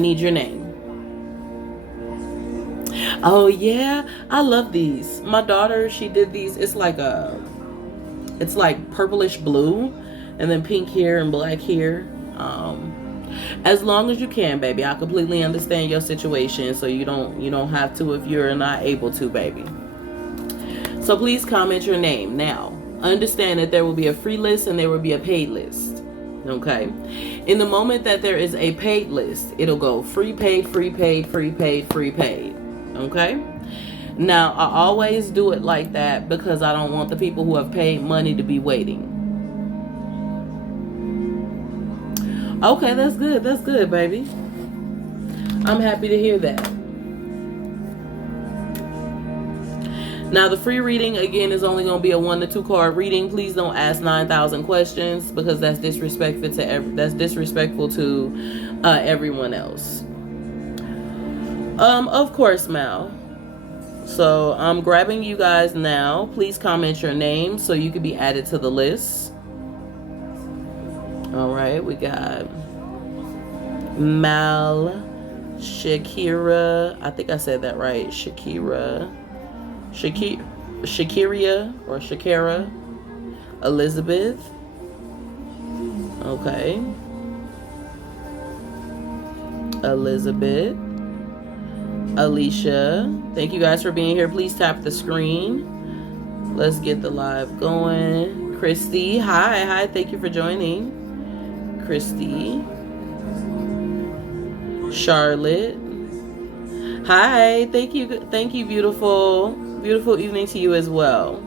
need your name. Oh yeah, I love these. My daughter, she did these. It's like purplish blue, and then pink here and black here. As long as you can, baby. I completely understand your situation, so you don't have to if you're not able to, baby. So please comment your name. Now, understand that there will be a free list and there will be a paid list. Okay? In the moment that there is a paid list, it'll go free paid, free paid, free paid, free paid. Okay? Now, I always do it like that because I don't want the people who have paid money to be waiting. Okay, that's good. That's good, baby. I'm happy to hear that. Now, the free reading, again, is only going to be a 1 to 2 card reading. Please don't ask 9,000 questions because that's disrespectful to everyone else. Of course, Mal. So, I'm grabbing you guys now. Please comment your name so you can be added to the list. All right, we got Mal, Shakira. I think I said that right. Shakiria or Shakira, Elizabeth. Okay. Elizabeth. Alicia. Thank you guys for being here. Please tap the screen. Let's get the live going. Christy. Hi. Thank you for joining. Christy. Charlotte. Hi. Thank you, beautiful. Beautiful evening to you as well.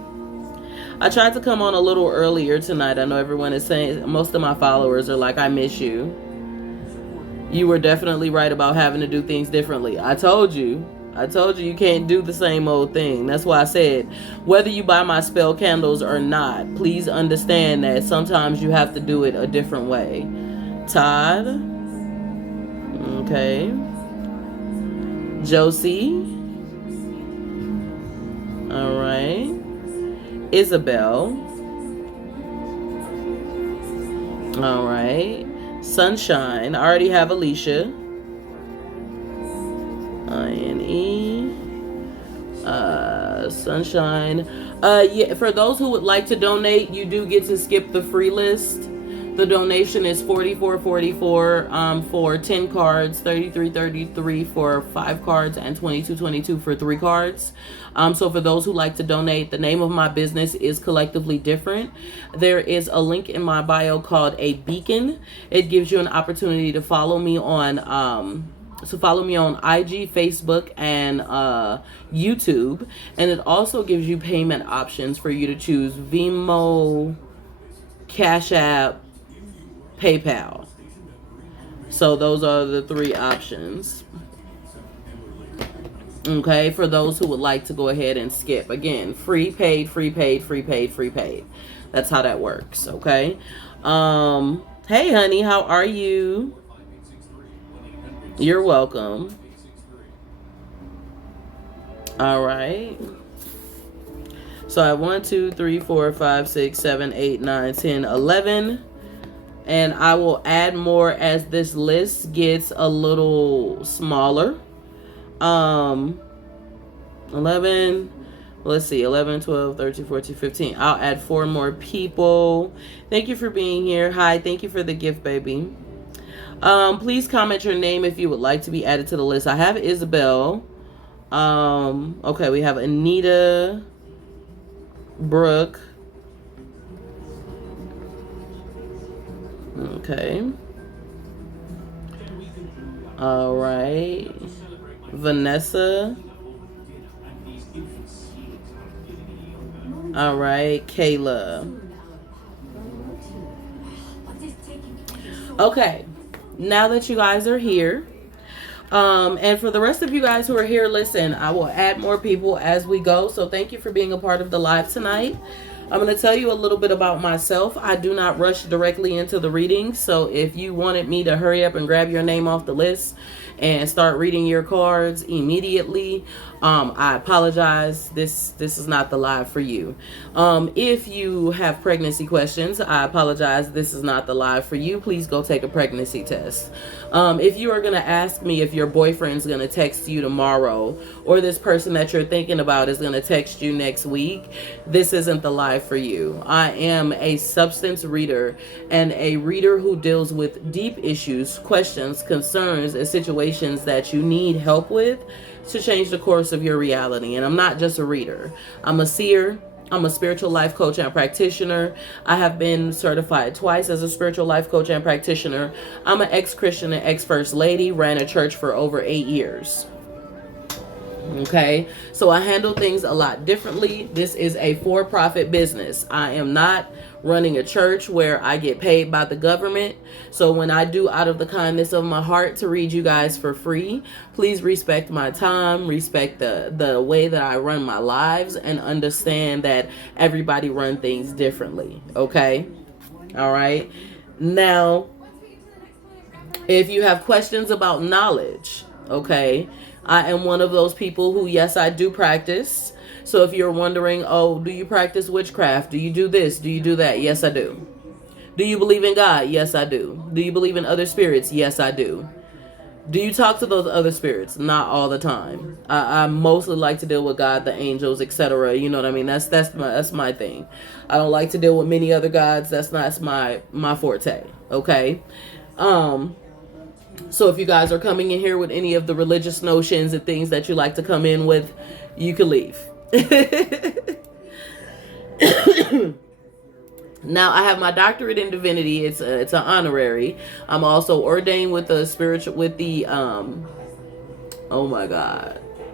I tried to come on a little earlier tonight. I know everyone is saying, most of my followers are like, I miss you. You were definitely right about having to do things differently. I told you you can't do the same old thing. That's why I said, whether you buy my spell candles or not, please understand that sometimes you have to do it a different way. Todd. Okay. Josie. All right. Isabel. All right. Sunshine. I already have Alicia. INE. Sunshine. Yeah, for those who would like to donate, you do get to skip the free list. The donation is $44.44 for 10 cards, $33.33 for 5 cards, and $22.22 for 3 cards. So for those who like to donate, the name of my business is Collectively Different. There is a link in my bio called A Beacon. It gives you an opportunity to follow me on IG, Facebook, and YouTube. And it also gives you payment options for you to choose Venmo, Cash App, PayPal. So those are the 3 options. Okay, for those who would like to go ahead and skip. Again, free paid, free paid, free paid, free paid. That's how that works, okay? Hey honey, how are you? You're welcome. All right. So I have 1, 2, 3, 4, 5, 6, 7, 8, 9, 10, 11. And I will add more as this list gets a little smaller. 11, let's see, 11, 12, 13, 14, 15. I'll add 4 more people. Thank you for being here. Hi, thank you for the gift, baby. Please comment your name if you would like to be added to the list. I have Isabel. Okay, we have Anita, Brooke. Okay. All right. Vanessa. All right, Kayla. Okay, now that you guys are here, and for the rest of you guys who are here, listen, I will add more people as we go. So thank you for being a part of the live tonight. I'm going to tell you a little bit about myself. I do not rush directly into the reading. So if you wanted me to hurry up and grab your name off the list and start reading your cards immediately, I apologize. This is not the live for you. If you have pregnancy questions, I apologize. This is not the live for you. Please go take a pregnancy test. If you are going to ask me if your boyfriend's going to text you tomorrow, or this person that you're thinking about is going to text you next week, this isn't the live for you. I am a substance reader and a reader who deals with deep issues, questions, concerns, and situations that you need help with to change the course of your reality. And I'm not just a reader. I'm a seer. I'm a spiritual life coach and practitioner. I have been certified twice as a spiritual life coach and practitioner. I'm an ex-Christian and ex-First Lady, ran a church for over 8 years. Okay, so I handle things a lot differently. This is a for-profit business. I am not running a church where I get paid by the government. So when I do out of the kindness of my heart to read you guys for free, please respect my time, respect the way that I run my lives, and understand that everybody run things differently. Okay, all right. Now, if you have questions about knowledge, okay, I am one of those people who, yes, I do practice. So if you're wondering, oh, do you practice witchcraft? Do you do this? Do you do that? Yes, I do. Do you believe in God? Yes, I do. Do you believe in other spirits? Yes, I do. Do you talk to those other spirits? Not all the time. I mostly like to deal with God, the angels, etc. You know what I mean? That's my thing. I don't like to deal with many other gods. That's not my forte. Okay. So if you guys are coming in here with any of the religious notions and things that you like to come in with, you can leave. Now, I have my doctorate in divinity. It's an honorary. I'm also ordained with the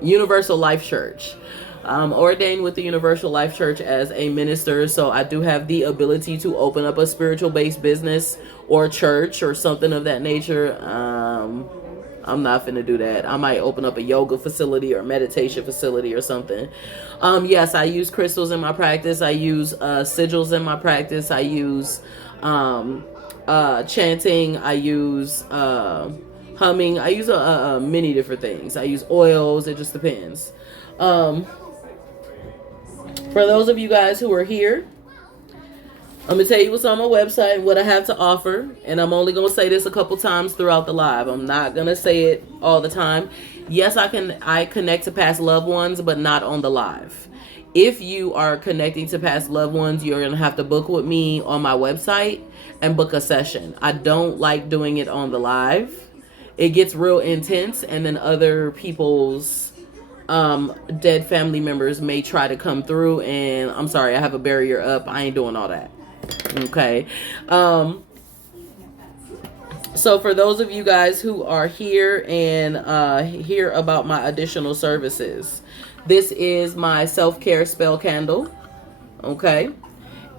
Universal Life Church. I'm ordained with the Universal Life Church as a minister, so I do have the ability to open up a spiritual-based business or church or something of that nature. I'm not finna do that. I might open up a yoga facility or meditation facility or something. Yes, I use crystals in my practice. I use sigils in my practice. I use chanting. I use humming. I use many different things. I use oils. It just depends. For those of you guys who are here, I'm going to tell you what's on my website and what I have to offer. And I'm only going to say this a couple times throughout the live. I'm not going to say it all the time. Yes, I connect to past loved ones, but not on the live. If you are connecting to past loved ones, you're going to have to book with me on my website and book a session. I don't like doing it on the live. It gets real intense, and then other people's dead family members may try to come through, and I'm sorry, I have a barrier up. I ain't doing all that. Okay. So for those of you guys who are here and hear about my additional services, this is my self-care spell candle. Okay.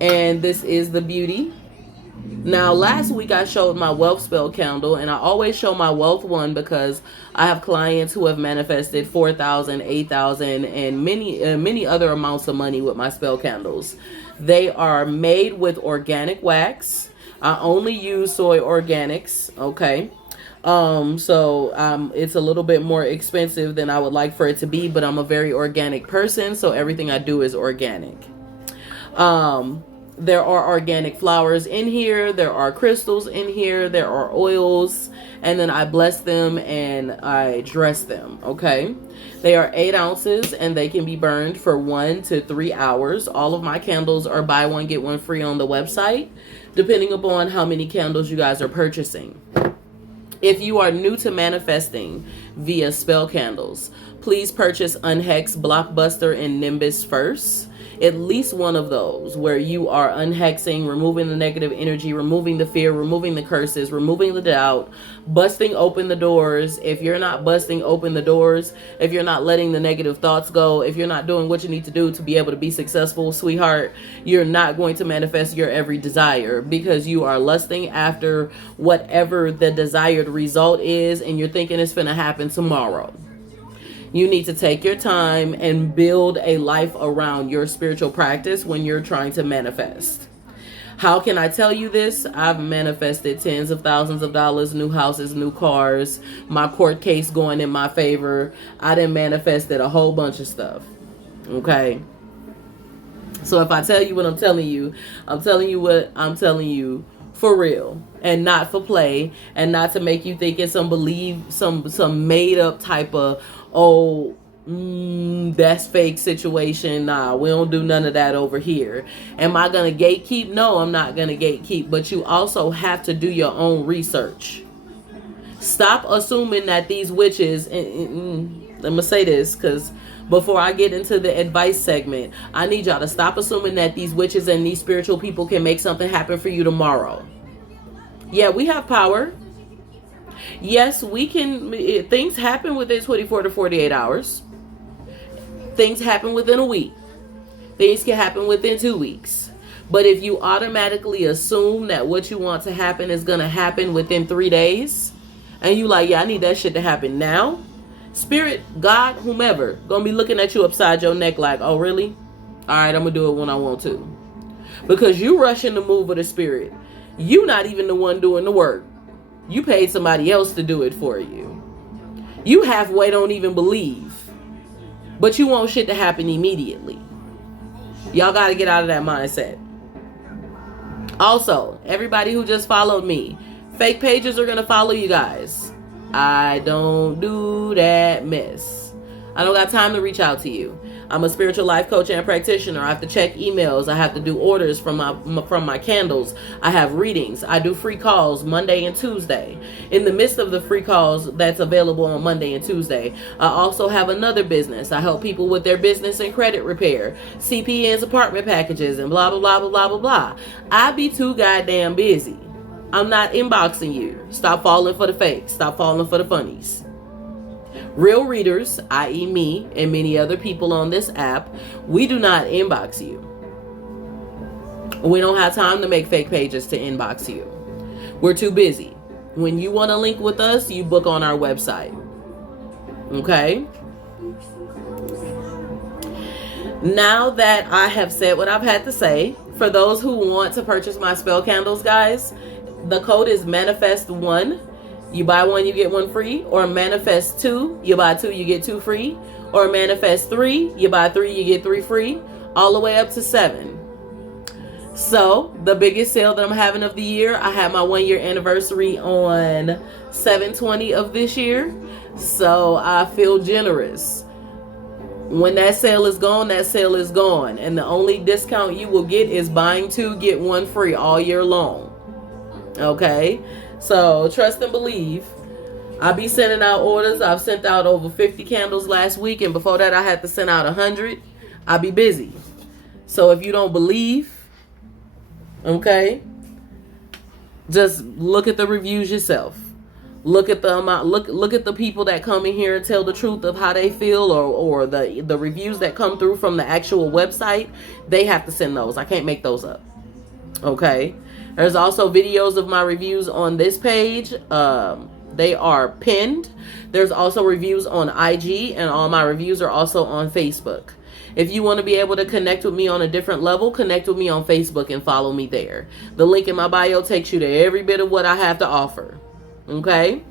And this is the beauty. Now, last week I showed my wealth spell candle, and I always show my wealth one because I have clients who have manifested 4,000, 8,000, and many other amounts of money with my spell candles. They are made with organic wax. I only use soy organics. Okay. So it's a little bit more expensive than I would like for it to be, but I'm a very organic person, so everything I do is organic. There are organic flowers in here. There are crystals in here. There are oils. And then I bless them and I dress them. Okay. They are 8 ounces and they can be burned for 1 to 3 hours. All of my candles are buy one, get one free on the website, depending upon how many candles you guys are purchasing. If you are new to manifesting via spell candles, please purchase Unhex, Blockbuster, and Nimbus first. At least one of those where you are unhexing, removing the negative energy, removing the fear, removing the curses, removing the doubt, busting open the doors. If you're not busting open the doors, if you're not letting the negative thoughts go, if you're not doing what you need to do to be able to be successful, sweetheart, you're not going to manifest your every desire, because you are lusting after whatever the desired result is, and you're thinking it's going to happen tomorrow. You need to take your time and build a life around your spiritual practice when you're trying to manifest. How can I tell you this? I've manifested tens of thousands of dollars, new houses, new cars, my court case going in my favor. I done manifested a whole bunch of stuff. Okay? So if I tell you what I'm telling you what I'm telling you for real, and not for play, and not to make you think it's some made up type of that's fake situation. Nah, we don't do none of that over here. Am I gonna gatekeep? No, I'm not gonna gatekeep. But you also have to do your own research. Stop assuming that these witches. Let me say this, because before I get into the advice segment, I need y'all to stop assuming that these witches and these spiritual people can make something happen for you tomorrow. Yeah, we have power. Yes, we can. Things happen within 24 to 48 hours. Things happen within a week. Things can happen within 2 weeks. But if you automatically assume that what you want to happen is going to happen within 3 days, and you like, yeah, I need that shit to happen now, Spirit, God, whomever, going to be looking at you upside your neck like, oh, really? All right, I'm going to do it when I want to. Because you rushing the move of the Spirit. You not even the one doing the work. You paid somebody else to do it for you. You halfway don't even believe. But you want shit to happen immediately. Y'all got to get out of that mindset. Also, everybody who just followed me, fake pages are going to follow you guys. I don't do that mess. I don't got time to reach out to you. I'm a spiritual life coach and practitioner. I have to check emails. I have to do orders from my candles. I have readings. I do free calls Monday and Tuesday. In the midst of the free calls that's available on Monday and Tuesday, I also have another business. I help people with their business and credit repair, CPNs, apartment packages, and blah, blah, blah, blah, blah, blah, blah. I be too goddamn busy. I'm not inboxing you. Stop falling for the fakes. Stop falling for the funnies. Real readers, i.e. me and many other people on this app, we do not inbox you. We don't have time to make fake pages to inbox you. We're too busy. When you want to link with us, you book on our website. Okay? Now that I have said what I've had to say, for those who want to purchase my spell candles, guys, the code is Manifest1. You buy one, you get one free. Or Manifest 2, you buy 2, you get 2 free. Or Manifest 3, you buy 3, you get 3 free. All the way up to 7. So, the biggest sale that I'm having of the year, I had my 1-year anniversary on 7/20 of this year. So, I feel generous. When that sale is gone, that sale is gone. And the only discount you will get is buying 2, get 1 free all year long. Okay? So, trust and believe. I'll be sending out orders. I've sent out over 50 candles last week. And before that, I had to send out 100. I'll be busy. So, if you don't believe, okay, just look at the reviews yourself. Look at the amount. Look at the people that come in here and tell the truth of how they feel, or the reviews that come through from the actual website. They have to send those. I can't make those up. Okay. There's also videos of my reviews on this page. They are pinned. There's also reviews on IG, and all my reviews are also on Facebook. If you want to be able to connect with me on a different level, connect with me on Facebook and follow me there. The link in my bio takes you to every bit of what I have to offer. Okay?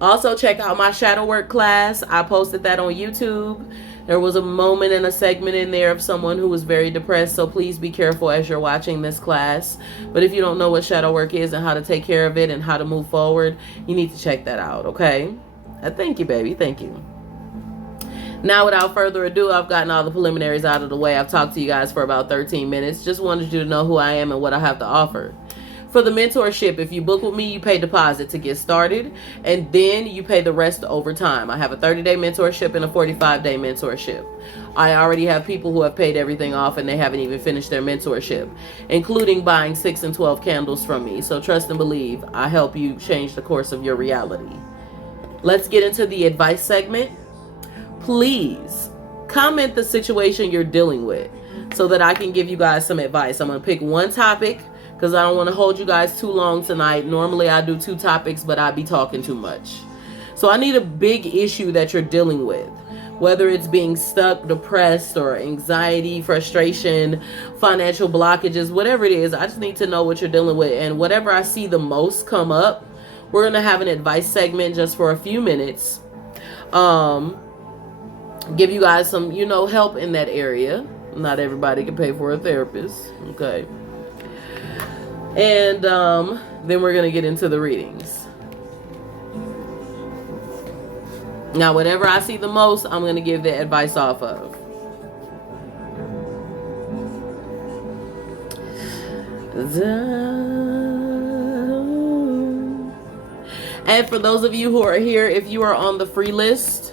Also, check out my shadow work class. I posted that on YouTube. There was a moment and a segment in there of someone who was very depressed, so please be careful as you're watching this class. But if you don't know what shadow work is and how to take care of it and how to move forward, you need to check that out, okay? Thank you, baby. Thank you. Now, without further ado, I've gotten all the preliminaries out of the way. I've talked to you guys for about 13 minutes. Just wanted you to know who I am and what I have to offer. For the mentorship, if you book with me, you pay deposit to get started, and then you pay the rest over time. I have a 30-day mentorship and a 45-day mentorship. I already have people who have paid everything off and they haven't even finished their mentorship, including buying 6 and 12 candles from me. So trust and believe, I help you change the course of your reality. Let's get into the advice segment. Please comment the situation you're dealing with so that I can give you guys some advice. I'm going to pick one topic, because I don't want to hold you guys too long tonight. Normally I do 2 topics, but I'd be talking too much. So I need a big issue that you're dealing with. Whether it's being stuck, depressed, or anxiety, frustration, financial blockages, whatever it is, I just need to know what you're dealing with. And whatever I see the most come up, we're going to have an advice segment just for a few minutes. Give you guys some, help in that area. Not everybody can pay for a therapist. Okay. And then we're going to get into the readings. Now, whatever I see the most, I'm going to give the advice off of. And for those of you who are here, if you are on the free list,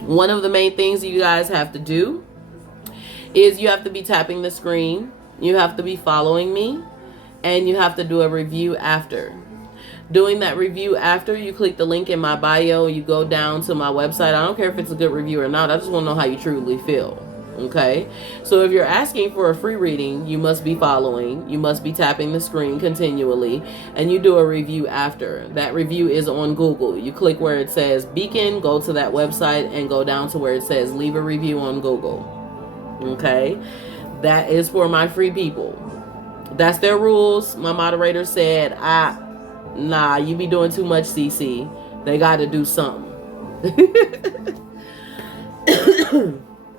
one of the main things you guys have to do is you have to be tapping the screen, you have to be following me, and you have to do a review after. Doing that review after, you click the link in my bio, you go down to my website. I don't care if it's a good review or not. I just want to know how you truly feel. Okay? So if you're asking for a free reading, you must be following. You must be tapping the screen continually. And you do a review after. That review is on Google. You click where it says Beacon, go to that website, and go down to where it says leave a review on Google. Okay? That is for my free people. That's their rules. My moderator said, nah, you be doing too much, CC. They got to do something.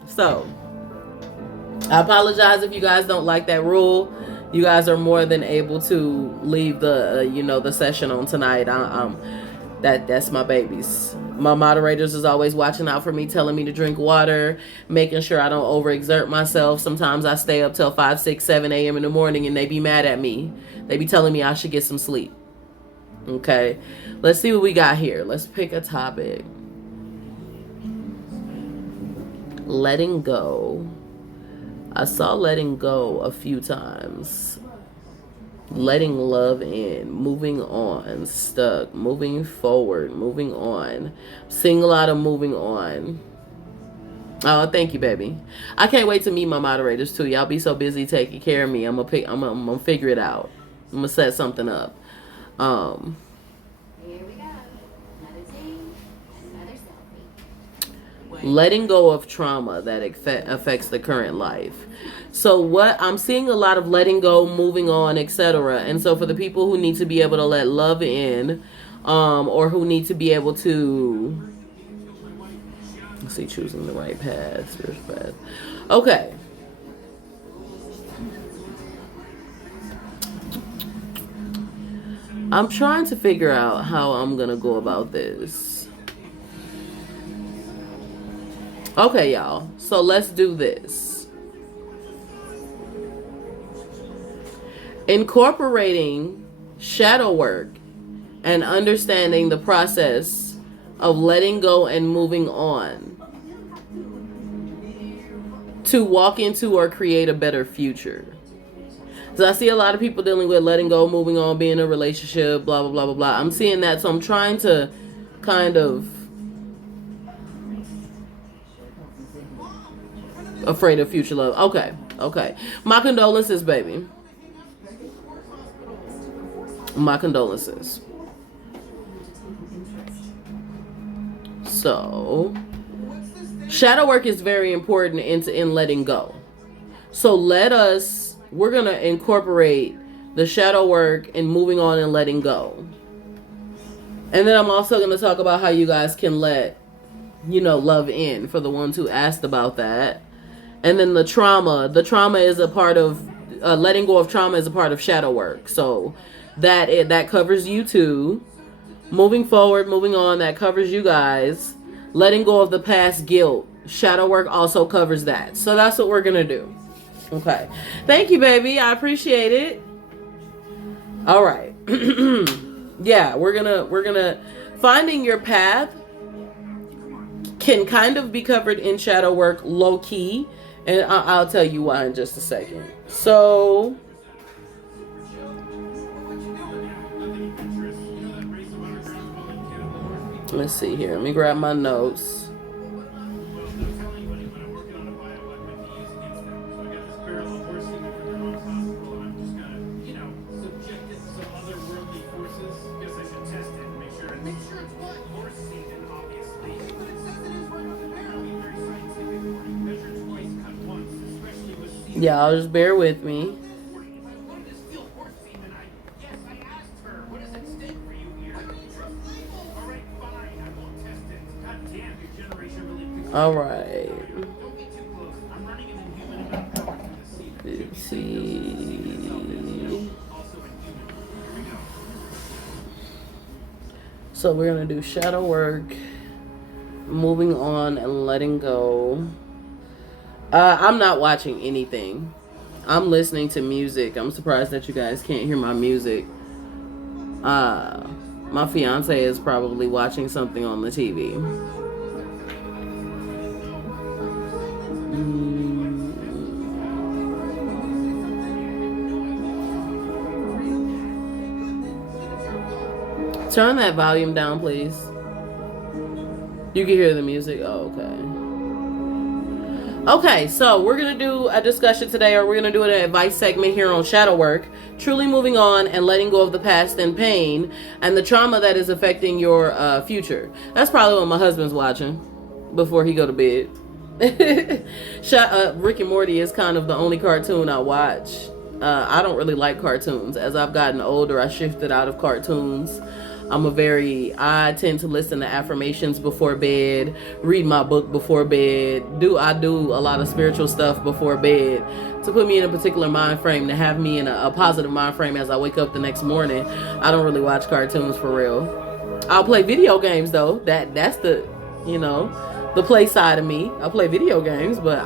So, I apologize if you guys don't like that rule. You guys are more than able to leave the, the session on tonight. That's my babies. My moderators is always watching out for me, telling me to drink water, making sure I don't overexert myself. Sometimes I stay up till 5, 6, 7 a.m. in the morning and they be mad at me. They be telling me I should get some sleep. Okay, let's see what we got here. Let's pick a topic. Letting go. I saw letting go a few times. Letting love in, moving on, stuck, moving forward, moving on. Seeing a lot of moving on. Oh, thank you, baby. I can't wait to meet my moderators too. Y'all be so busy taking care of me. I'm gonna figure it out. I'm gonna set something up. Here we go. Another team, another selfie. Letting go of trauma that affects the current life. So what I'm seeing, a lot of letting go, moving on, etc. And so for the people who need to be able to let love in, or who need to be able to, let's see, choosing the right path, spiritual path. Okay. I'm trying to figure out how I'm going to go about this. Okay, y'all. So let's do this. Incorporating shadow work and understanding the process of letting go and moving on to walk into or create a better future. So I see a lot of people dealing with letting go, moving on, being in a relationship, blah, blah, blah, blah, blah. I'm seeing that, so I'm trying to kind of afraid of future love. Okay. My condolences, baby. My condolences. So, shadow work is very important in letting go. So we're going to incorporate the shadow work and moving on and letting go. And then I'm also going to talk about how you guys can let, love in, for the ones who asked about that. And then the trauma is a part of, letting go of trauma is a part of shadow work. So that covers you too. Moving forward, moving on, that covers you guys. Letting go of the past guilt. Shadow work also covers that. So that's what we're going to do. Okay. Thank you, baby. I appreciate it. All right. Yeah, we're gonna finding your path can kind of be covered in shadow work low key, and I'll tell you why in just a second. So let's see here. Let me grab my notes. Y'all just bear with me. All right. Let's see. So we're gonna do shadow work, moving on and letting go. I'm not watching anything. I'm listening to music. I'm surprised that you guys can't hear my music. My fiance is probably watching something on the TV. Turn that volume down, please. You can hear the music. Oh, okay. Okay, so we're going to do a discussion today, or we're going to do an advice segment here on shadow work, truly moving on and letting go of the past and pain and the trauma that is affecting your future. That's probably what my husband's watching before he go to bed. Rick and Morty is kind of the only cartoon I watch. I don't really like cartoons. As I've gotten older, I shifted out of cartoons. I tend to listen to affirmations before bed, read my book before bed, I do a lot of spiritual stuff before bed to put me in a particular mind frame, to have me in a positive mind frame as I wake up the next morning. I don't really watch cartoons for real. I'll play video games though. That's the, the play side of me. I'll play video games, but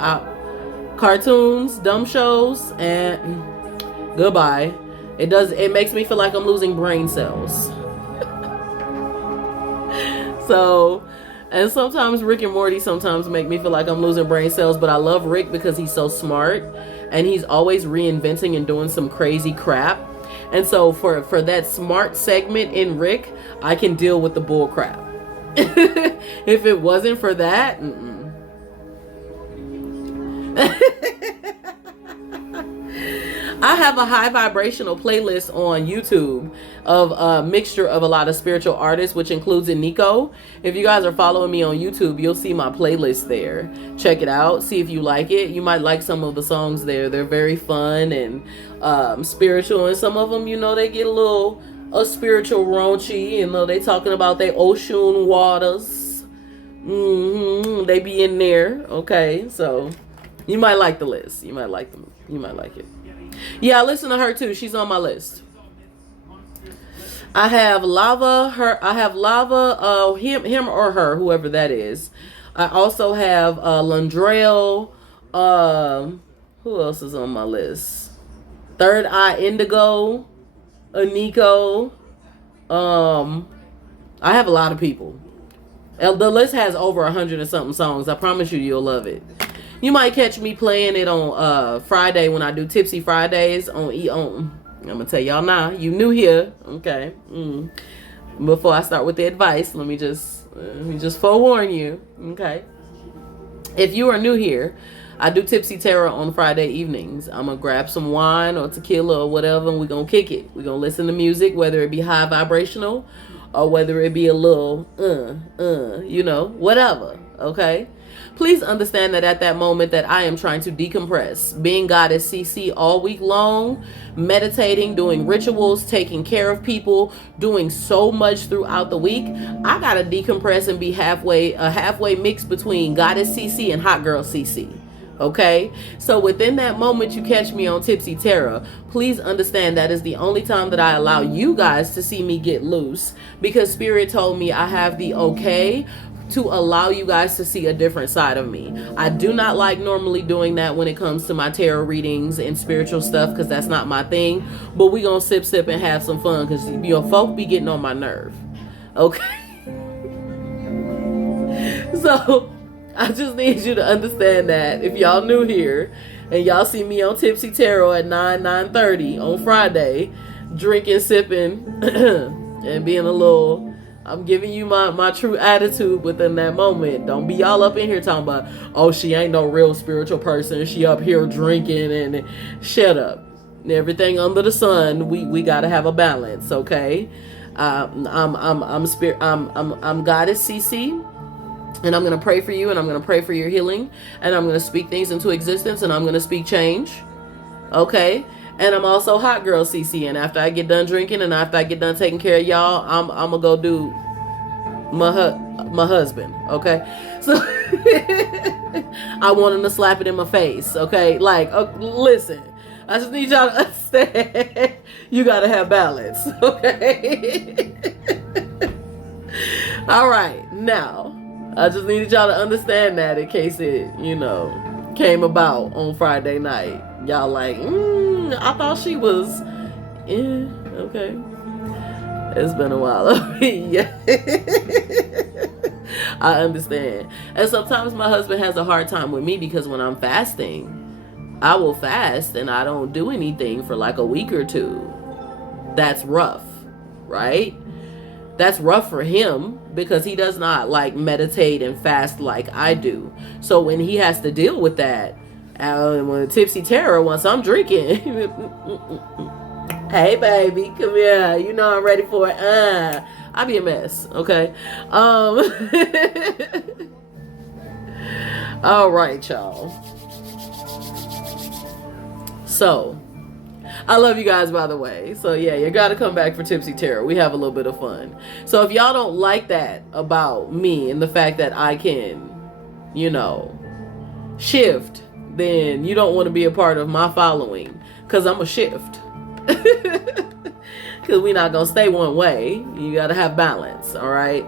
cartoons, dumb shows, and goodbye. It makes me feel like I'm losing brain cells. So, and sometimes Rick and Morty sometimes make me feel like I'm losing brain cells, but I love Rick because he's so smart and he's always reinventing and doing some crazy crap. And so for that smart segment in Rick, I can deal with the bull crap. If it wasn't for that, I have a high vibrational playlist on YouTube of a mixture of a lot of spiritual artists, which includes Nico. If you guys are following me on YouTube, you'll see my playlist there. Check it out. See if you like it. You might like some of the songs there. They're very fun and spiritual. And some of them, they get a spiritual raunchy. They talking about their ocean waters. They be in there. Okay, so you might like the list. You might like them. You might like it. Yeah, I listen to her too. She's on my list. I have Lava, him or her, whoever that is. I also have Landrell. Who else is on my list? Third Eye Indigo, Nico. I have a lot of people. The list has over 100 and something songs. I promise you'll love it. You might catch me playing it on Friday when I do Tipsy Fridays on I'm gonna tell y'all now. You new here, okay? Before I start with the advice, let me just forewarn you, okay? If you are new here, I do Tipsy Tarot on Friday evenings. I'm gonna grab some wine or tequila or whatever, and we're gonna kick it. We're gonna listen to music, whether it be high vibrational or whether it be a little whatever, okay? Please understand that at that moment that I am trying to decompress, being Goddess CC all week long, meditating, doing rituals, taking care of people, doing so much throughout the week. I gotta decompress and be a halfway mix between Goddess CC and Hot Girl CC. Okay, so within that moment you catch me on Tipsy Tarot, please understand that is the only time that I allow you guys to see me get loose, because Spirit told me I have the okay to allow you guys to see a different side of me. I do not like normally doing that when it comes to my tarot readings and spiritual stuff, because that's not my thing. But we gonna sip and have some fun, because folk be getting on my nerve. Okay. So I just need you to understand that if y'all new here and y'all see me on Tipsy Tarot at 9:30 on Friday, drinking, sipping, and being I'm giving you my true attitude within that moment. Don't be all up in here talking about, oh, she ain't no real spiritual person. She up here drinking, and shut up. Everything under the sun, we got to have a balance, okay? I'm Goddess CC, and I'm gonna pray for you, and I'm gonna pray for your healing, and I'm gonna speak things into existence, and I'm gonna speak change. Okay. And I'm also Hot Girl CC, and after I get done drinking and after I get done taking care of y'all, I'm gonna go do my husband. Okay. So I want him to slap it in my face. Okay. Like, listen, I just need y'all to understand. You gotta have balance. Okay. All right. Now, I just needed y'all to understand that in case it, came about on Friday night. Y'all like, I thought she was, okay. It's been a while. Yeah. I understand. And sometimes my husband has a hard time with me because when I'm fasting, I will fast and I don't do anything for like a week or two. That's rough, right? That's rough for him because he does not like meditate and fast like I do. So when he has to deal with that, when Tipsy Terror, once I'm drinking, hey baby, come here, I'm ready for it. I'll be a mess, okay? All right, y'all. So, I love you guys, by the way. So, yeah, you got to come back for Tipsy Terror. We have a little bit of fun. So, if y'all don't like that about me and the fact that I can, shift, then you don't want to be a part of my following, because I'm a shift. Because we're not going to stay one way. You got to have balance, all right?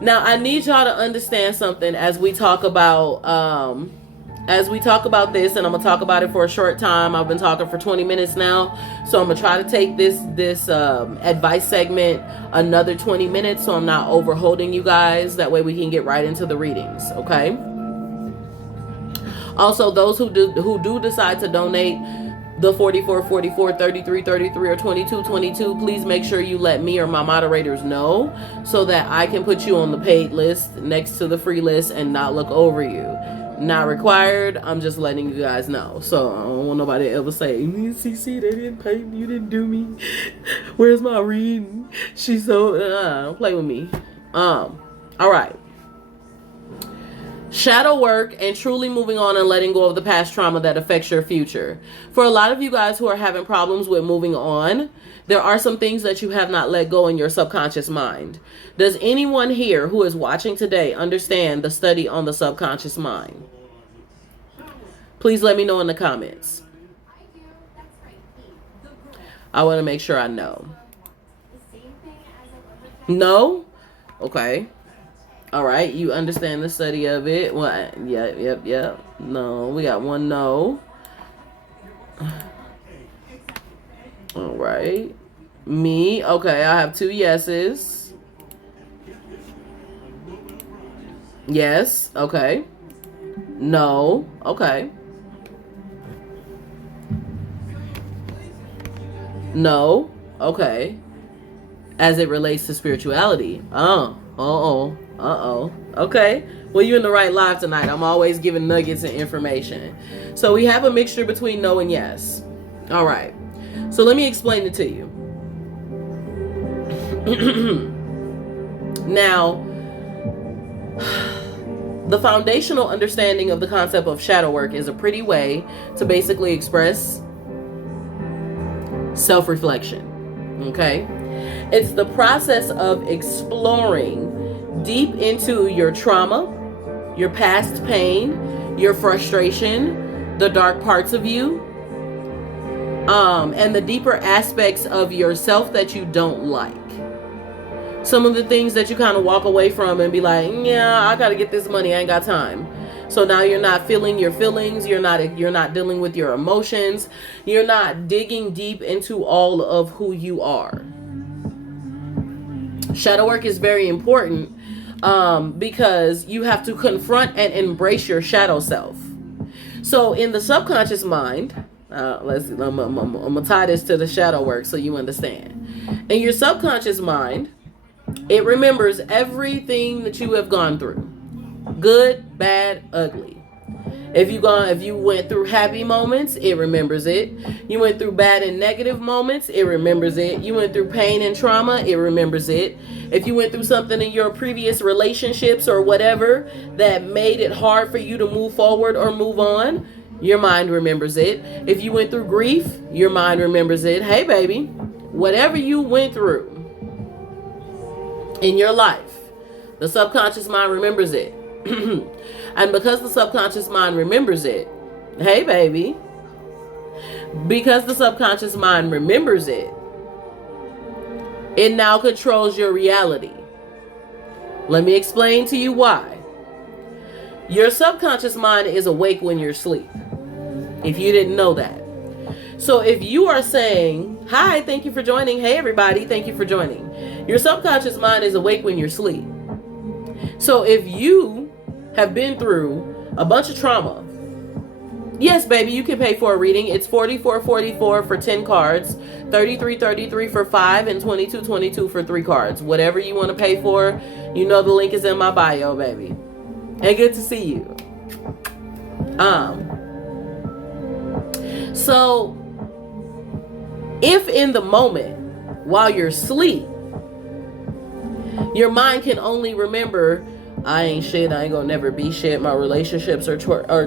Now, I need y'all to understand something as we talk about this, and I'm gonna talk about it for a short time. I've been talking for 20 minutes now, so I'm gonna try to take this advice segment another 20 minutes, so I'm not overholding you guys. That way we can get right into the readings, okay? Also, those who do decide to donate the 44, 33, or 22, please make sure you let me or my moderators know so that I can put you on the paid list next to the free list and not look over you. Not required. I'm just letting you guys know. So I don't want nobody to ever say, CC, they didn't pay me. You didn't do me. Where's my reading? She's so don't play with me. All right. Shadow work and truly moving on and letting go of the past trauma that affects your future. For a lot of you guys who are having problems with moving on, there are some things that you have not let go in your subconscious mind. Does anyone here who is watching today understand the study on the subconscious mind? Please let me know in the comments. I want to make sure I know. No? Okay. All right. You understand the study of it? Well, yep. No, we got one no. All right. Me. Okay. I have 2 yeses. Yes. Okay. No. Okay. No. Okay. As it relates to spirituality. Okay. Well, you're in the right live tonight. I'm always giving nuggets and information. So we have a mixture between no and yes. All right. So let me explain it to you. Now, the foundational understanding of the concept of shadow work is a pretty way to basically express self-reflection. Okay? It's the process of exploring deep into your trauma, your past pain, your frustration, the dark parts of you, and the deeper aspects of yourself that you don't like. Some of the things that you kind of walk away from and be like, yeah, I gotta get this money, I ain't got time. So now you're not feeling your feelings, you're not dealing with your emotions, you're not digging deep into all of who you are. Shadow work is very important because you have to confront and embrace your shadow self. So in the subconscious mind, I'm gonna tie this to the shadow work so you understand. In your subconscious mind, it remembers everything that you have gone through. Good, bad, ugly. If you went through happy moments, it remembers it. You went through bad and negative moments, it remembers it. You went through pain and trauma, it remembers it. If you went through something in your previous relationships or whatever that made it hard for you to move forward or move on, your mind remembers it. If you went through grief, your mind remembers it. Hey, baby, whatever you went through in your life, the subconscious mind remembers it. And because the subconscious mind remembers it, hey baby, because the subconscious mind remembers it, it now controls your reality. Let me explain to you why. Your subconscious mind is awake when you're asleep, if you didn't know that. So if you are saying, hi, thank you for joining. Hey everybody, thank you for joining. Your subconscious mind is awake when you're asleep. So if you have been through a bunch of trauma, yes, baby, you can pay for a reading. It's $44.44 for 10 cards, $33.33 for 5, and $22.22 for 3 cards. Whatever you want to pay for, you know the link is in my bio, baby. And good to see you. So if in the moment while you're asleep, your mind can only remember, I ain't shit, I ain't gonna never be shit, my relationships are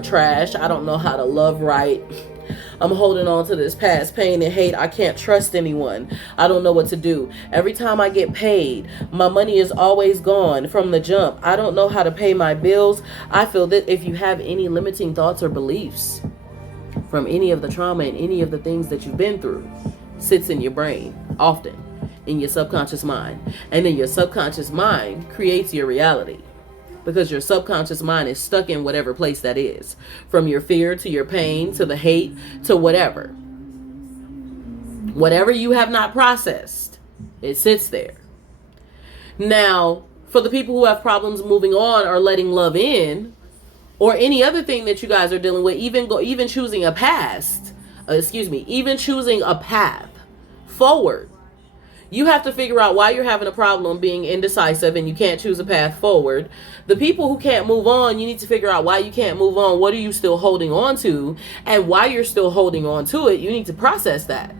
trash, I don't know how to love right, I'm holding on to this past pain and hate, I can't trust anyone, I don't know what to do, every time I get paid, my money is always gone from the jump, I don't know how to pay my bills. I feel that if you have any limiting thoughts or beliefs from any of the trauma and any of the things that you've been through, sits in your brain often, in your subconscious mind, and then your subconscious mind creates your reality. Because your subconscious mind is stuck in whatever place that is. From your fear to your pain to the hate to whatever. Whatever you have not processed, it sits there. Now, for the people who have problems moving on or letting love in, or any other thing that you guys are dealing with, even choosing a even choosing a path forward, you have to figure out why you're having a problem being indecisive and you can't choose a path forward. The people who can't move on, you need to figure out why you can't move on. What are you still holding on to? And why you're still holding on to it, you need to process that.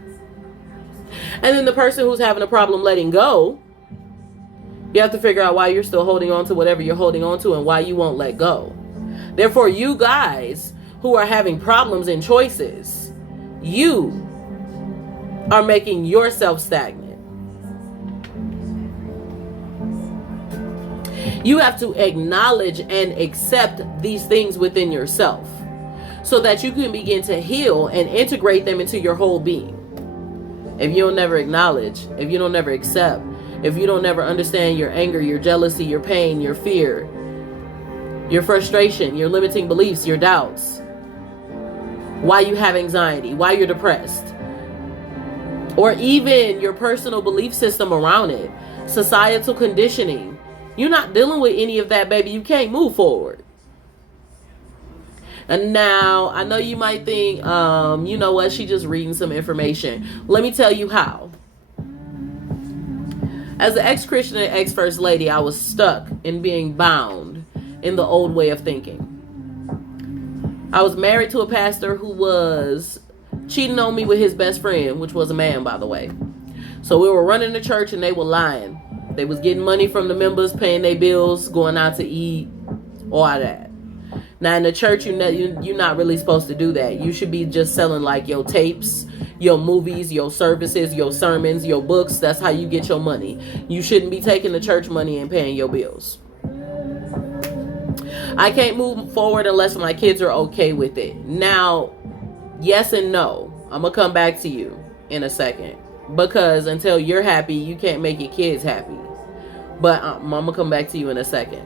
And then the person who's having a problem letting go, you have to figure out why you're still holding on to whatever you're holding on to and why you won't let go. Therefore, you guys who are having problems in choices, you are making yourself stagnant. You have to acknowledge and accept these things within yourself so that you can begin to heal and integrate them into your whole being. If you don't never acknowledge, if you don't never accept, if you don't never understand your anger, your jealousy, your pain, your fear, your frustration, your limiting beliefs, your doubts, why you have anxiety, why you're depressed, or even your personal belief system around it, societal conditioning, you're not dealing with any of that, baby. You can't move forward. And now, I know you might think, you know what, she just reading some information. Let me tell you how. As an ex-Christian and ex-First Lady, I was stuck in being bound in the old way of thinking. I was married to a pastor who was cheating on me with his best friend, which was a man, by the way. So we were running the church and they were lying. They was getting money from the members, paying their bills, going out to eat, all that. Now in the church, you're not really supposed to do that. You should be just selling like your tapes, your movies, your services, your sermons, your books. That's how you get your money. You shouldn't be taking the church money and paying your bills. I can't move forward unless my kids are okay with it. Now, yes and no. I'm going to come back to you in a second. Because until you're happy, you can't make your kids happy. But I'm going to come back to you in a second.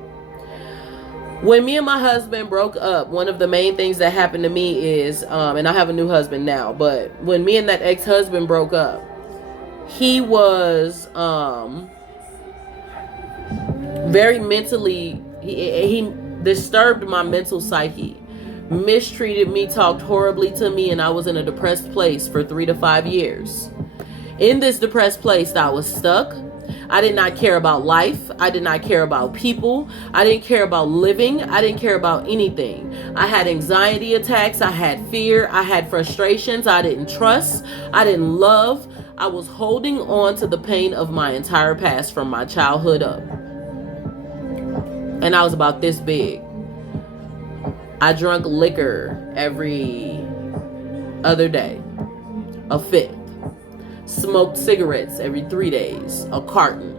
When me and my husband broke up, one of the main things that happened to me is, and I have a new husband now, but when me and that ex-husband broke up, he was very mentally, he disturbed my mental psyche, mistreated me, talked horribly to me, and I was in a depressed place for 3 to 5 years. In this depressed place, I was stuck. I did not care about life. I did not care about people. I didn't care about living. I didn't care about anything. I had anxiety attacks. I had fear. I had frustrations. I didn't trust. I didn't love. I was holding on to the pain of my entire past from my childhood up. And I was about this big. I drank liquor every other day, a fifth. Smoked cigarettes every 3 days, a carton.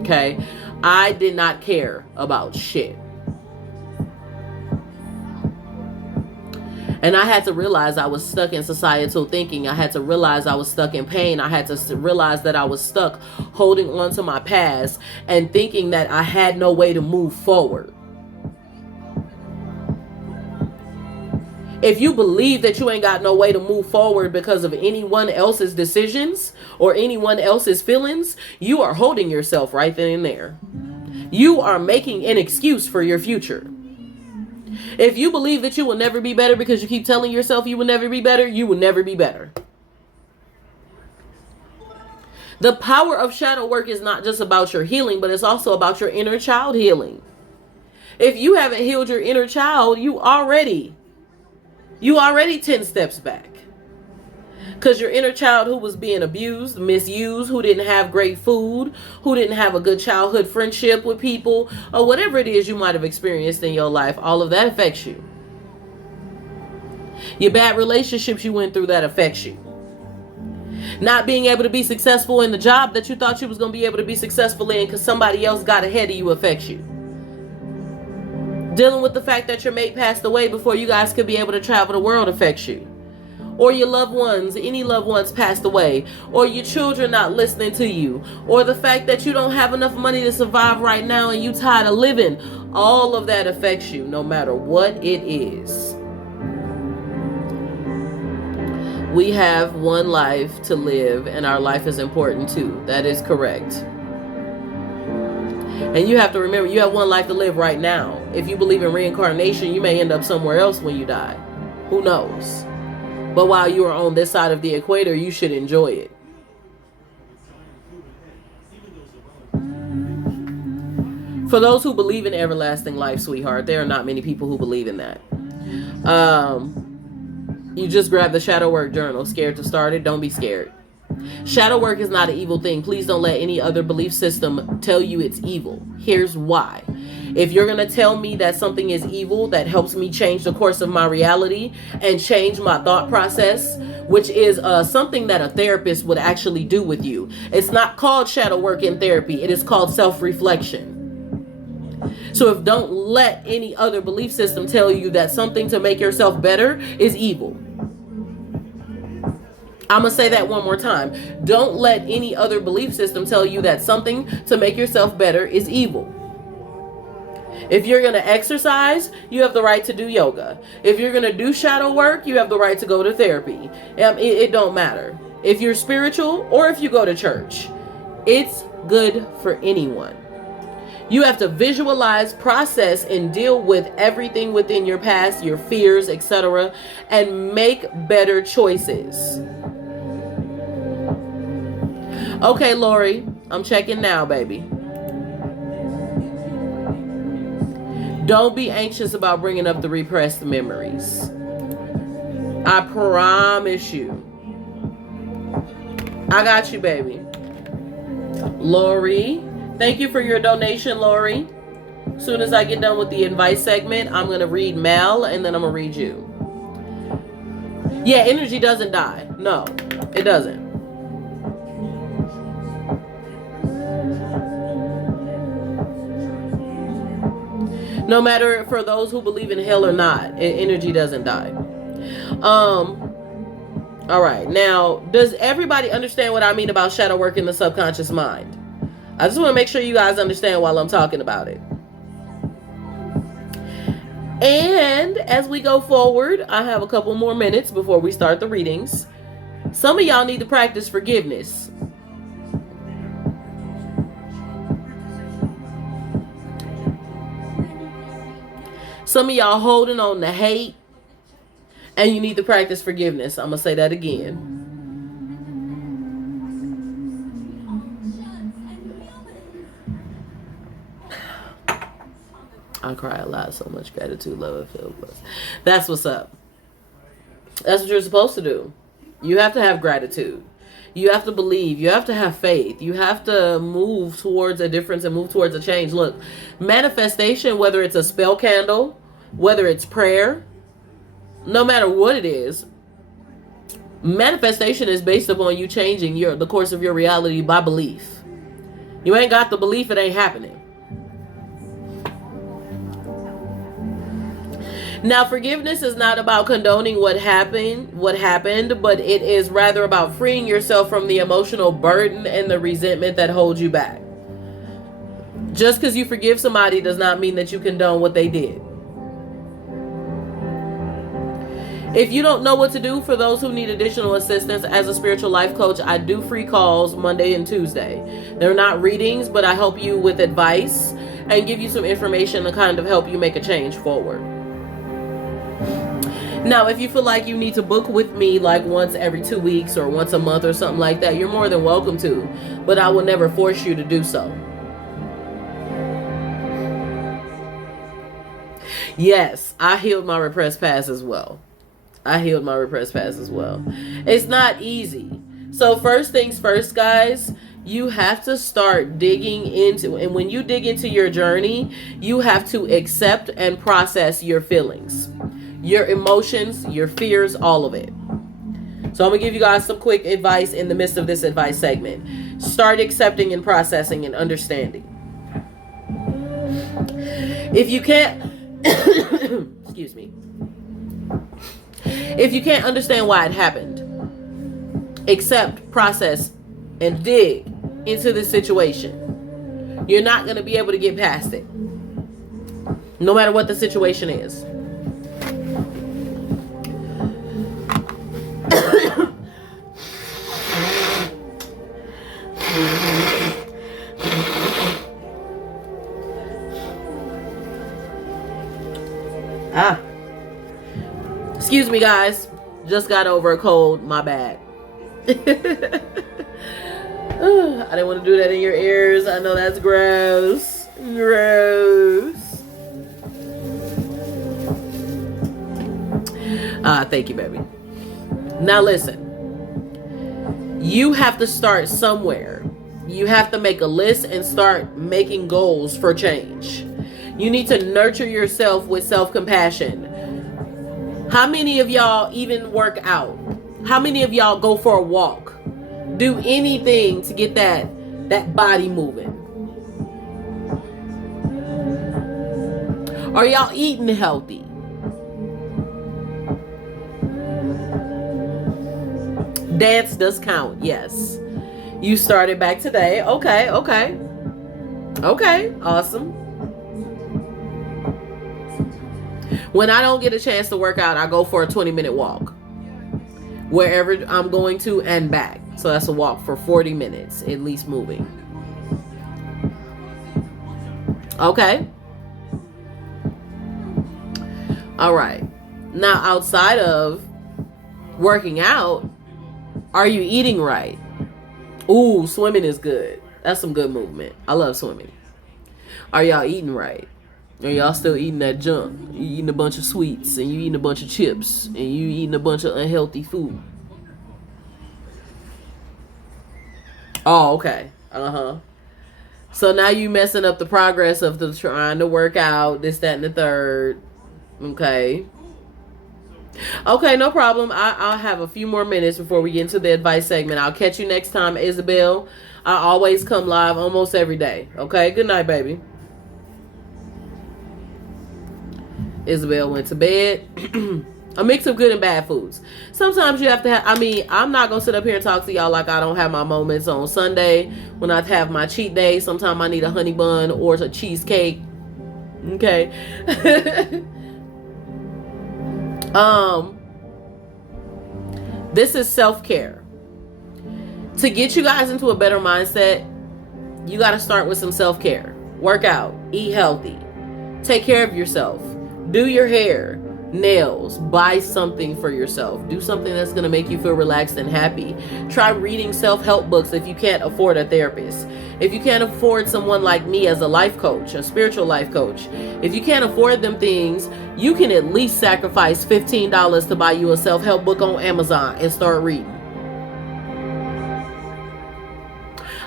Okay? I did not care about shit. And I had to realize I was stuck in societal thinking. I had to realize I was stuck in pain. I had to realize that I was stuck holding on to my past and thinking that I had no way to move forward. If you believe that you ain't got no way to move forward because of anyone else's decisions or anyone else's feelings, you are holding yourself right then and there. You are making an excuse for your future. If you believe that you will never be better because you keep telling yourself you will never be better, you will never be better. The power of shadow work is not just about your healing, but it's also about your inner child healing. If you haven't healed your inner child, you already 10 steps back. Because your inner child who was being abused, misused, who didn't have great food, who didn't have a good childhood friendship with people, or whatever it is you might have experienced in your life, all of that affects you. Your bad relationships you went through, that affects you. Not being able to be successful in the job that you thought you was going to be able to be successful in because somebody else got ahead of you affects you. Dealing with the fact that your mate passed away before you guys could be able to travel the world affects you. Or your loved ones, any loved ones passed away. Or your children not listening to you. Or the fact that you don't have enough money to survive right now and you tired of living. All of that affects you no matter what it is. We have one life to live and our life is important too. That is correct. And you have to remember, you have one life to live right now. If you believe in reincarnation, you may end up somewhere else when you die. Who knows? But while you are on this side of the equator, you should enjoy it. For those who believe in everlasting life, sweetheart, there are not many people who believe in that. You just grab the shadow work journal. Scared to start it? Don't be scared. Shadow work is not an evil thing. Please don't let any other belief system tell you it's evil. Here's why. If you're going to tell me that something is evil that helps me change the course of my reality and change my thought process, which is something that a therapist would actually do with you. It's not called shadow work in therapy. It is called self-reflection. So if don't let any other belief system tell you that something to make yourself better is evil. I'm going to say that one more time. Don't let any other belief system tell you that something to make yourself better is evil. If you're going to exercise, you have the right to do yoga. If you're going to do shadow work, you have the right to go to therapy. It don't matter. If you're spiritual or if you go to church, it's good for anyone. You have to visualize, process, and deal with everything within your past, your fears, etc., and make better choices. Okay, Lori, I'm checking now, baby. Don't be anxious about bringing up the repressed memories. I promise you. I got you, baby. Lori, thank you for your donation, Lori. As soon as I get done with the advice segment, I'm going to read Mel and then I'm going to read you. Yeah, energy doesn't die. No, it doesn't. No matter for those who believe in hell or not, energy doesn't die. All right. Now, does everybody understand what I mean about shadow work in the subconscious mind? I just want to make sure you guys understand while I'm talking about it. And as we go forward, I have a couple more minutes before we start the readings. Some of y'all need to practice forgiveness. Some of y'all holding on to hate, and you need to practice forgiveness. I'm going to say that again. I cry a lot. So much gratitude, love, and feel blessed. That's what's up. That's what you're supposed to do. You have to have gratitude. You have to believe. You have to have faith. You have to move towards a difference and move towards a change. Look, manifestation, whether it's a spell candle, whether it's prayer, no matter what it is, manifestation is based upon you changing the course of your reality by belief. You ain't got the belief, it ain't happening. Now, forgiveness is not about condoning what happened, but it is rather about freeing yourself from the emotional burden and the resentment that holds you back. Just because you forgive somebody does not mean that you condone what they did. If you don't know what to do, for those who need additional assistance as a spiritual life coach, I do free calls Monday and Tuesday. They're not readings, but I help you with advice and give you some information to kind of help you make a change forward. Now, if you feel like you need to book with me like once every 2 weeks or once a month or something like that, you're more than welcome to, but I will never force you to do so. Yes, I healed my repressed past as well. It's not easy. So first things first, guys, you have to start digging into, and when you dig into your journey, you have to accept and process your feelings, your emotions, your fears, all of it. So I'm going to give you guys some quick advice in the midst of this advice segment. Start accepting and processing and understanding. If you can't, excuse me. If you can't understand why it happened, accept, process, and dig into this situation, you're not going to be able to get past it, no matter what the situation is. Excuse me, guys. Just got over a cold. My bad. I didn't want to do that in your ears. I know that's gross. Thank you, baby. Now listen. You have to start somewhere. You have to make a list and start making goals for change. You need to nurture yourself with self-compassion. How many of y'all even work out? How many of y'all go for a walk? Do anything to get that body moving? Are y'all eating healthy? Dance does count, yes. You started back today. Okay, awesome. When I don't get a chance to work out, I go for a 20-minute walk. Wherever I'm going to and back. So that's a walk for 40 minutes, at least moving. Okay. All right. Now, outside of working out, are you eating right? Ooh, swimming is good. That's some good movement. I love swimming. Are y'all eating right? Or y'all still eating that junk? You eating a bunch of sweets, and you eating a bunch of chips, and you eating a bunch of unhealthy food. Oh, okay. So now you messing up the progress of the trying to work out, this, that, and the third. Okay, no problem. I'll have a few more minutes before we get into the advice segment. I'll catch you next time, Isabel. I always come live almost every day. Okay, good night, baby. Isabel went to bed. A mix of good and bad foods. Sometimes you have to have, I'm not going to sit up here and talk to y'all like I don't have my moments on Sunday when I have my cheat day. Sometimes I need a honey bun or a cheesecake. Okay. This is self-care. To get you guys into a better mindset, you got to start with some self-care. Work out, eat healthy, take care of yourself. Do your hair. nails, buy something for yourself, do something that's going to make you feel relaxed and happy. Try reading self-help books if you can't afford a therapist. If you can't afford someone like me as a life coach, a spiritual life coach, if you can't afford them things, you can at least sacrifice $15 to buy you a self-help book on Amazon and start reading.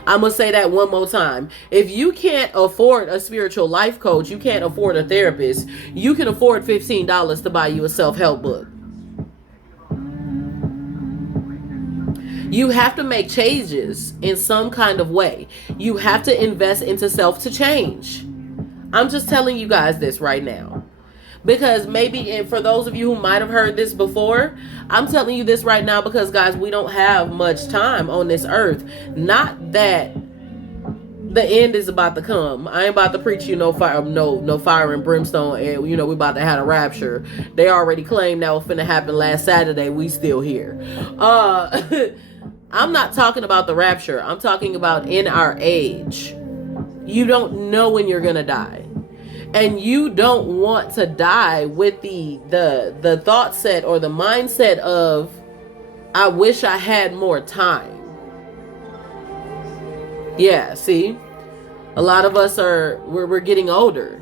I'm going to say that one more time. If you can't afford a spiritual life coach, you can't afford a therapist, you can afford $15 to buy you a self-help book. You have to make changes in some kind of way. You have to invest into self to change. I'm just telling you guys this right now. Because maybe, and for those of you who might have heard this before, I'm telling you this right now because, guys, we don't have much time on this earth. Not that the end is about to come. I ain't about to preach you no fire, no fire and brimstone, and we about to have a rapture. They already claimed that was finna happen last Saturday. We still here. I'm not talking about the rapture. I'm talking about in our age. You don't know when you're gonna die. And you don't want to die with the thought set or the mindset of, I wish I had more time. Yeah, see? A lot of us we're getting older.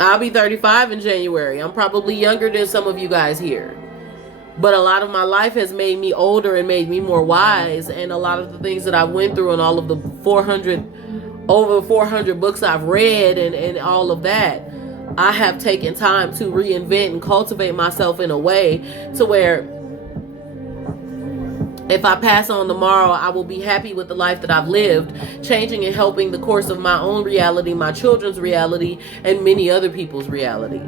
I'll be 35 in January. I'm probably younger than some of you guys here. But a lot of my life has made me older and made me more wise. And a lot of the things that I went through and all of the over 400 books I've read and all of that, I have taken time to reinvent and cultivate myself in a way to where if I pass on tomorrow, I will be happy with the life that I've lived, changing and helping the course of my own reality, my children's reality, and many other people's reality.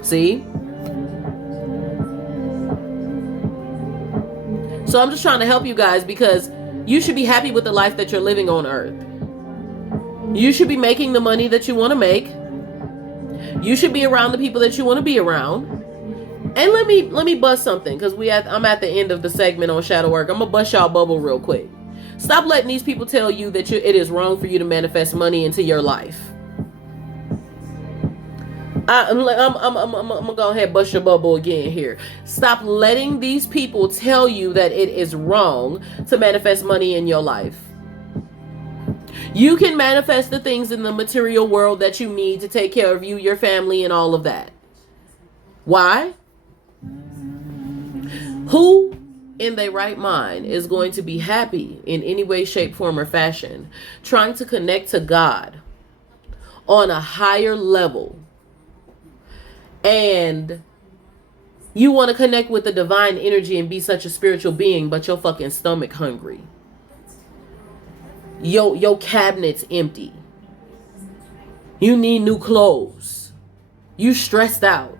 See? So I'm just trying to help you guys because you should be happy with the life that you're living on earth. You should be making the money that you want to make. You should be around the people that you want to be around. And let me bust something because I'm at the end of the segment on shadow work. I'm gonna bust y'all bubble real quick. Stop letting these people tell you that it is wrong for you to manifest money into your life. I'm gonna go ahead and bust your bubble again here. Stop letting these people tell you that it is wrong to manifest money in your life. You can manifest the things in the material world that you need to take care of you, your family, and all of that. Why? Who in their right mind is going to be happy in any way, shape, form, or fashion trying to connect to God on a higher level? And you want to connect with the divine energy and be such a spiritual being, but your fucking stomach hungry. Your cabinet's empty. You need new clothes. You stressed out.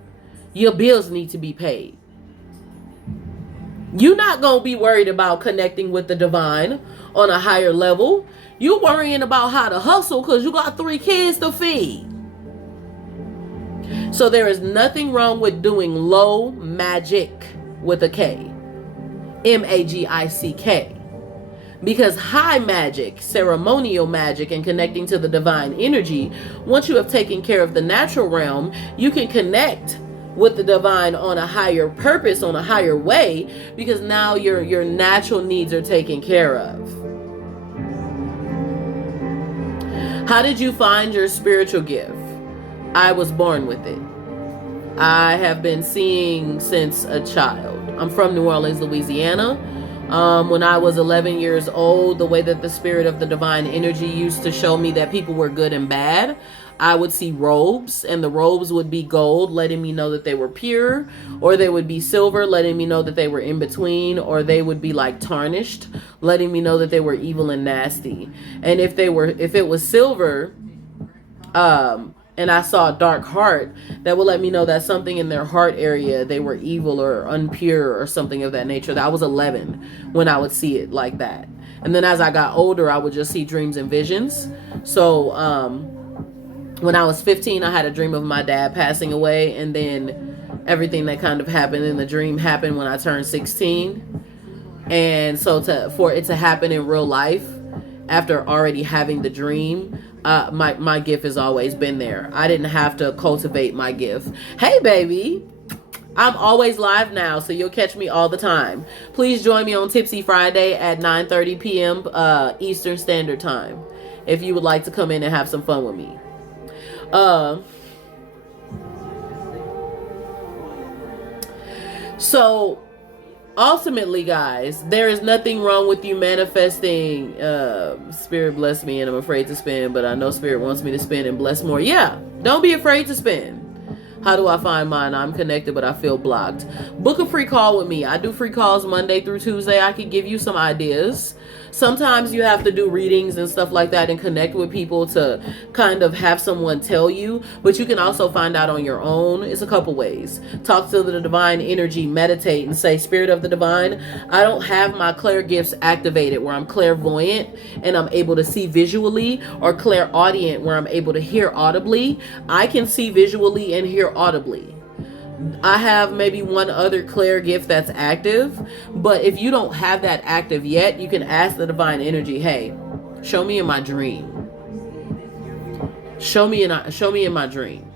Your bills need to be paid. You're not going to be worried about connecting with the divine on a higher level. You're worrying about how to hustle because you got 3 kids to feed. So there is nothing wrong with doing low magic with a K. MAGICK. Because high magic, ceremonial magic, and connecting to the divine energy, once you have taken care of the natural realm, you can connect with the divine on a higher purpose, on a higher way, because now your natural needs are taken care of. How did you find your spiritual gift? I was born with it. I have been seeing since a child. I'm from New Orleans, Louisiana. When I was 11 years old, the way that the spirit of the divine energy used to show me that people were good and bad, I would see robes, and the robes would be gold, letting me know that they were pure, or they would be silver, letting me know that they were in between, or they would be like tarnished, letting me know that they were evil and nasty. And if it was silver, and I saw a dark heart, that would let me know that something in their heart area, they were evil or unpure or something of that nature. I was 11 when I would see it like that. And then as I got older, I would just see dreams and visions. So when I was 15, I had a dream of my dad passing away, and then everything that kind of happened in the dream happened when I turned 16. And so for it to happen in real life, after already having the dream, my gift has always been there. I didn't have to cultivate my gift. Hey, baby. I'm always live now, so you'll catch me all the time. Please join me on Tipsy Friday at 9:30 p.m. Eastern Standard Time if you would like to come in and have some fun with me. So ultimately, guys, there is nothing wrong with you manifesting. Spirit bless me and I'm afraid to spend, but I know Spirit wants me to spend and bless more. Yeah, don't be afraid to spend. How do I find mine? I'm connected, but I feel blocked. Book a free call with me. I do free calls Monday through Tuesday. I can give you some ideas. Sometimes you have to do readings and stuff like that and connect with people to kind of have someone tell you, but you can also find out on your own. It's a couple ways. Talk to the divine energy, meditate and say, Spirit of the divine, I don't have my clair gifts activated where I'm clairvoyant and I'm able to see visually, or clairaudient where I'm able to hear audibly. I can see visually and hear audibly. I have maybe one other clair gift that's active, but if you don't have that active yet, you can ask the divine energy, hey, show me in my dream. Show me in my dream.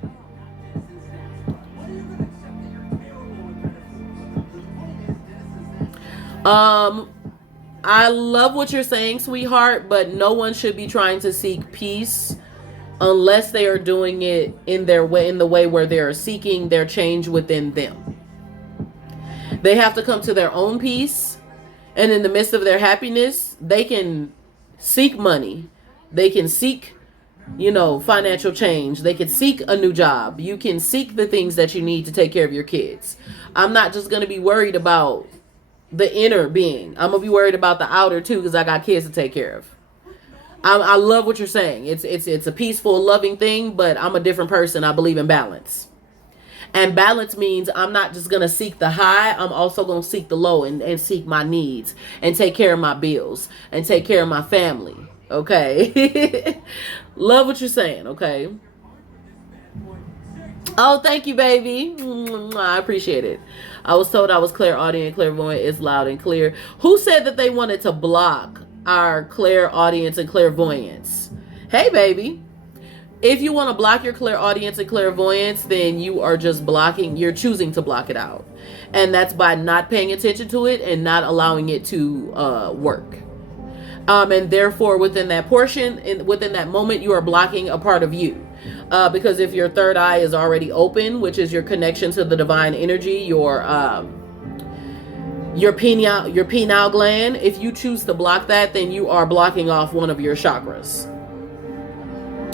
I love what you're saying, sweetheart, but no one should be trying to seek peace unless they are doing it in their way, in the way where they are seeking their change within them. They have to come to their own peace, and in the midst of their happiness, they can seek money. They can seek, financial change. They can seek a new job. You can seek the things that you need to take care of your kids. I'm not just going to be worried about the inner being. I'm going to be worried about the outer too, because I got kids to take care of. I love what you're saying. It's a peaceful, loving thing, but I'm a different person. I believe in balance. And balance means I'm not just going to seek the high. I'm also going to seek the low and seek my needs and take care of my bills and take care of my family. Okay. Love what you're saying. Okay. Oh, thank you, baby. I appreciate it. I was told I was clairaudient, clairvoyant. It's loud and clear. Who said that they wanted to block our clairaudience and clairvoyance? Hey, baby. If you want to block your clairaudience and clairvoyance, then you are just blocking. You're choosing to block it out. And that's by not paying attention to it and not allowing it to work. And therefore, within that portion, within that moment, you are blocking a part of you. Because if your third eye is already open, which is your connection to the divine energy, your pineal gland, if you choose to block that, then you are blocking off one of your chakras,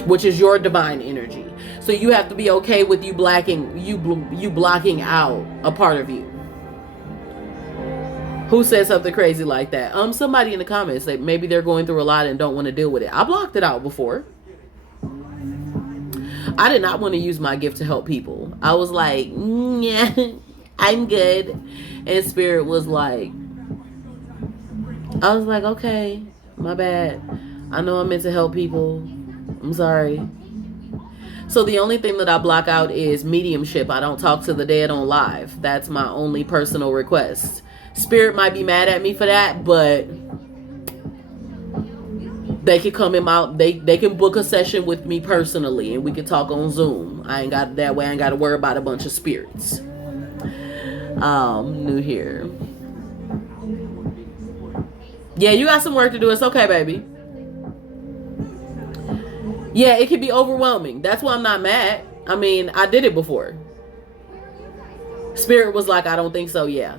which is your divine energy. So you have to be okay with you blocking out a part of you. Who said something crazy like that? Somebody in the comments said maybe they're going through a lot and don't want to deal with it. I blocked it out before. I did not want to use my gift to help people. I was like, yeah, I'm good. And Spirit was like, I was like, okay, my bad. I know I'm meant to help people. I'm sorry. So the only thing that I block out is mediumship. I don't talk to the dead on live. That's my only personal request. Spirit might be mad at me for that, but they can come in they can book a session with me personally and we can talk on Zoom. I ain't got to worry about a bunch of spirits. New here. Yeah, you got some work to do. It's okay, baby. Yeah, it can be overwhelming. That's why I'm not mad. I mean, I did it before. Spirit was like, I don't think so. Yeah.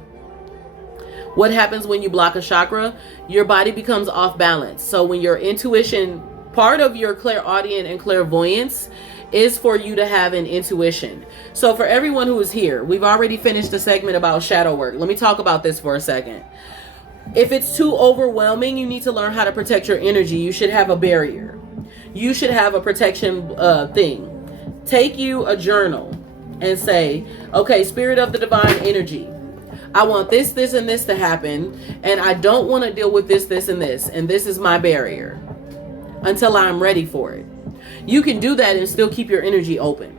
What happens when you block a chakra? Your body becomes off balance. So when your intuition, part of your clairaudient and clairvoyance is for you to have an intuition. So for everyone who is here, we've already finished the segment about shadow work. Let me talk about this for a second. If it's too overwhelming, you need to learn how to protect your energy. You should have a barrier. You should have a protection thing. Take you a journal and say, okay, Spirit of the divine energy, I want this, this, and this to happen, and I don't want to deal with this, this, and this is my barrier until I'm ready for it. You can do that and still keep your energy open.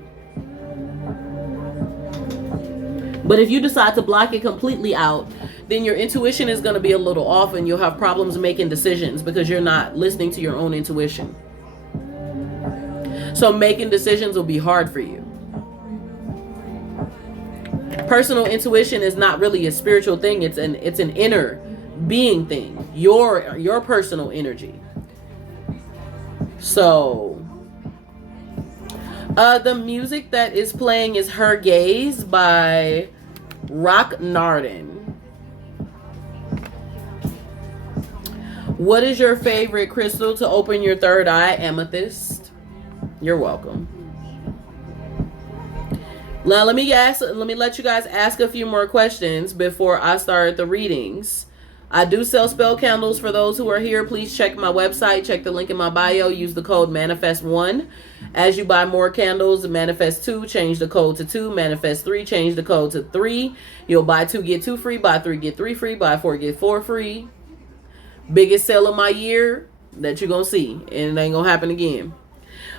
But if you decide to block it completely out, then your intuition is going to be a little off and you'll have problems making decisions because you're not listening to your own intuition. So making decisions will be hard for you. Personal intuition is not really a spiritual thing. It's an inner being thing. Your personal energy. So the music that is playing is Her Gaze by Rock Nardin. What is your favorite crystal to open your third eye? Amethyst. You're welcome. Now let me let you guys ask a few more questions before I start the readings. I do sell spell candles for those who are here. Please check my website. Check the link in my bio. Use the code MANIFEST1. As you buy more candles, MANIFEST2, change the code to 2. MANIFEST3, change the code to 3. You'll buy 2, get 2 free. Buy 3, get 3 free. Buy 4, get 4 free. Biggest sale of my year that you're going to see. And it ain't going to happen again.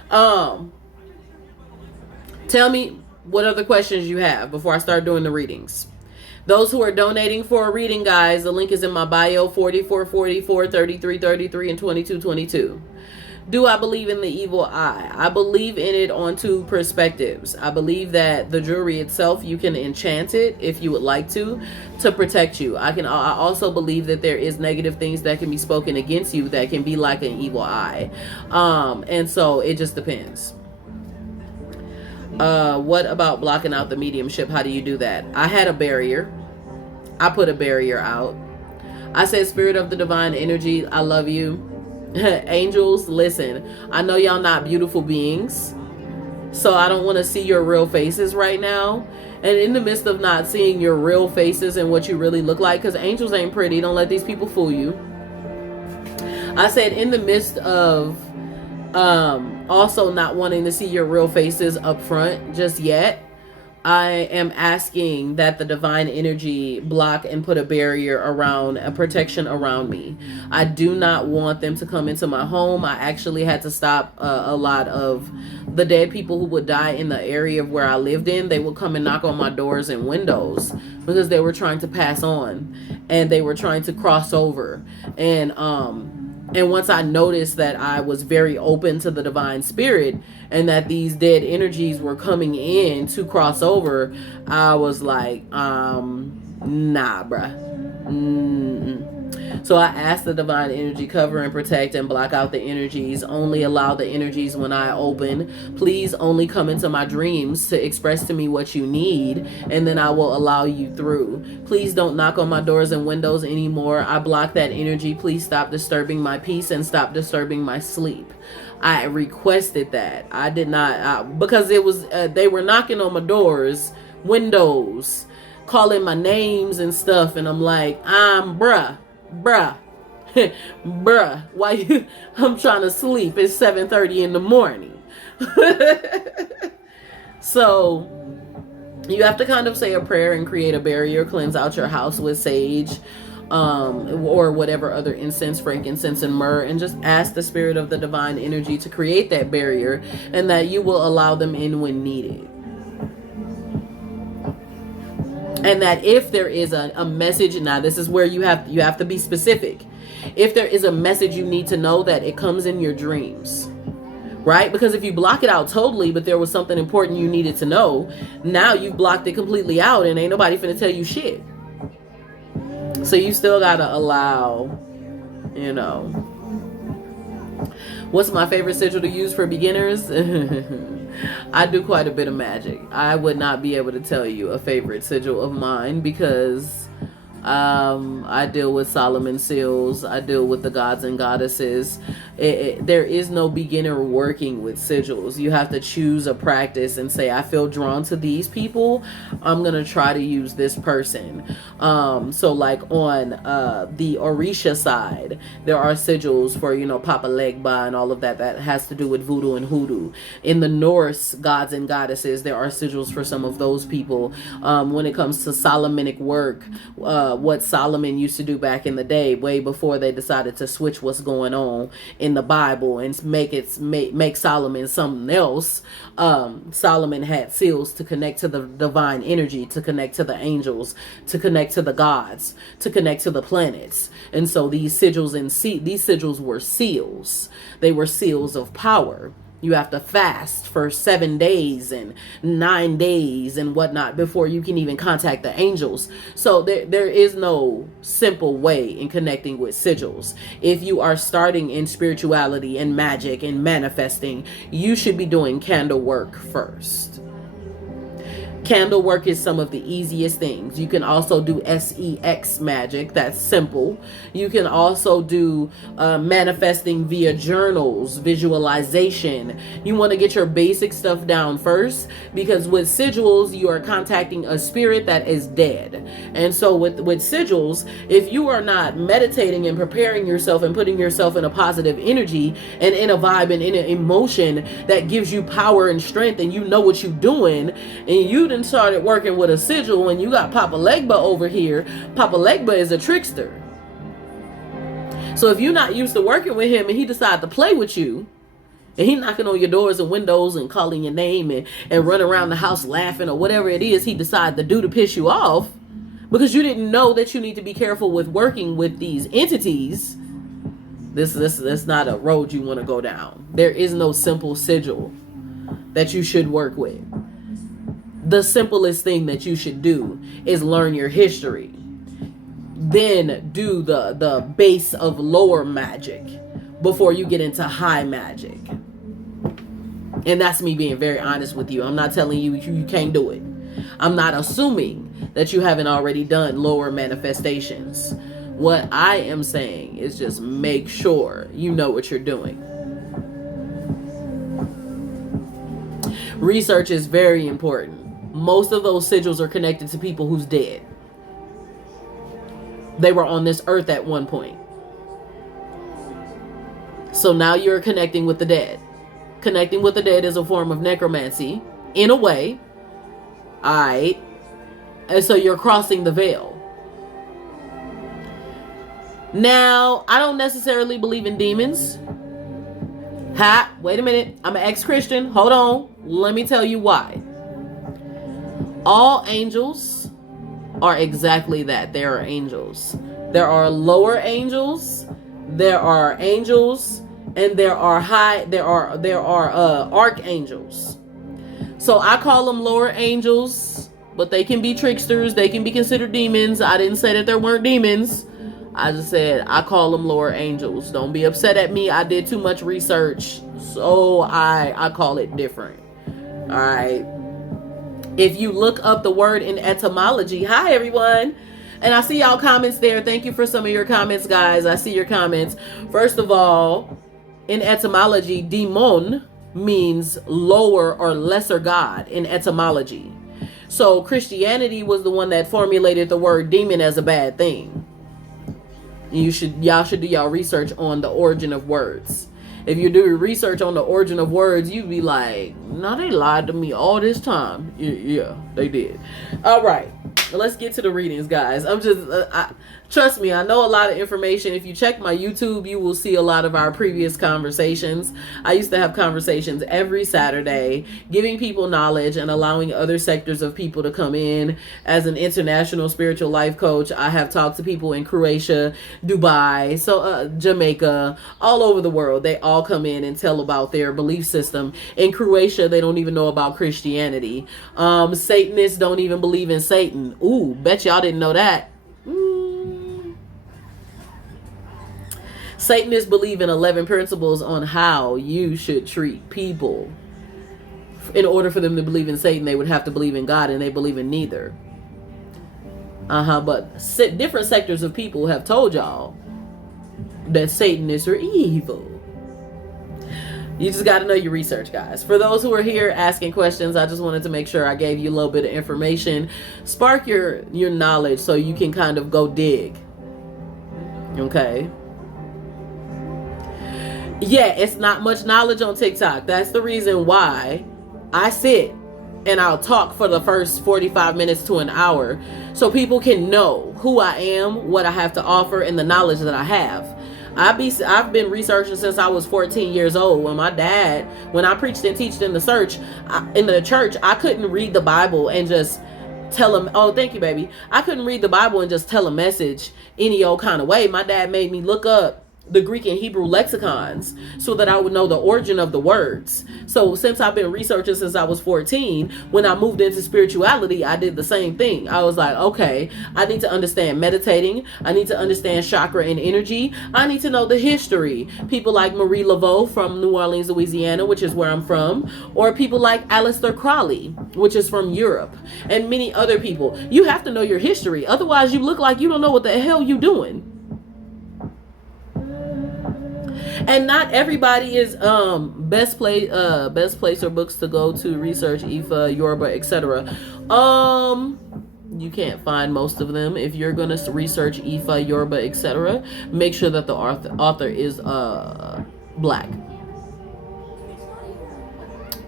Tell me what other questions you have before I start doing the readings. Those who are donating for a reading, guys, the link is in my bio, 4444, 3333, and 2222. Do I believe in the evil eye? I believe in it on two perspectives. I believe that the jewelry itself, you can enchant it if you would like to protect you. I also believe that there is negative things that can be spoken against you that can be like an evil eye. And so it just depends. What about blocking out the mediumship? How do you do that? I had a barrier. I put a barrier out. I said, Spirit of the Divine Energy, I love you. Angels, listen, I know y'all not beautiful beings, so I don't want to see your real faces right now. And in the midst of not seeing your real faces and what you really look like, because angels ain't pretty, don't let these people fool you. I said, in the midst of also not wanting to see your real faces up front just yet, I am asking that the divine energy block and put a barrier around, a protection around me. I do not want them to come into my home. I actually had to stop a lot of the dead people who would die in the area of where I lived in. They would come and knock on my doors and windows because they were trying to pass on and they were trying to cross over. And once I noticed that I was very open to the divine spirit and that these dead energies were coming in to cross over, I was like, nah, bruh. So I asked the divine energy, cover and protect and block out the energies. Only allow the energies when I open. Please only come into my dreams to express to me what you need, and then I will allow you through. Please don't knock on my doors and windows anymore. I block that energy. Please stop disturbing my peace and stop disturbing my sleep. I requested that. I did not, because it was, they were knocking on my doors, windows, calling my names and stuff. And I'm like, bruh, why you, I'm trying to sleep. It's 7:30 in the morning. So you have to kind of say a prayer and create a barrier, cleanse out your house with sage, or whatever other incense, frankincense and myrrh, and just ask the spirit of the divine energy to create that barrier and that you will allow them in when needed. And that if there is a message, now this is where you have to be specific. If there is a message you need to know, that it comes in your dreams, right? Because if you block it out totally, but there was something important you needed to know, now you've blocked it completely out and ain't nobody finna tell you shit. So you still gotta allow, what's my favorite sigil to use for beginners? I do quite a bit of magic. I would not be able to tell you a favorite sigil of mine because I deal with Solomon seals. I deal with the gods and goddesses. There is no beginner working with sigils. You have to choose a practice and say, I feel drawn to these people. I'm going to try to use this person. So like on the Orisha side, there are sigils for, Papa Legba and all of that. That has to do with voodoo and hoodoo. In the Norse gods and goddesses, there are sigils for some of those people. When it comes to Solomonic work, what Solomon used to do back in the day, way before they decided to switch what's going on in the Bible and make Solomon something else. Solomon had seals to connect to the divine energy, to connect to the angels, to connect to the gods, to connect to the planets. And so these sigils were seals. They were seals of power. You have to fast for 7 days and 9 days and whatnot before you can even contact the angels. So there is no simple way in connecting with sigils. If you are starting in spirituality and magic and manifesting, you should be doing candle work first. Candle work is some of the easiest things. You can also do SEX magic. That's simple. You can also do manifesting via journals, visualization. You want to get your basic stuff down first, because with sigils, you are contacting a spirit that is dead. And so with sigils, if you are not meditating and preparing yourself and putting yourself in a positive energy and in a vibe and in an emotion that gives you power and strength, and you know what you're doing, and you started working with a sigil, and you got Papa Legba over here. Papa Legba is a trickster. So if you're not used to working with him and he decide to play with you, and he knocking on your doors and windows and calling your name and run around the house laughing or whatever it is he decide to do to piss you off, because you didn't know that you need to be careful with working with these entities, that's not a road you want to go down. There is no simple sigil that you should work with. The simplest thing that you should do is learn your history. Then do the base of lower magic before you get into high magic. And that's me being very honest with you. I'm not telling you you can't do it. I'm not assuming that you haven't already done lower manifestations. What I am saying is just make sure you know what you're doing. Research is very important. Most of those sigils are connected to people who's dead. They were on this earth at one point. So now you're connecting with the dead. Connecting with the dead is a form of necromancy, in a way. Alright. And so you're crossing the veil. Now, I don't necessarily believe in demons. Wait a minute. I'm an ex-Christian. Hold on. Let me tell you why. All angels are exactly that. They are angels. There are lower angels, there are angels, and there are archangels. So I call them lower angels, but they can be tricksters, they can be considered demons. I didn't say that there weren't demons. I just said I call them lower angels. Don't be upset at me. I did too much research, so I call it different. All right. If you look up the word in etymology, hi everyone. And I see y'all comments there. Thank you for some of your comments, guys. I see your comments. First of all, in etymology, demon means lower or lesser god in etymology. So Christianity was the one that formulated the word demon as a bad thing. Y'all should do y'all research on the origin of words. If you do research on the origin of words, you'd be like, no, they lied to me all this time. Yeah, they did. All right. Let's get to the readings, guys. Trust me, I know a lot of information. If you check my YouTube, you will see a lot of our previous conversations. I used to have conversations every Saturday, giving people knowledge and allowing other sectors of people to come in. As an international spiritual life coach, I have talked to people in Croatia, Dubai, Jamaica, all over the world. They all come in and tell about their belief system. In Croatia, they don't even know about Christianity. Satanists don't even believe in Satan. Ooh, bet y'all didn't know that. Satanists believe in 11 principles on how you should treat people. In order for them to believe in Satan, they would have to believe in God, and they believe in neither. But different sectors of people have told y'all that Satanists are evil. You just got to know your research, guys. For those who are here asking questions, I just wanted to make sure I gave you a little bit of information. Spark your knowledge so you can kind of go dig. Okay? Yeah, it's not much knowledge on TikTok. That's the reason why I sit and I'll talk for the first 45 minutes to an hour so people can know who I am, what I have to offer, and the knowledge that I have. I've been researching since I was 14 years old. When I preached and teached in the church, I couldn't read the Bible and just tell them, oh, thank you, baby. I couldn't read the Bible and just tell a message any old kind of way. My dad made me look up the Greek and Hebrew lexicons so that I would know the origin of the words. So since I've been researching since I was 14, when I moved into spirituality, I did the same thing. I was like, okay, I need to understand meditating. I need to understand chakra and energy. I need to know the history. People like Marie Laveau from New Orleans, Louisiana, which is where I'm from, or people like Aleister Crowley, which is from Europe, and many other people. You have to know your history. Otherwise, you look like you don't know what the hell you're doing. And not everybody is best place or books to go to research Ifa, Yoruba, etc. You can't find most of them. If you're gonna research Ifa, Yoruba, etc., make sure that the author is black.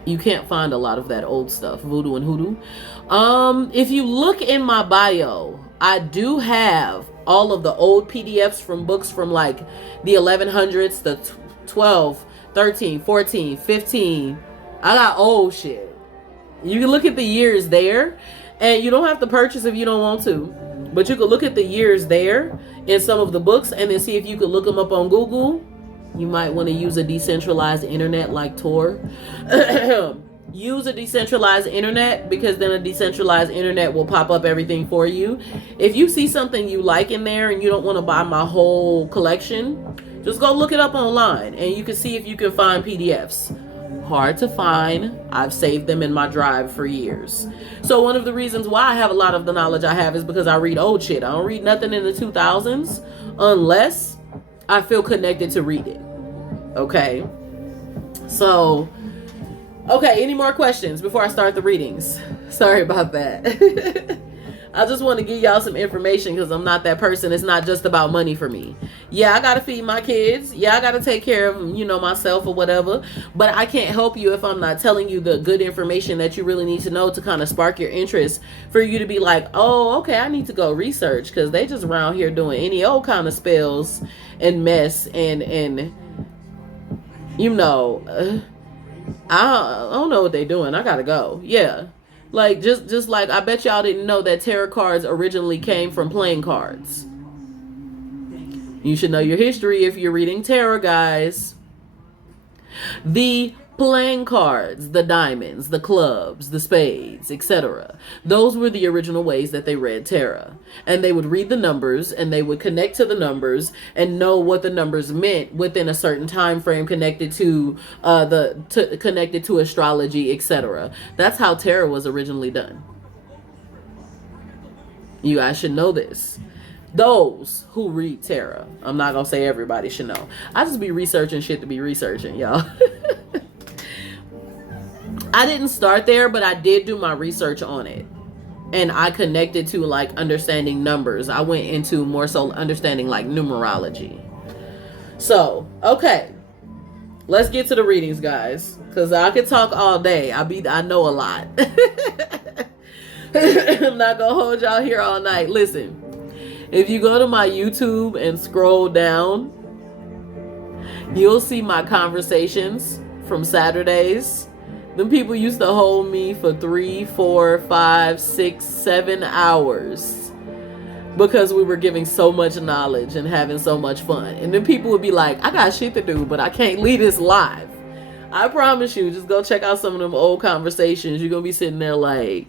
You can't find a lot of that old stuff, voodoo and hoodoo. If you look in my bio, I do have all of the old PDFs from books from like the 1100s, the 12, 13, 14, 15. I got old shit. You can look at the years there, and you don't have to purchase if you don't want to, but you can look at the years there in some of the books and then see if you could look them up on Google. You might want to use a decentralized internet like Tor. Use a decentralized internet, because then a decentralized internet will pop up everything for you. If you see something you like in there and you don't want to buy my whole collection, just go look it up online and you can see if you can find PDFs. Hard to find. I've saved them in my drive for years. So one of the reasons why I have a lot of the knowledge I have is because I read old shit. I don't read nothing in the 2000s unless I feel connected to read it. Okay? So, okay, any more questions before I start the readings? Sorry about that. I just want to give y'all some information because I'm not that person. It's not just about money for me. Yeah, I got to feed my kids. Yeah, I got to take care of, myself or whatever. But I can't help you if I'm not telling you the good information that you really need to know to kind of spark your interest for you to be like, oh, okay, I need to go research because they just around here doing any old kind of spells and mess and I don't know what they're doing. I gotta go. Yeah. Like, just like, I bet y'all didn't know that tarot cards originally came from playing cards. You should know your history if you're reading tarot, guys. The playing cards, the diamonds, the clubs, the spades, etc. Those were the original ways that they read tarot. And they would read the numbers and they would connect to the numbers and know what the numbers meant within a certain time frame connected to connected to astrology, etc. That's how tarot was originally done. You guys should know this. Those who read tarot. I'm not gonna say everybody should know. I just be researching shit to be researching, y'all. I didn't start there, but I did do my research on it. And I connected to like understanding numbers. I went into more so understanding like numerology. So, okay. Let's get to the readings, guys. Because I could talk all day. I know a lot. I'm not going to hold y'all here all night. Listen. If you go to my YouTube and scroll down, you'll see my conversations from Saturdays. Them people used to hold me for 3, 4, 5, 6, 7 hours because we were giving so much knowledge and having so much fun. And then people would be like, I got shit to do, but I can't leave this live. I promise you, just go check out some of them old conversations. You're going to be sitting there like,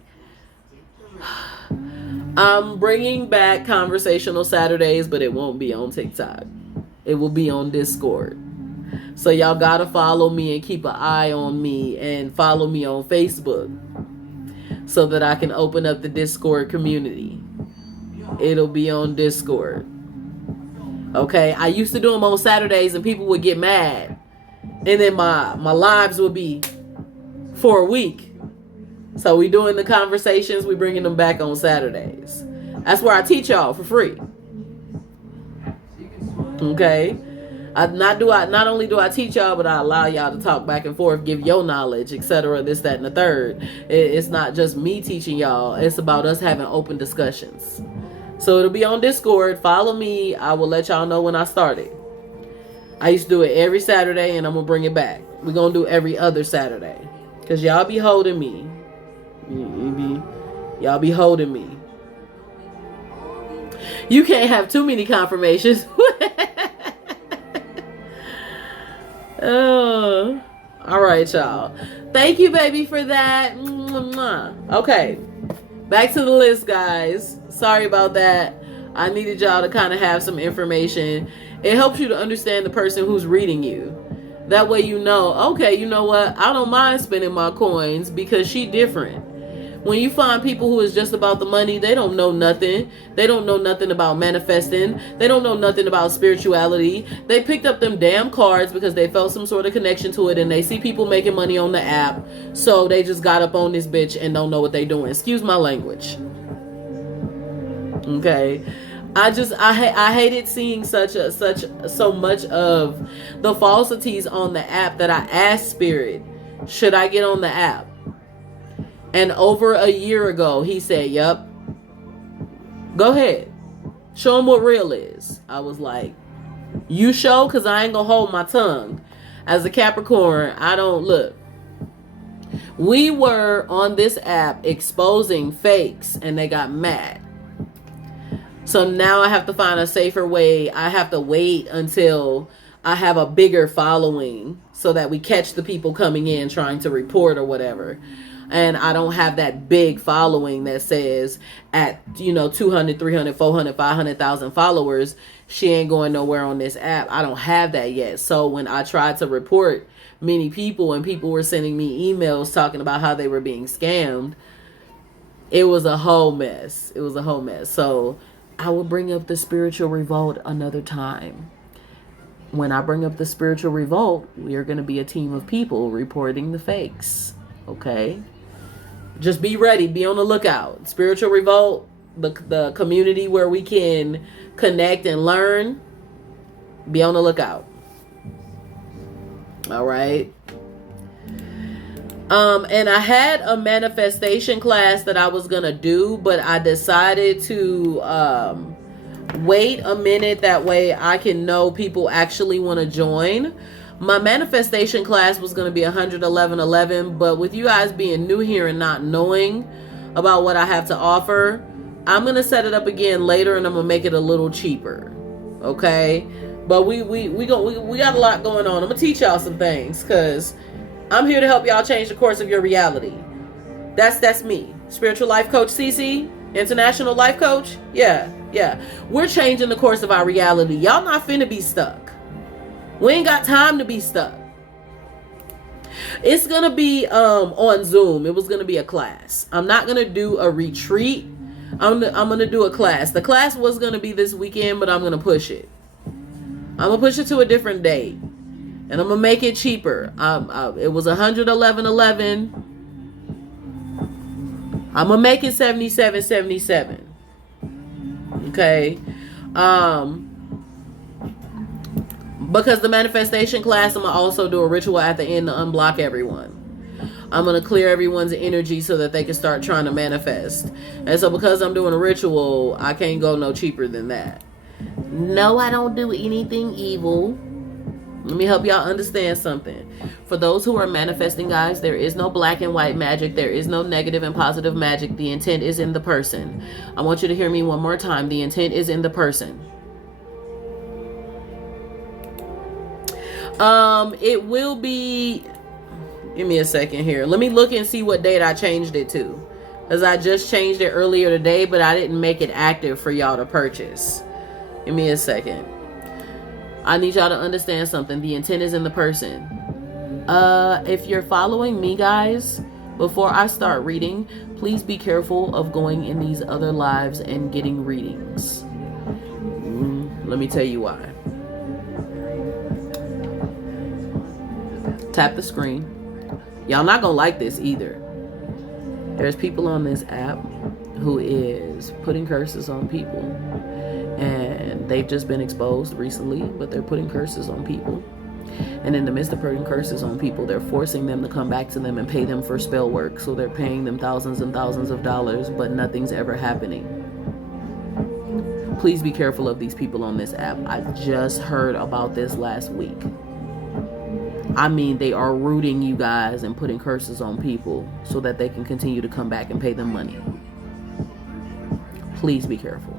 I'm bringing back conversational Saturdays, but it won't be on TikTok. It will be on Discord. So y'all gotta follow me and keep an eye on me and follow me on Facebook so that I can open up the Discord community. It'll be on Discord. Okay, I used to do them on Saturdays and people would get mad. And then my lives would be for a week. So we doing the conversations, we bringing them back on Saturdays. That's where I teach y'all for free. Okay? Not only do I teach y'all, but I allow y'all to talk back and forth, give your knowledge, etc., this, that, and the third. It's not just me teaching y'all. It's about us having open discussions. So it'll be on Discord. Follow me. I will let y'all know when I started. I used to do it every Saturday, and I'm going to bring it back. We're going to do every other Saturday. Because y'all be holding me. Y'all be holding me. You can't have too many confirmations. Oh, all right, y'all. Thank you, baby, for that. Okay, back to the list, guys. Sorry about that. I needed y'all to kind of have some information. It helps you to understand the person who's reading you. That way you know, okay, you know what? I don't mind spending my coins because she different. When you find people who is just about the money, they don't know nothing. They don't know nothing about manifesting. They don't know nothing about spirituality. They picked up them damn cards because they felt some sort of connection to it, and they see people making money on the app. So they just got up on this bitch and don't know what they doing. Excuse my language. Okay. I hated seeing so much of the falsities on the app that I asked Spirit, should I get on the app? And over a year ago, he said, yep, go ahead. Show him what real is. I was like, you show? Because I ain't going to hold my tongue. As a Capricorn, I don't look. We were on this app exposing fakes and they got mad. So now I have to find a safer way. I have to wait until I have a bigger following so that we catch the people coming in trying to report or whatever. And I don't have that big following that says at, 200, 300, 400, 500,000 followers, she ain't going nowhere on this app. I don't have that yet. So when I tried to report many people and people were sending me emails talking about how they were being scammed, it was a whole mess. It was a whole mess. So I will bring up the spiritual revolt another time. When I bring up the spiritual revolt, we are going to be a team of people reporting the fakes. Okay? Just be ready. Be on the lookout. Spiritual revolt, the community where we can connect and learn. Be on the lookout. All right. And I had a manifestation class that I was going to do, but I decided to wait a minute. That way I can know people actually want to join. My manifestation class was going to be 111.11, but with you guys being new here and not knowing about what I have to offer, I'm going to set it up again later and I'm going to make it a little cheaper. Okay? But we got a lot going on. I'm going to teach y'all some things because I'm here to help y'all change the course of your reality. That's me. Spiritual life coach CC, international life coach. Yeah. We're changing the course of our reality. Y'all not finna be stuck. We ain't got time to be stuck. It's gonna be on Zoom. It was gonna be a class. I'm not gonna do a retreat. I'm gonna do a class. The class was gonna be this weekend, but I'm gonna push it. I'm gonna push it to a different date, and I'm gonna make it cheaper. It was 111.11. I'm gonna make it 77.77. Okay. Because the manifestation class, I'm going to also do a ritual at the end to unblock everyone. I'm going to clear everyone's energy so that they can start trying to manifest. And so because I'm doing a ritual, I can't go no cheaper than that. No, I don't do anything evil. Let me help y'all understand something. For those who are manifesting, guys, there is no black and white magic. There is no negative and positive magic. The intent is in the person. I want you to hear me one more time. The intent is in the person. It will be, give me a second here. Let me look and see what date I changed it to. Because I just changed it earlier today, but I didn't make it active for y'all to purchase. Give me a second. I need y'all to understand something. The intent is in the person. If you're following me, guys, before I start reading, please be careful of going in these other lives and getting readings. Let me tell you why. Tap the screen. Y'all not gonna like this either. There's people on this app who is putting curses on people, and they've just been exposed recently, but they're putting curses on people. And in the midst of putting curses on people, they're forcing them to come back to them and pay them for spell work. So they're paying them thousands and thousands of dollars, but nothing's ever happening. Please be careful of these people on this app. I just heard about this last week. I mean, they are rooting you guys and putting curses on people so that they can continue to come back and pay them money. Please be careful.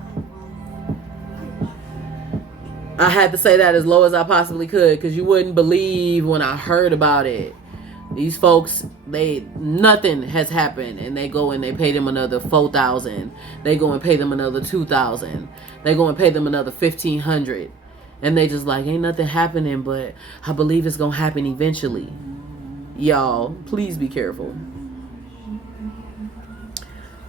I had to say that as low as I possibly could because you wouldn't believe when I heard about it. These folks, nothing has happened, and they go and they pay them another $4,000. They go and pay them another $2,000. They go and pay them another $1,500, and they just like, ain't nothing happening, but I believe it's gonna happen eventually. Y'all, please be careful.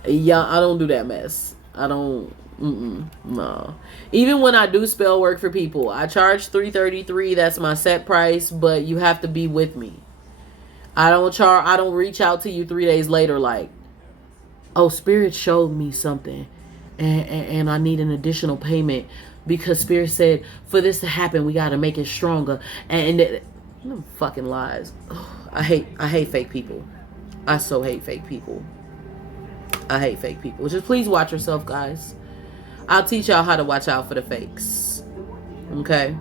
Y'all, I don't do that mess. I don't. No. Even when I do spell work for people, I charge $333. That's my set price, but you have to be with me. I don't reach out to you 3 days later like, oh, Spirit showed me something and I need an additional payment because Spirit said for this to happen we got to make it stronger. And fucking lies. I hate fake people. I so hate fake people. I hate fake people. Just please watch yourself, guys. I'll teach y'all how to watch out for the fakes. Okay?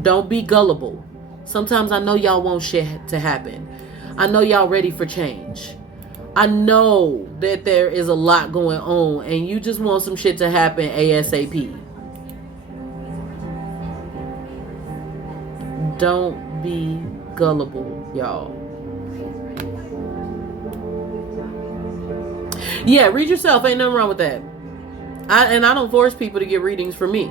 Don't be gullible. Sometimes I know y'all want shit to happen. I know y'all ready for change. I know that there is a lot going on and you just want some shit to happen ASAP. Don't be gullible, y'all. Yeah, read yourself. Ain't nothing wrong with that. I don't force people to get readings from me.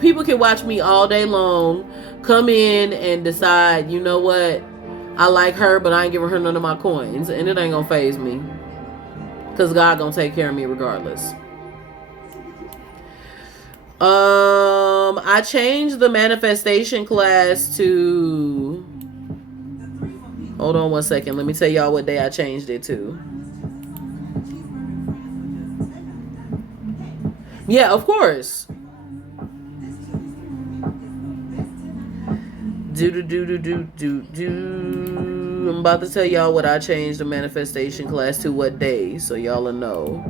People can watch me all day long, come in and decide, you know what, I like her, but I ain't giving her none of my coins, and it ain't gonna faze me, cause God gonna take care of me regardless. I changed the manifestation class to. Hold on one second. Let me tell y'all what day I changed it to. Yeah, of course. I'm about to tell y'all what I changed the manifestation class to, what day, so y'all will know.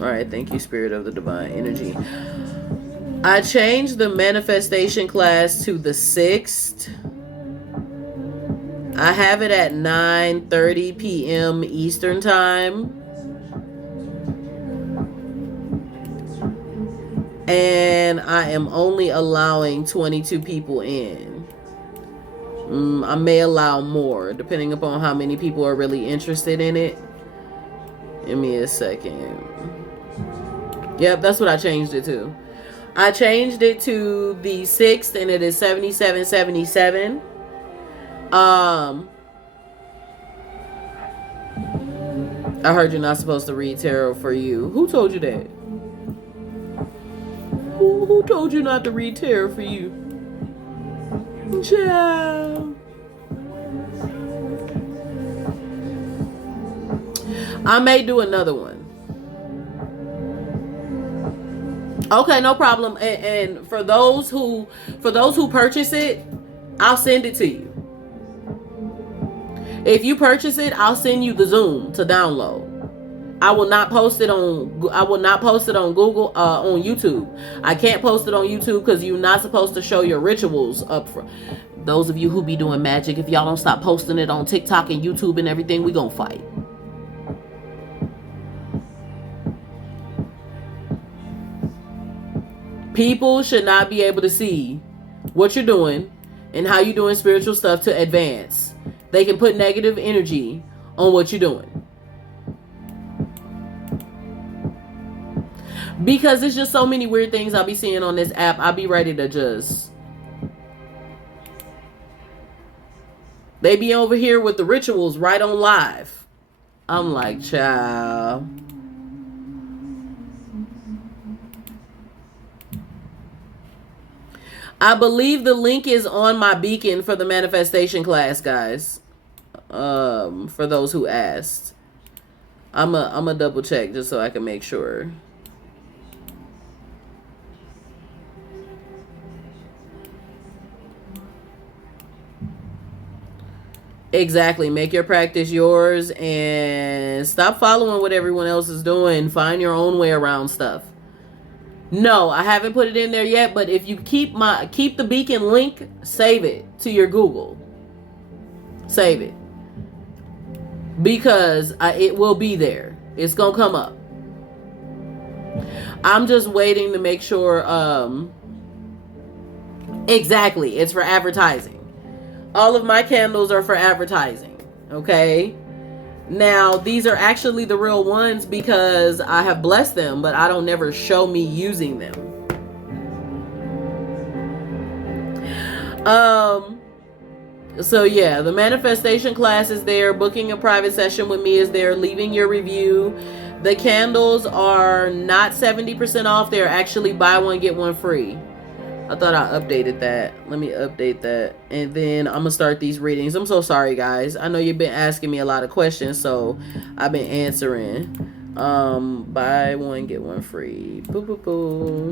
Alright, thank you, Spirit of the Divine Energy. I changed the manifestation class to the 6th. I have it at 9:30 p.m. Eastern Time. And I am only allowing 22 people in. I may allow more, depending upon how many people are really interested in it. Give me a second. Yep, that's what I changed it to. I changed it to the 6th, and it is 7777. I heard you're not supposed to read tarot for you. Who told you that? Who told you not to read tarot for you? Child. I may do another one. Okay, no problem. And for those who purchase it, I'll send it to you. If you purchase it, I'll send you the Zoom to download. I will not post it on Google, on YouTube. I can't post it on YouTube because you're not supposed to show your rituals up front. Those of you who be doing magic, if y'all don't stop posting it on TikTok and YouTube and everything, we gonna fight. People should not be able to see what you're doing and how you're doing spiritual stuff to advance. They can put negative energy on what you're doing. Because there's just so many weird things I'll be seeing on this app. I'll be ready to just. They be over here with the rituals right on live. I'm like, child. I believe the link is on my beacon for the manifestation class, guys. For those who asked. I'm a double check just so I can make sure. Exactly. Make your practice yours and stop following what everyone else is doing. Find your own way around stuff. No, I haven't put it in there yet, but if you keep the beacon link, save it to your Google. Save it. Because it will be there. It's going to come up. I'm just waiting to make sure. Exactly, it's for advertising. All of my candles are for advertising. Okay. Now, these are actually the real ones because I have blessed them, but I don't never show me using them. So yeah, the manifestation class is there. Booking a private session with me is there. Leaving your review. The candles are not 70% off. They're actually buy one, get one free. I thought I updated that. Let me update that. And then I'm going to start these readings. I'm so sorry, guys. I know you've been asking me a lot of questions, so I've been answering. Buy one, get one free. Boo, boo, boo.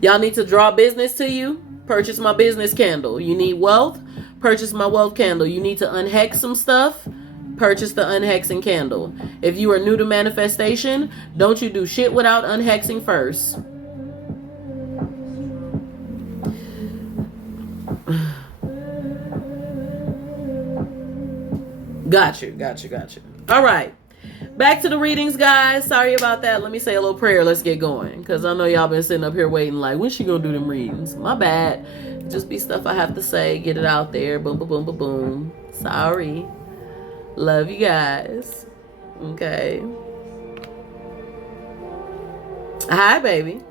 Y'all need to draw business to you? Purchase my business candle. You need wealth? Purchase my wealth candle. You need to unhex some stuff? Purchase the unhexing candle. If you are new to manifestation, don't you do shit without unhexing first. Got you. All right. Back to the readings, guys. Sorry about that. Let me say a little prayer. Let's get going. Because I know y'all been sitting up here waiting like, when's she going to do them readings? My bad. Just be stuff I have to say. Get it out there. Boom, boom, boom, boom, boom. Sorry. Love you guys. Okay. Hi, baby.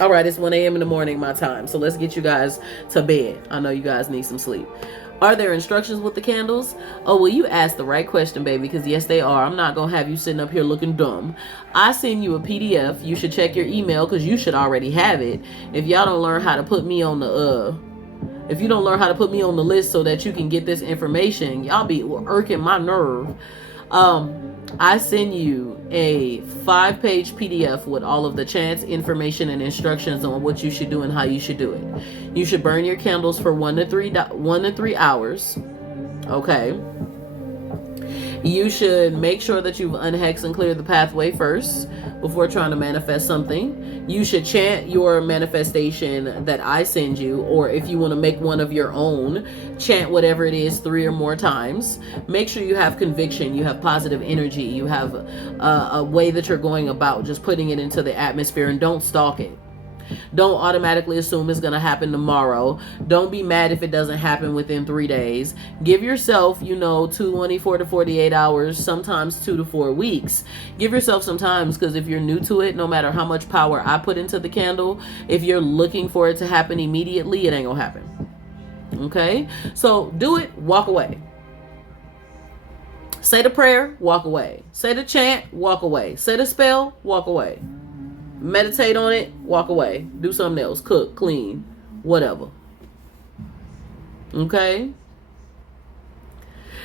All right, it's 1 a.m. in the morning, my time. So let's get you guys to bed. I know you guys need some sleep. Are there instructions with the candles? Oh, well, you asked the right question, baby, because yes, they are. I'm not going to have you sitting up here looking dumb. I send you a PDF. You should check your email because you should already have it. If y'all don't learn how to put me on the, if you don't learn how to put me on the list so that you can get this information, y'all be irking my nerve. I send you a 5-page PDF with all of the chants, information, and instructions on what you should do and how you should do it. You should burn your candles for 1 to 3 hours. Okay. You should make sure that you've unhexed and cleared the pathway first before trying to manifest something. You should chant your manifestation that I send you, or if you want to make one of your own, chant whatever it is 3 or more times. Make sure you have conviction, you have positive energy, you have a way that you're going about just putting it into the atmosphere, and don't stalk it. Don't automatically assume it's going to happen tomorrow. Don't be mad if it doesn't happen within 3 days. Give yourself, 24 to 48 hours, sometimes 2 to 4 weeks. Give yourself some time, because if you're new to it, no matter how much power I put into the candle, if you're looking for it to happen immediately, it ain't going to happen. Okay? So do it, walk away. Say the prayer, walk away. Say the chant, walk away. Say the spell, walk away. Meditate on it, walk away. Do something else. Cook, clean, whatever. Okay?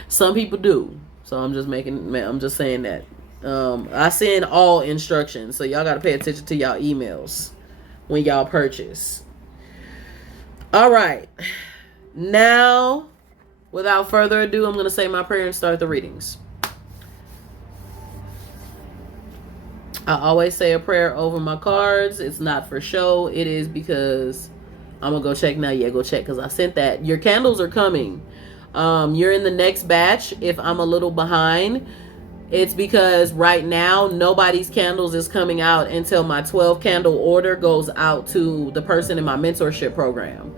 Some people do. So I'm just saying that. I send all instructions. So y'all got to pay attention to y'all emails when y'all purchase. All right. Now, without further ado, I'm going to say my prayer and start the readings. I always say a prayer over my cards. It's not for show. It is because I'm going to go check now. Yeah, go check because I sent that. Your candles are coming. You're in the next batch. If I'm a little behind, it's because right now nobody's candles is coming out until my 12 candle order goes out to the person in my mentorship program.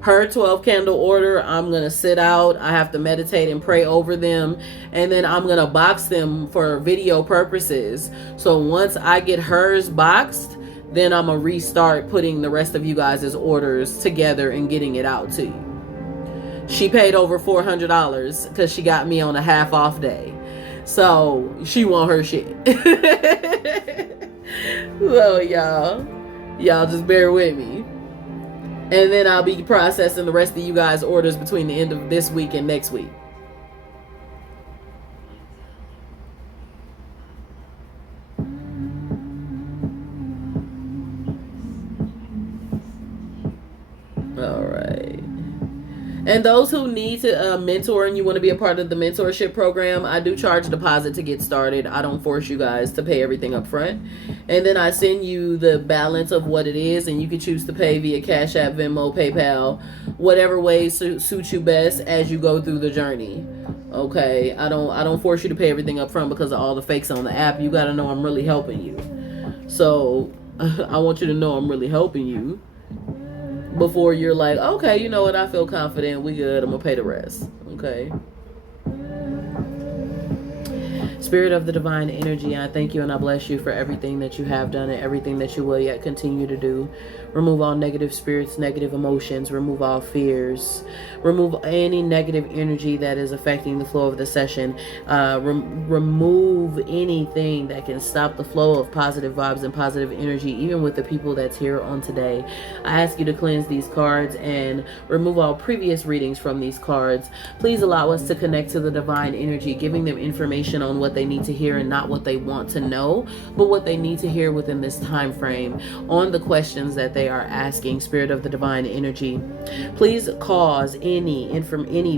Her 12 candle order, I'm going to sit out. I have to meditate and pray over them. And then I'm going to box them for video purposes. So once I get hers boxed, then I'm going to restart putting the rest of you guys' orders together and getting it out to you. She paid over $400 because she got me on a half off day. So she want her shit. So y'all just bear with me. And then I'll be processing the rest of you guys' orders between the end of this week and next week. All right. And those who need to mentor and you want to be a part of the mentorship program, I do charge a deposit to get started. I don't force you guys to pay everything up front. And then I send you the balance of what it is, and you can choose to pay via Cash App, Venmo, PayPal, whatever way suits you best as you go through the journey. Okay, I don't force you to pay everything up front because of all the fakes on the app. You got to know I'm really helping you. So I want you to know I'm really helping you before you're like, okay, you know what, I feel confident, we good, I'm gonna pay the rest. Okay. Spirit of the divine energy, I thank you and I bless you for everything that you have done and everything that you will yet continue to do. Remove all negative spirits, negative emotions, remove all fears, remove any negative energy that is affecting the flow of the session. Remove anything that can stop the flow of positive vibes and positive energy, even with the people that's here on today. I ask you to cleanse these cards and remove all previous readings from these cards. Please allow us to connect to the divine energy, giving them information on what they need to hear and not what they want to know, but what they need to hear within this time frame on the questions that they are asking. Spirit of the divine energy, please cause any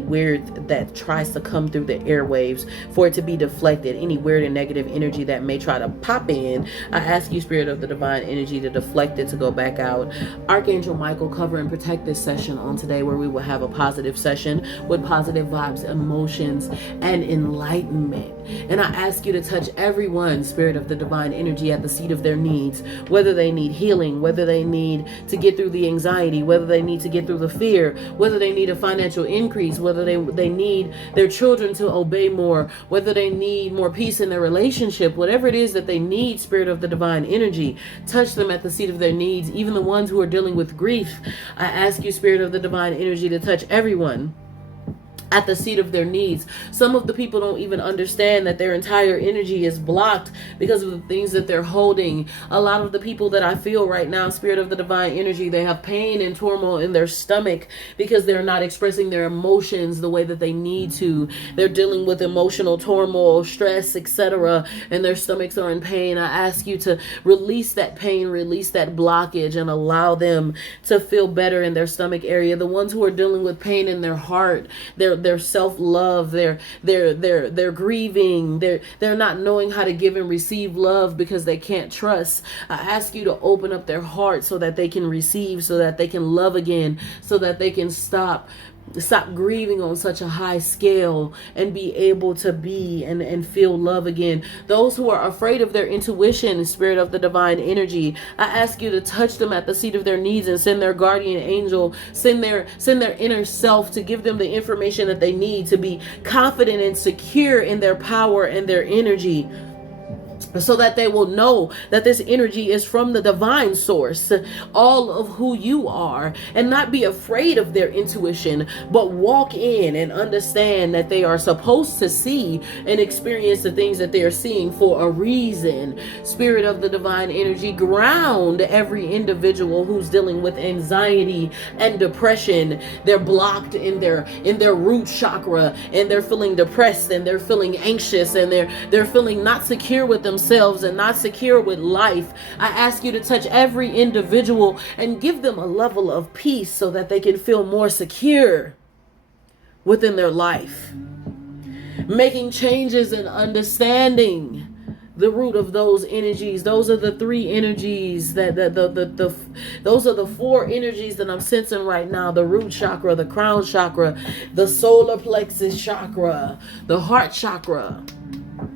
weird that tries to come through the airwaves for it to be deflected. Any weird and negative energy that may try to pop in, I ask you, Spirit of the divine energy, to deflect it, to go back out. Archangel Michael, cover and protect this session on today, where we will have a positive session with positive vibes, emotions, and enlightenment. And I ask you to touch everyone, Spirit of the divine energy, at the seat of their needs, whether they need healing, whether they need to get through the anxiety, whether they need to get through the fear, whether they need a financial increase, whether they need their children to obey more, whether they need more peace in their relationship, whatever it is that they need, Spirit of the divine energy, touch them at the seat of their needs, even the ones who are dealing with grief. I ask you, Spirit of the divine energy, to touch everyone at the seat of their needs. Some of the people don't even understand that their entire energy is blocked because of the things that they're holding. A lot of the people that I feel right now, Spirit of the divine energy, they have pain and turmoil in their stomach because they're not expressing their emotions the way that they need to. They're dealing with emotional turmoil, stress, etc., and their stomachs are in pain. I ask you to release that pain, release that blockage, and allow them to feel better in their stomach area. The ones who are dealing with pain in their heart, their self-love, they're grieving, they're not knowing how to give and receive love because they can't trust. I ask you to open up their heart so that they can receive, so that they can love again, so that they can stop grieving on such a high scale and be able to be and feel love again. Those who are afraid of their intuition, Spirit of the divine energy, I ask you to touch them at the seat of their needs and send their guardian angel, send their inner self to give them the information that they need to be confident and secure in their power and their energy, so that they will know that this energy is from the divine source, all of who you are, and not be afraid of their intuition, but walk in and understand that they are supposed to see and experience the things that they are seeing for a reason. Spirit of the divine energy, ground every individual who's dealing with anxiety and depression. They're blocked in their root chakra, and they're feeling depressed, and they're feeling anxious, and they're feeling not secure with themselves and not secure with life. I ask you to touch every individual and give them a level of peace so that they can feel more secure within their life, making changes and understanding the root of those energies. Those are the three energies those are the four energies that I'm sensing right now: the root chakra, the crown chakra, the solar plexus chakra, the heart chakra.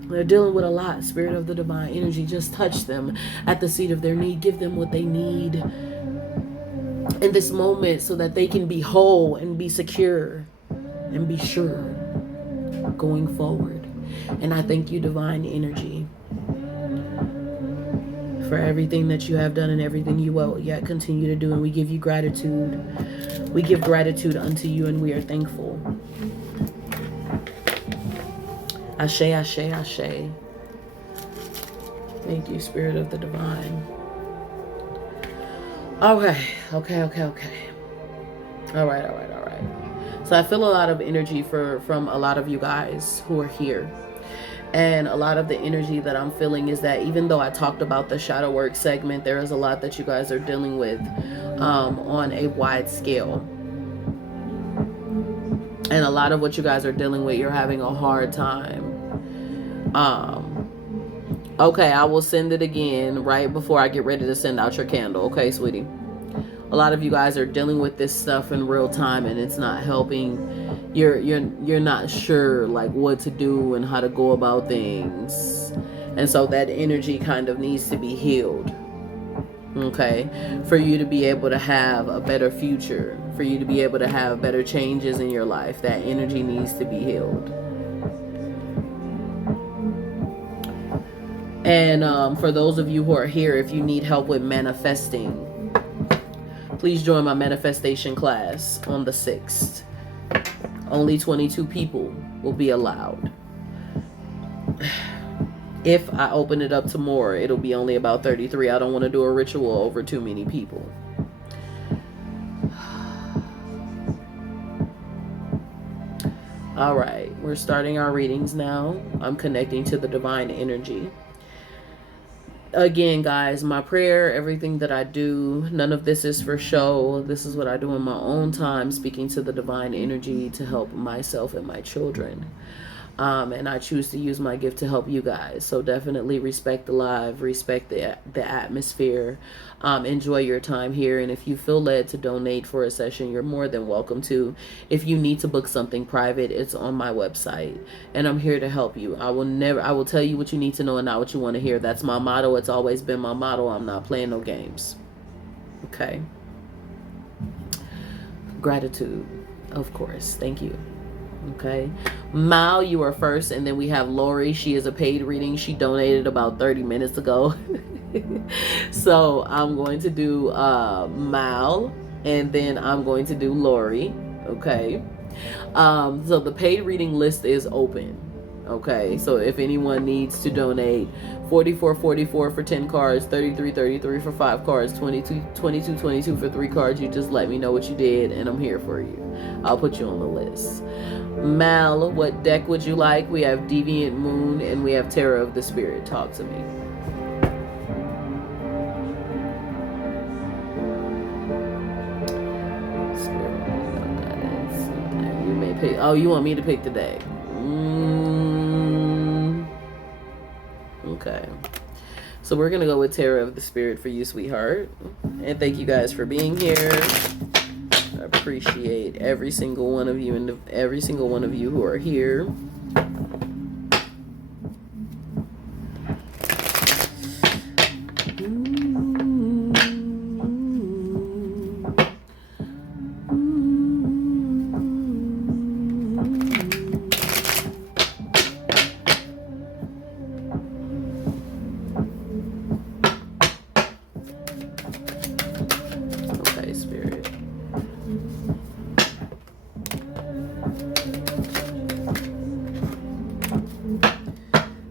They're dealing with a lot. Spirit of the divine energy, just touch them at the seat of their need. Give them what they need in this moment so that they can be whole and be secure and be sure going forward. And I thank you, divine energy, for everything that you have done and everything you will yet continue to do. And we give you gratitude. We give gratitude unto you, and we are thankful. Ashe, ashe, ashe. Thank you, Spirit of the divine. Okay. All right. So I feel a lot of energy from a lot of you guys who are here. And a lot of the energy that I'm feeling is that even though I talked about the shadow work segment, there is a lot that you guys are dealing with on a wide scale. And a lot of what you guys are dealing with, you're having a hard time. Okay, I will send it again right before I get ready to send out your candle. Okay, sweetie? A lot of you guys are dealing with this stuff in real time, and it's not helping you're not sure like what to do and how to go about things, and so that energy kind of needs to be healed. Okay, for you to be able to have a better future, for you to be able to have better changes in your life, that energy needs to be healed. And for those of you who are here, if you need help with manifesting, please join my manifestation class on the 6th. Only 22 people will be allowed. If I open it up to more, it'll be only about 33. I don't want to do a ritual over too many people. All right, we're starting our readings now. I'm connecting to the divine energy. Again, guys, my prayer, everything that I do, none of this is for show. This is what I do in my own time, speaking to the divine energy to help myself and my children. And I choose to use my gift to help you guys. So definitely respect the live, respect the atmosphere, enjoy your time here. And if you feel led to donate for a session, you're more than welcome to. If you need to book something private, it's on my website, and I'm here to help you. I will tell you what you need to know and not what you want to hear. That's my motto. It's always been my motto. I'm not playing no games. Okay. Gratitude, of course. Thank you. Okay, Mal, you are first, and then we have Lori. She is a paid reading. She donated about 30 minutes ago. So I'm going to do Mal, and then I'm going to do Lori. Okay, so the paid reading list is open. Okay, so if anyone needs to donate, 44.44 for 10 cards, 33.33 for 5 cards, 22.22 for 3 cards, you just let me know what you did, and I'm here for you. I'll put you on the list. Mal, what deck would you like? We have Deviant Moon and we have Terror of the Spirit. Talk to me. You may pick. Oh, you want me to pick the deck? Okay. So we're gonna go with Terror of the Spirit for you, sweetheart. And thank you guys for being here. I appreciate every single one of you and every single one of you who are here.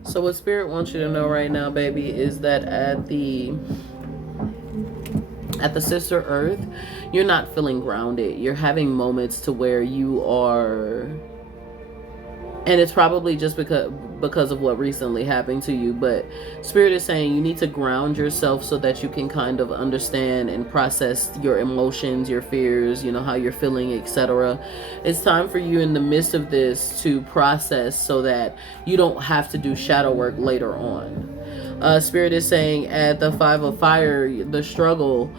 So what Spirit wants you to know right now, baby, is that at the Sister Earth, you're not feeling grounded. You're having moments to where you are, and it's probably just because of what recently happened to you, but Spirit is saying you need to ground yourself so that you can kind of understand and process your emotions, your fears, you know, how you're feeling, etc. It's time for you in the midst of this to process so that you don't have to do shadow work later on. Spirit is saying at the 5 of Fire, the struggle,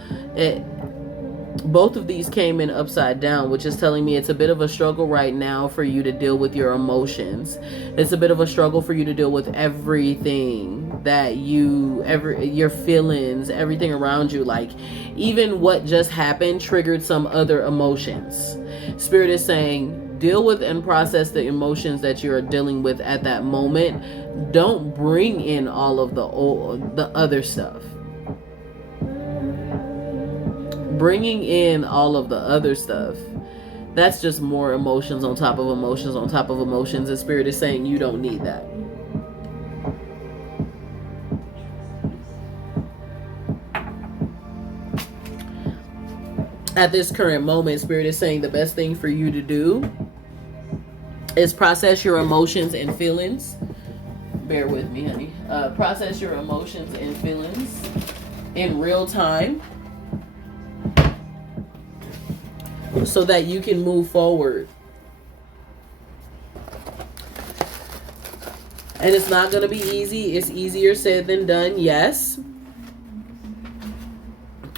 both of these came in upside down, which is telling me it's a bit of a struggle right now for you to deal with your emotions. It's a bit of a struggle for you to deal with everything that your feelings, everything around you, like even what just happened triggered some other emotions. Spirit is saying deal with and process the emotions that you're dealing with at that moment. Don't bring in all of the other stuff. Bringing in all of the other stuff, that's just more emotions on top of emotions on top of emotions, and Spirit is saying you don't need that. At this current moment, Spirit is saying the best thing for you to do is process your emotions and feelings. Bear with me, honey. Process your emotions and feelings in real time, so that you can move forward. And it's not going to be easy. It's easier said than done, yes.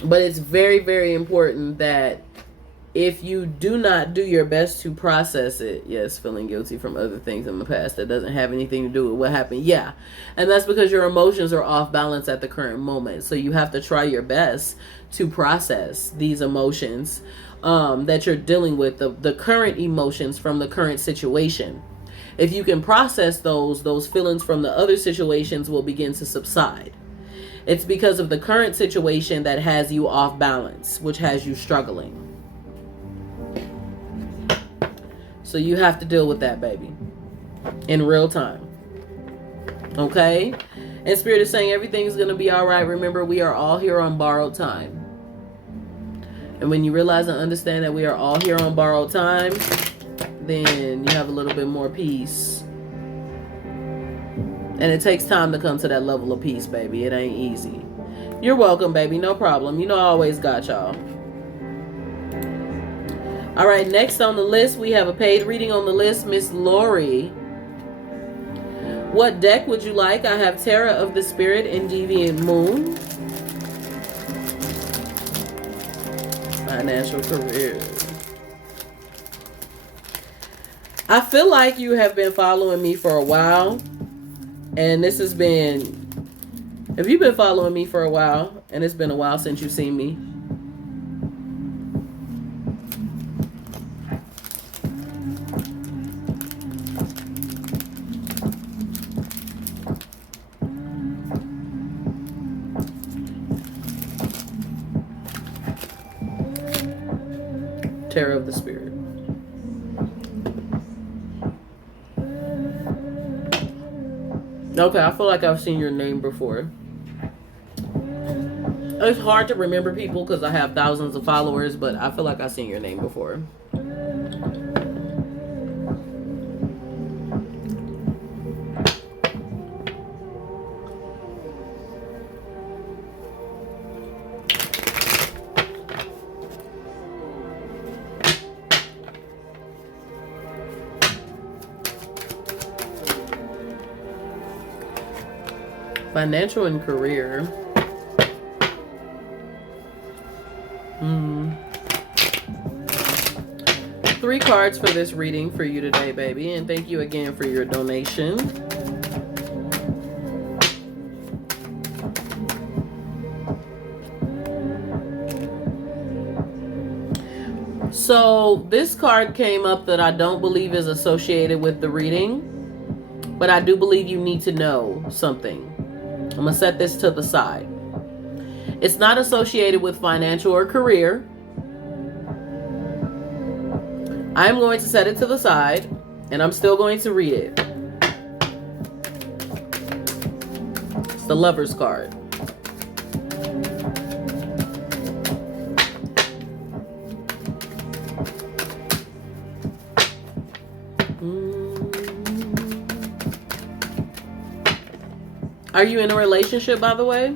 But it's very, very important that if you do not do your best to process it, yes, feeling guilty from other things in the past that doesn't have anything to do with what happened. Yeah. And that's because your emotions are off balance at the current moment. So you have to try your best to process these emotions that you're dealing with, the current emotions from the current situation. If you can process those feelings from the other situations will begin to subside. It's because of the current situation that has you off balance, which has you struggling. So you have to deal with that, baby, in real time. Okay? And Spirit is saying everything's going to be all right. Remember, we are all here on borrowed time. And when you realize and understand that we are all here on borrowed time, then you have a little bit more peace. And it takes time to come to that level of peace, baby. It ain't easy. You're welcome, baby. No problem. You know I always got y'all. All right, next on the list, we have a paid reading on the list, Miss Lori. What deck would you like? I have Terror of the Spirit and Deviant Moon. Financial career. I feel like you have been following me for a while. And this has been... Have you been following me for a while? And it's been a while since you've seen me. Terror of the Spirit. Okay, I feel like I've seen your name before. It's hard to remember people because I have thousands of followers, but I feel like I've seen your name before. Financial and career. 3 cards for this reading for you today, baby. And thank you again for your donation. So this card came up that I don't believe is associated with the reading, but I do believe you need to know something. I'm going to set this to the side. It's not associated with financial or career. I'm going to set it to the side, and I'm still going to read it. It's the Lover's card. Are you in a relationship, by the way?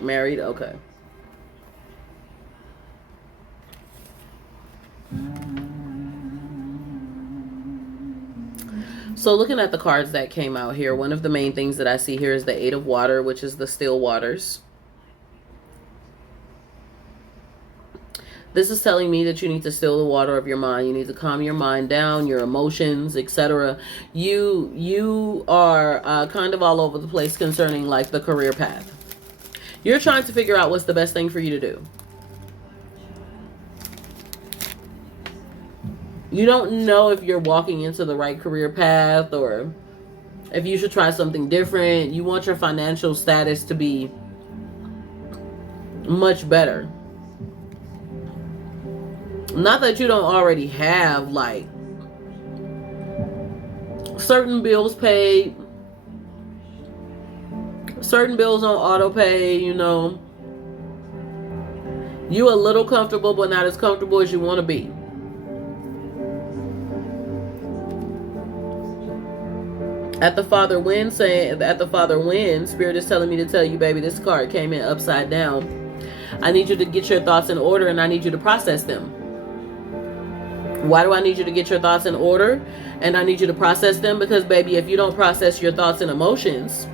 Married? Okay. So looking at the cards that came out here, one of the main things that I see here is the Eight of Water, which is the still waters. This is telling me that you need to still the water of your mind. You need to calm your mind down, your emotions, etc. You are kind of all over the place concerning like the career path. You're trying to figure out what's the best thing for you to do. You don't know if you're walking into the right career path or if you should try something different. You want your financial status to be much better. Not that you don't already have like certain bills paid, certain bills on auto pay, you know. You a little comfortable, but not as comfortable as you want to be. At the Father Wind, Spirit is telling me to tell you, baby, this card came in upside down. I need you to get your thoughts in order and I need you to process them. Why do I need you to get your thoughts in order? And I need you to process them because, baby, if you don't process your thoughts and emotions,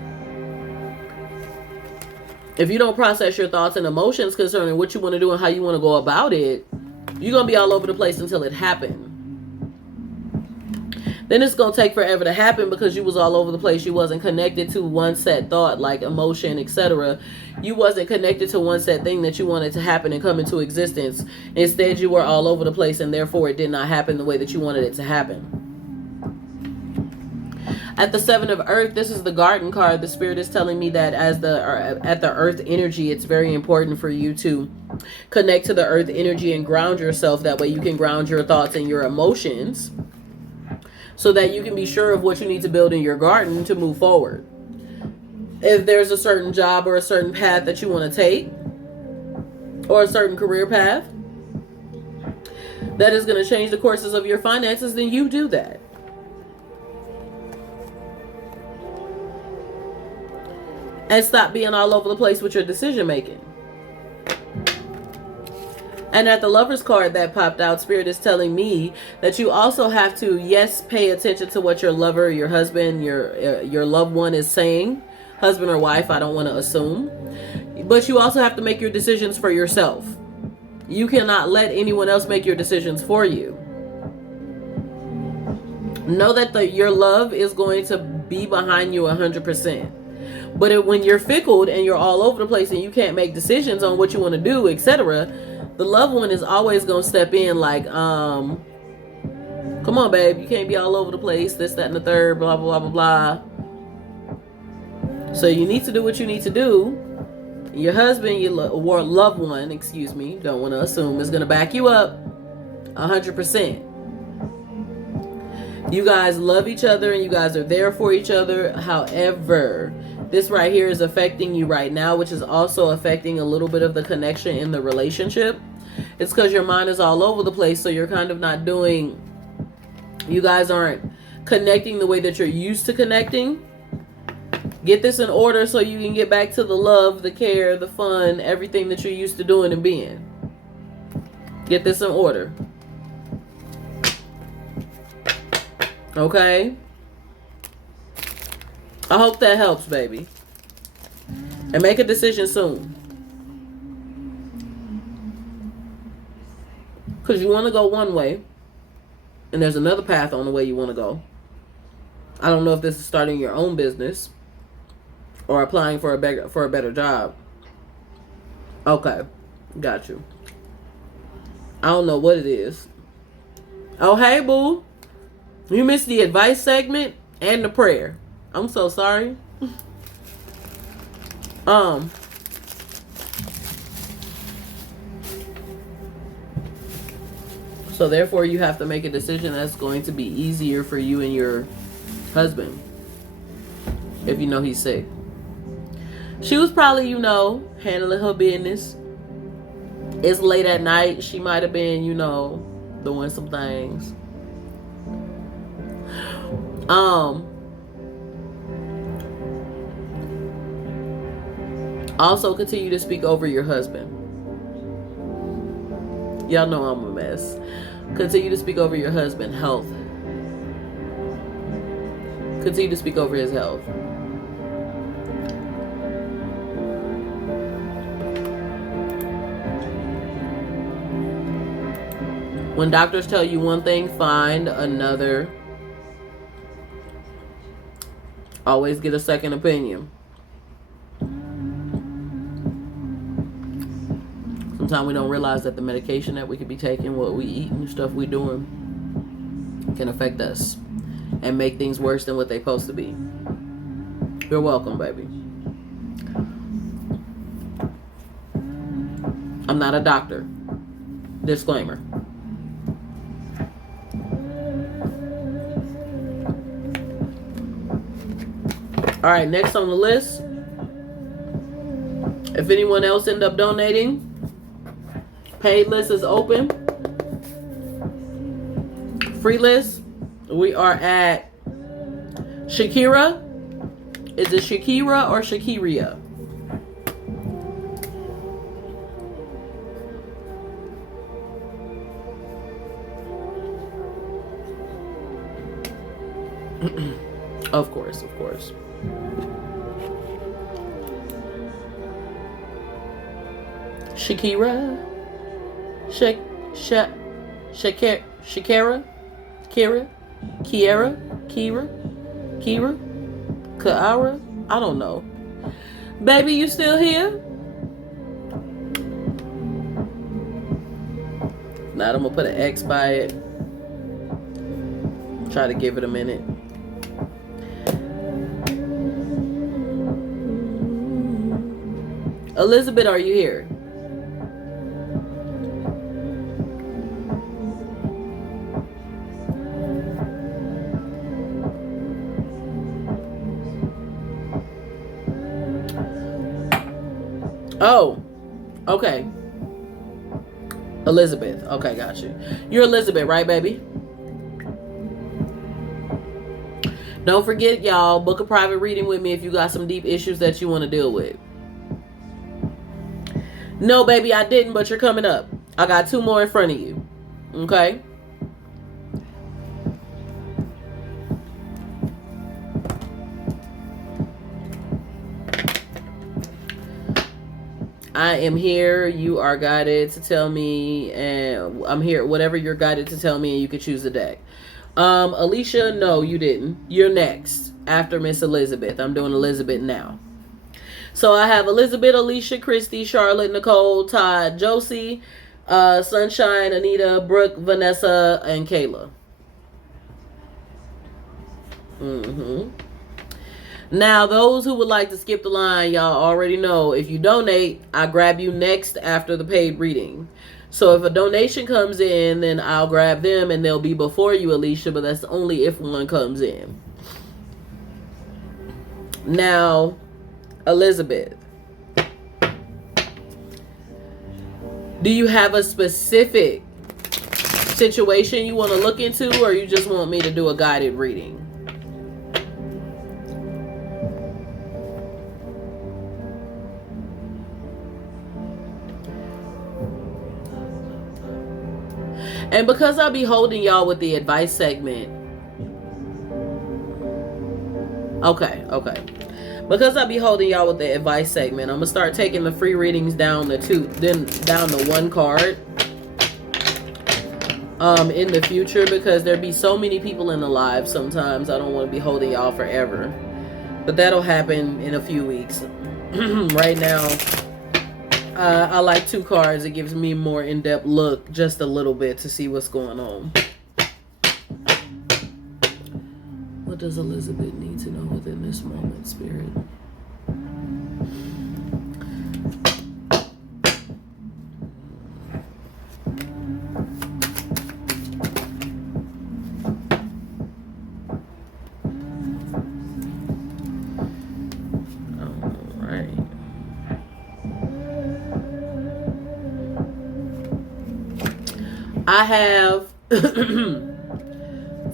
concerning what you want to do and how you want to go about it, you're going to be all over the place until it happened. Then it's going to take forever to happen because you was all over the place. You wasn't connected to one set thought, like emotion, etc. You wasn't connected to one set thing that you wanted to happen and come into existence. Instead, you were all over the place, and therefore it did not happen the way that you wanted it to happen. At the Seven of Earth, this is the Garden card. The Spirit is telling me that at the Earth energy, it's very important for you to connect to the Earth energy and ground yourself. That way you can ground your thoughts and your emotions, so that you can be sure of what you need to build in your garden to move forward. If there's a certain job or a certain path that you want to take, or a certain career path that is going to change the courses of your finances, then you do that. And stop being all over the place with your decision making. And at the Lover's card that popped out, Spirit is telling me that you also have to, yes, pay attention to what your lover, your husband, your loved one is saying. Husband or wife, I don't want to assume. But you also have to make your decisions for yourself. You cannot let anyone else make your decisions for you. Know that your love is going to be behind you 100%. But when you're fickle and you're all over the place and you can't make decisions on what you want to do, etc., the loved one is always going to step in like, come on, babe, you can't be all over the place, this, that, and the third, blah, blah, blah, blah, blah. So you need to do what you need to do. Your husband, your loved one, don't want to assume, is going to back you up 100%. You guys love each other and you guys are there for each other. However, this right here is affecting you right now, which is also affecting a little bit of the connection in the relationship. It's because your mind is all over the place, so you're kind of not doing, you guys aren't connecting the way that you're used to connecting. Get this in order so you can get back to the love, the care, the fun, everything that you're used to doing and being. Get this in order. Okay? I hope that helps, baby. And make a decision soon. Because you want to go one way, and there's another path on the way you want to go. I don't know if this is starting your own business or applying for a better job. Okay, got you. I don't know what it is. Oh, hey, boo. You missed the advice segment and the prayer. I'm so sorry. So therefore you have to make a decision that's going to be easier for you and your husband. If you know he's sick. She was probably, handling her business. It's late at night. She might have been, doing some things. Also continue to speak over your husband. Y'all know I'm a mess. Continue to speak over your husband. Health. Continue to speak over his health. When doctors tell you one thing, find another. Always get a second opinion. Sometimes we don't realize that the medication that we could be taking, what we eat and stuff we doing can affect us and make things worse than what they're supposed to be. You're welcome, baby. I'm not a doctor. Disclaimer. All right, next on the list, if anyone else end up donating, paid list is open. Free list, we are at Shakira. Is it Shakira or Shakiria? Of course, of course. Shakira? Shakira? Kira? Kaara? I don't know. Baby, you still here? Now I'm gonna put an X by it. Try to give it a minute. Elizabeth, are you here? Oh, okay. Elizabeth. Okay, got you. You're Elizabeth, right, baby? Don't forget, y'all, book a private reading with me if you got some deep issues that you want to deal with. No, baby, I didn't, but you're coming up. I got 2 more in front of you. Okay? I am here. You are guided to tell me, and I'm here. Whatever you're guided to tell me, and you can choose the deck. Alicia, no, you didn't. You're next after Miss Elizabeth. I'm doing Elizabeth now. So I have Elizabeth, Alicia, Christy, Charlotte, Nicole, Todd, Josie, Sunshine, Anita, Brooke, Vanessa, and Kayla. Now, those who would like to skip the line, y'all already know, if you donate, I grab you next after the paid reading. So if a donation comes in, then I'll grab them and they'll be before you, Alicia, but that's only if one comes in. Now, Elizabeth, do you have a specific situation you want to look into, or you just want me to do a guided reading? And because I'll be holding y'all with the advice segment. Okay. Because I'll be holding y'all with the advice segment, I'm going to start taking the free readings down to 2, then down to 1 card. In the future, because there be so many people in the live sometimes. I don't want to be holding y'all forever. But that'll happen in a few weeks. Right now, I like 2 cards. It gives me more in-depth look, just a little bit, to see what's going on. What does Elizabeth need to know within this moment, Spirit? I have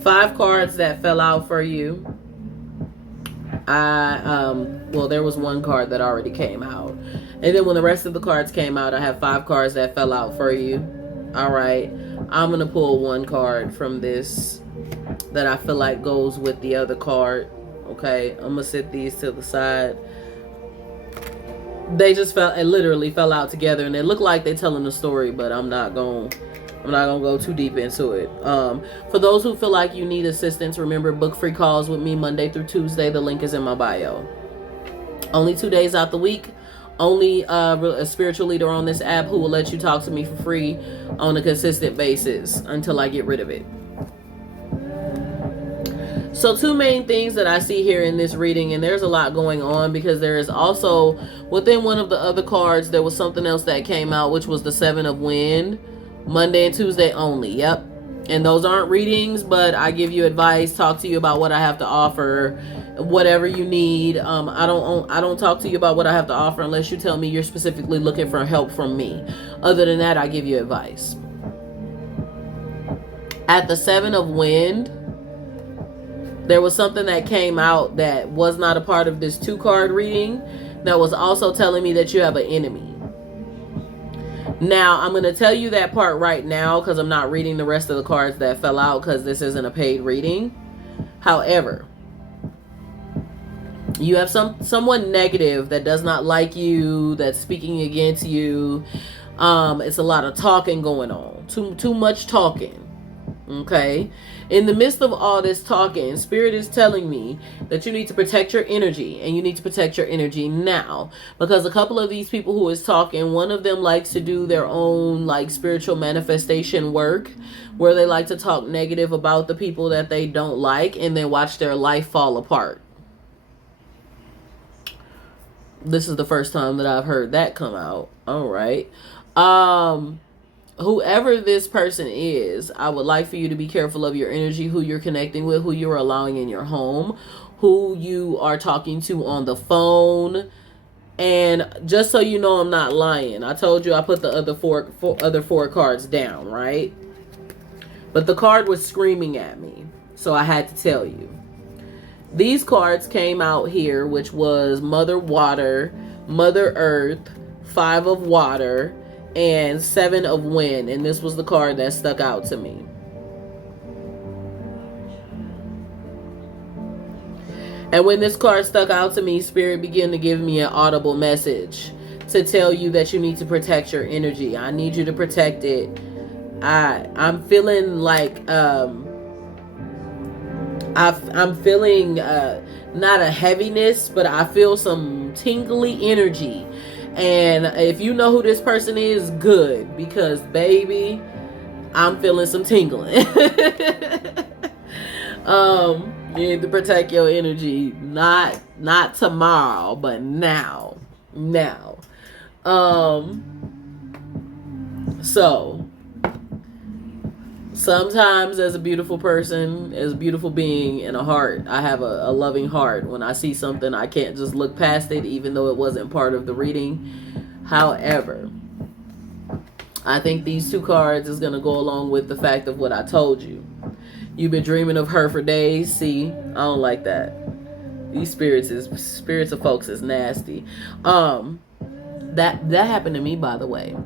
5 cards that fell out for you. Well, there was 1 card that already came out. And then when the rest of the cards came out, I have 5 cards that fell out for you. All right. I'm going to pull 1 card from this that I feel like goes with the other card. Okay. I'm going to sit these to the side. They just literally fell out together, and they look like they're telling a story, but I'm not going to go too deep into it. For those who feel like you need assistance, remember, book free calls with me Monday through Tuesday. The link is in my bio. Only 2 days out the week. Only a spiritual leader on this app who will let you talk to me for free on a consistent basis until I get rid of it. So 2 main things that I see here in this reading, and there's a lot going on because there is also, within one of the other cards, there was something else that came out, which was the 7 of Wind. Monday and Tuesday only. Yep. And those aren't readings, but I give you advice, talk to you about what I have to offer, whatever you need. I don't talk to you about what I have to offer unless you tell me you're specifically looking for help from me. Other than that, I give you advice. At the 7 of Wind, there was something that came out that was not a part of this 2-card reading that was also telling me that you have an enemy. Now, I'm going to tell you that part right now because I'm not reading the rest of the cards that fell out because this isn't a paid reading. However, you have someone negative that does not like you, that's speaking against you. It's a lot of talking going on. Too much talking. Okay? In the midst of all this talking, Spirit is telling me that you need to protect your energy, and you need to protect your energy now, because a couple of these people who is talking, one of them likes to do their own like spiritual manifestation work, where they like to talk negative about the people that they don't like and then watch their life fall apart. This is the first time that I've heard that come out. All right. Whoever this person is, I would like for you to be careful of your energy, who you're connecting with, who you're allowing in your home, who you are talking to on the phone. And just so you know, I'm not lying. I told you I put the other four cards down, right? But the card was screaming at me, so I had to tell you. These cards came out here, which was Mother Water, Mother Earth, 5 of Water, and 7 of Wind. And this was the card that stuck out to me. And when this card stuck out to me, Spirit began to give me an audible message to tell you that you need to protect your energy. I need you to protect it. I'm feeling like I'm feeling not a heaviness, but I feel some tingly energy. And if you know who this person is, good, because baby, I'm feeling some tingling. You need to protect your energy, not tomorrow, but now. So sometimes as a beautiful person, as a beautiful being in a heart, I have a loving heart. When I see something, I can't just look past it, even though it wasn't part of the reading. However, I think these 2 cards is going to go along with the fact of what I told you. You've been dreaming of her for days. See, I don't like that. These spirits of folks is nasty. That happened to me, by the way.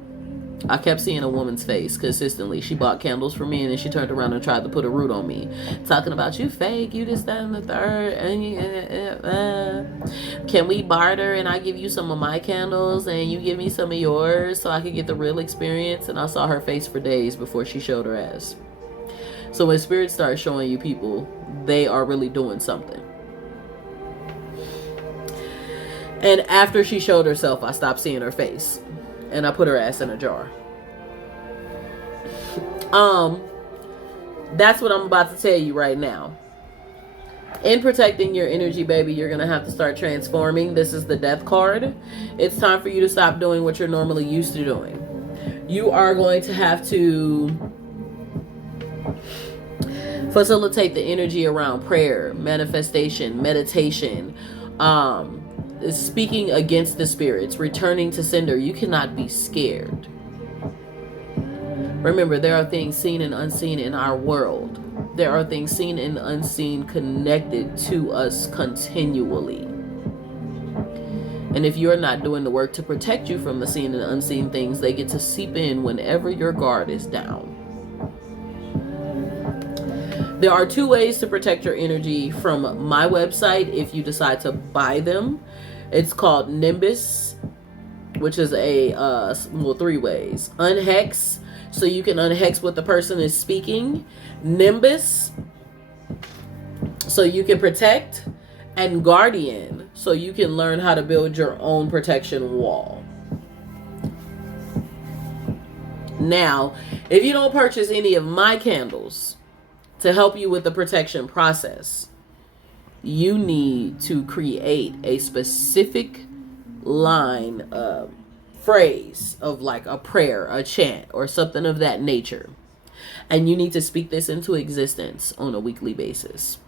I kept seeing a woman's face consistently. She bought candles for me, and then she turned around and tried to put a root on me, talking about you fake, you this, that, and the third. Can we barter, and I give you some of my candles, and you give me some of yours, so I could get the real experience? And I saw her face for days before she showed her ass. So when Spirit starts showing you people, they are really doing something. And after she showed herself, I stopped seeing her face. And I put her ass in a jar. That's what I'm about to tell you right now. In protecting your energy, baby, you're going to have to start transforming. This is the Death card. It's time for you to stop doing what you're normally used to doing. You are going to have to facilitate the energy around prayer, manifestation, meditation, speaking against the spirits, returning to sender. You cannot be scared. Remember, there are things seen and unseen in our world. There are things seen and unseen connected to us continually. And if you're not doing the work to protect you from the seen and unseen things, they get to seep in whenever your guard is down. There are 2 ways to protect your energy from my website if you decide to buy them. It's called Nimbus, which is 3 ways. Unhex, so you can unhex what the person is speaking. Nimbus, so you can protect. And Guardian, so you can learn how to build your own protection wall. Now, if you don't purchase any of my candles to help you with the protection process, you need to create a specific line, phrase of like a prayer, a chant, or something of that nature. And you need to speak this into existence on a weekly basis.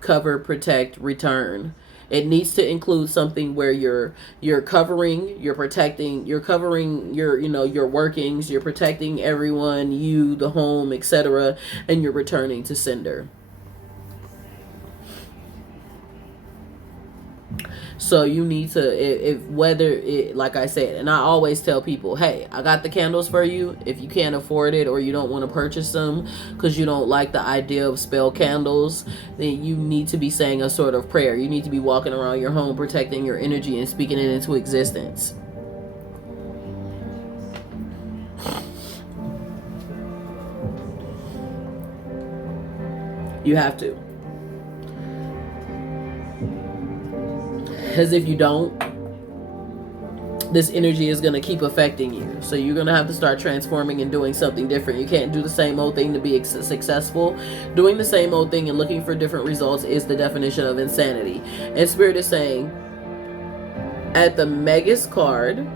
Cover, protect, return. It needs to include something where you're covering, you're protecting, you're covering your workings, you're protecting everyone, you, the home, etc., and you're returning to sender. So you need to, if whether it, like I said, and I always tell people, hey, I got the candles for you. If you can't afford it or you don't want to purchase them because you don't like the idea of spell candles, then you need to be saying a sort of prayer. You need to be walking around your home protecting your energy and speaking it into existence. You have to. Because if you don't, this energy is going to keep affecting you. So you're going to have to start transforming and doing something different. You can't do the same old thing to be successful. Doing the same old thing and looking for different results is the definition of insanity. And Spirit is saying, at the Magus card,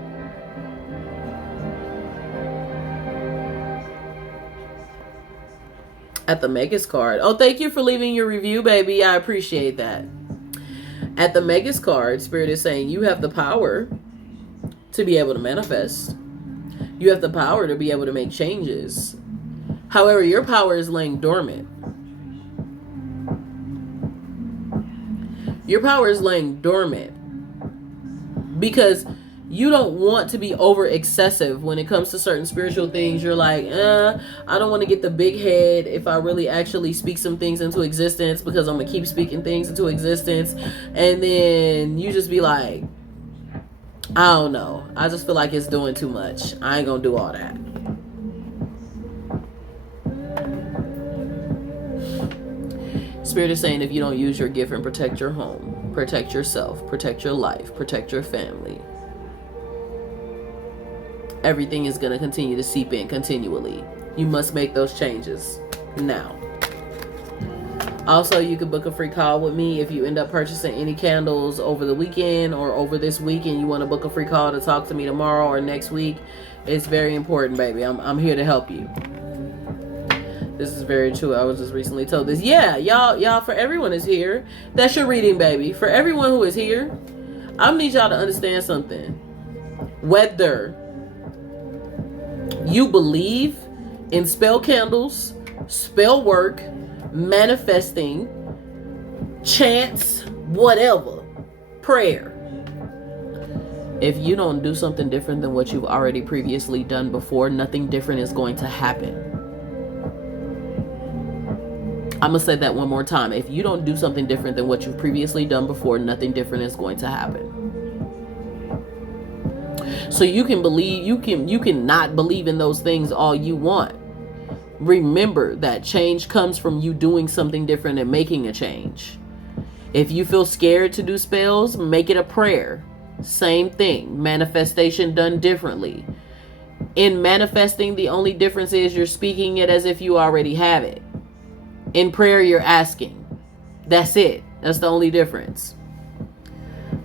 oh, thank you for leaving your review, baby. I appreciate that. At the Magus card, Spirit is saying you have the power to be able to manifest. You have the power to be able to make changes. However, your power is laying dormant. Your power is laying dormant because you don't want to be over excessive when it comes to certain spiritual things. You're like, I don't want to get the big head if I really actually speak some things into existence, because I'm going to keep speaking things into existence. And then you just be like, I don't know. I just feel like it's doing too much. I ain't going to do all that. Spirit is saying if you don't use your gift and protect your home, protect yourself, protect your life, protect your family, everything is going to continue to seep in continually. You must make those changes now. Also, you can book a free call with me if you end up purchasing any candles over the weekend or over this week and you want to book a free call to talk to me tomorrow or next week. It's very important, baby. I'm here to help you. This is very true. I was just recently told this. Yeah, y'all, for everyone is here. That's your reading, baby. For everyone who is here, I need y'all to understand something. Whether you believe in spell candles, spell work, manifesting, chants, whatever, prayer, if you don't do something different than what you've already previously done before, nothing different is going to happen. I'm going to say that one more time. If you don't do something different than what you've previously done before, nothing different is going to happen. So you can believe, you can not believe in those things all you want. Remember that change comes from you doing something different and making a change. If you feel scared to do spells, make it a prayer. Same thing. Manifestation done differently. In manifesting, the only difference is you're speaking it as if you already have it. In prayer, you're asking. That's it. That's the only difference.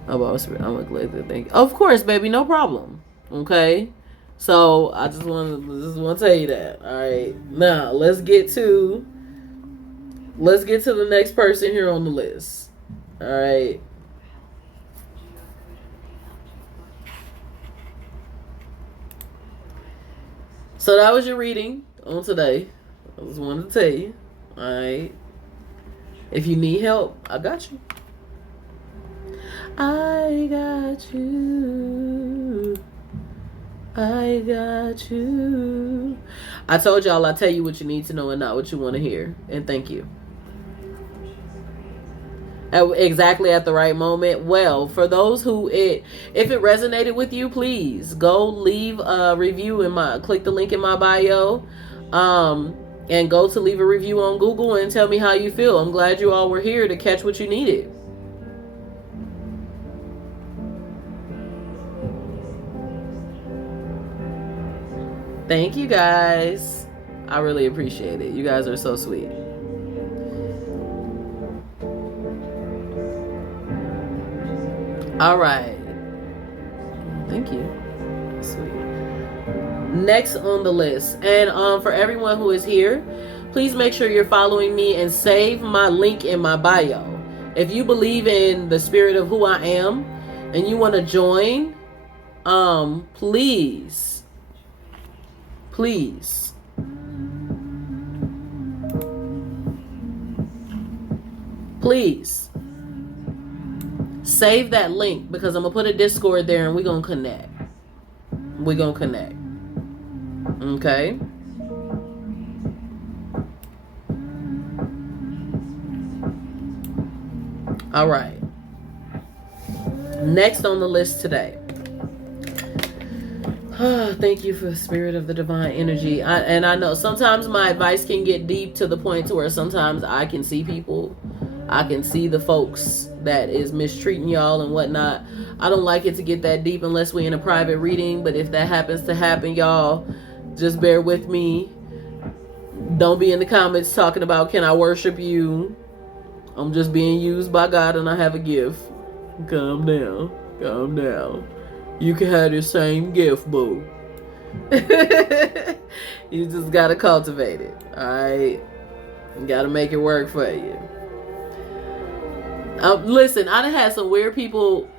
I'm glad to think. Of course, baby, no problem. Okay, so I just want to tell you that. All right, now let's get to the next person here on the list. All right. So that was your reading on today. I just wanted to tell you. All right. If you need help, I got you. I got you. I got you. I told y'all I tell you what you need to know and not what you want to hear. And thank you. Exactly at the right moment. Well, for those who if it resonated with you, please go leave a review click the link in my bio. And go to leave a review on Google and tell me how you feel. I'm glad you all were here to catch what you needed. Thank you guys. I really appreciate it. You guys are so sweet. All right. Thank you. Sweet. Next on the list, and for everyone who is here, please make sure you're following me and save my link in my bio. If you believe in the spirit of who I am and you want to join, please Save that link because I'm going to put a Discord there and we're going to connect. We're going to connect. Okay? All right. Next on the list today. Thank you for the spirit of the divine energy. And I know sometimes my advice can get deep to the point to where sometimes I can see people. I can see the folks that is mistreating y'all and whatnot. I don't like it to get that deep unless we're in a private reading. But if that happens to happen, y'all, just bear with me. Don't be in the comments talking about, can I worship you? I'm just being used by God and I have a gift. Calm down. Calm down. You can have the same gift, boo. You just gotta cultivate it. Alright? You gotta make it work for you. Listen, I done had some weird people.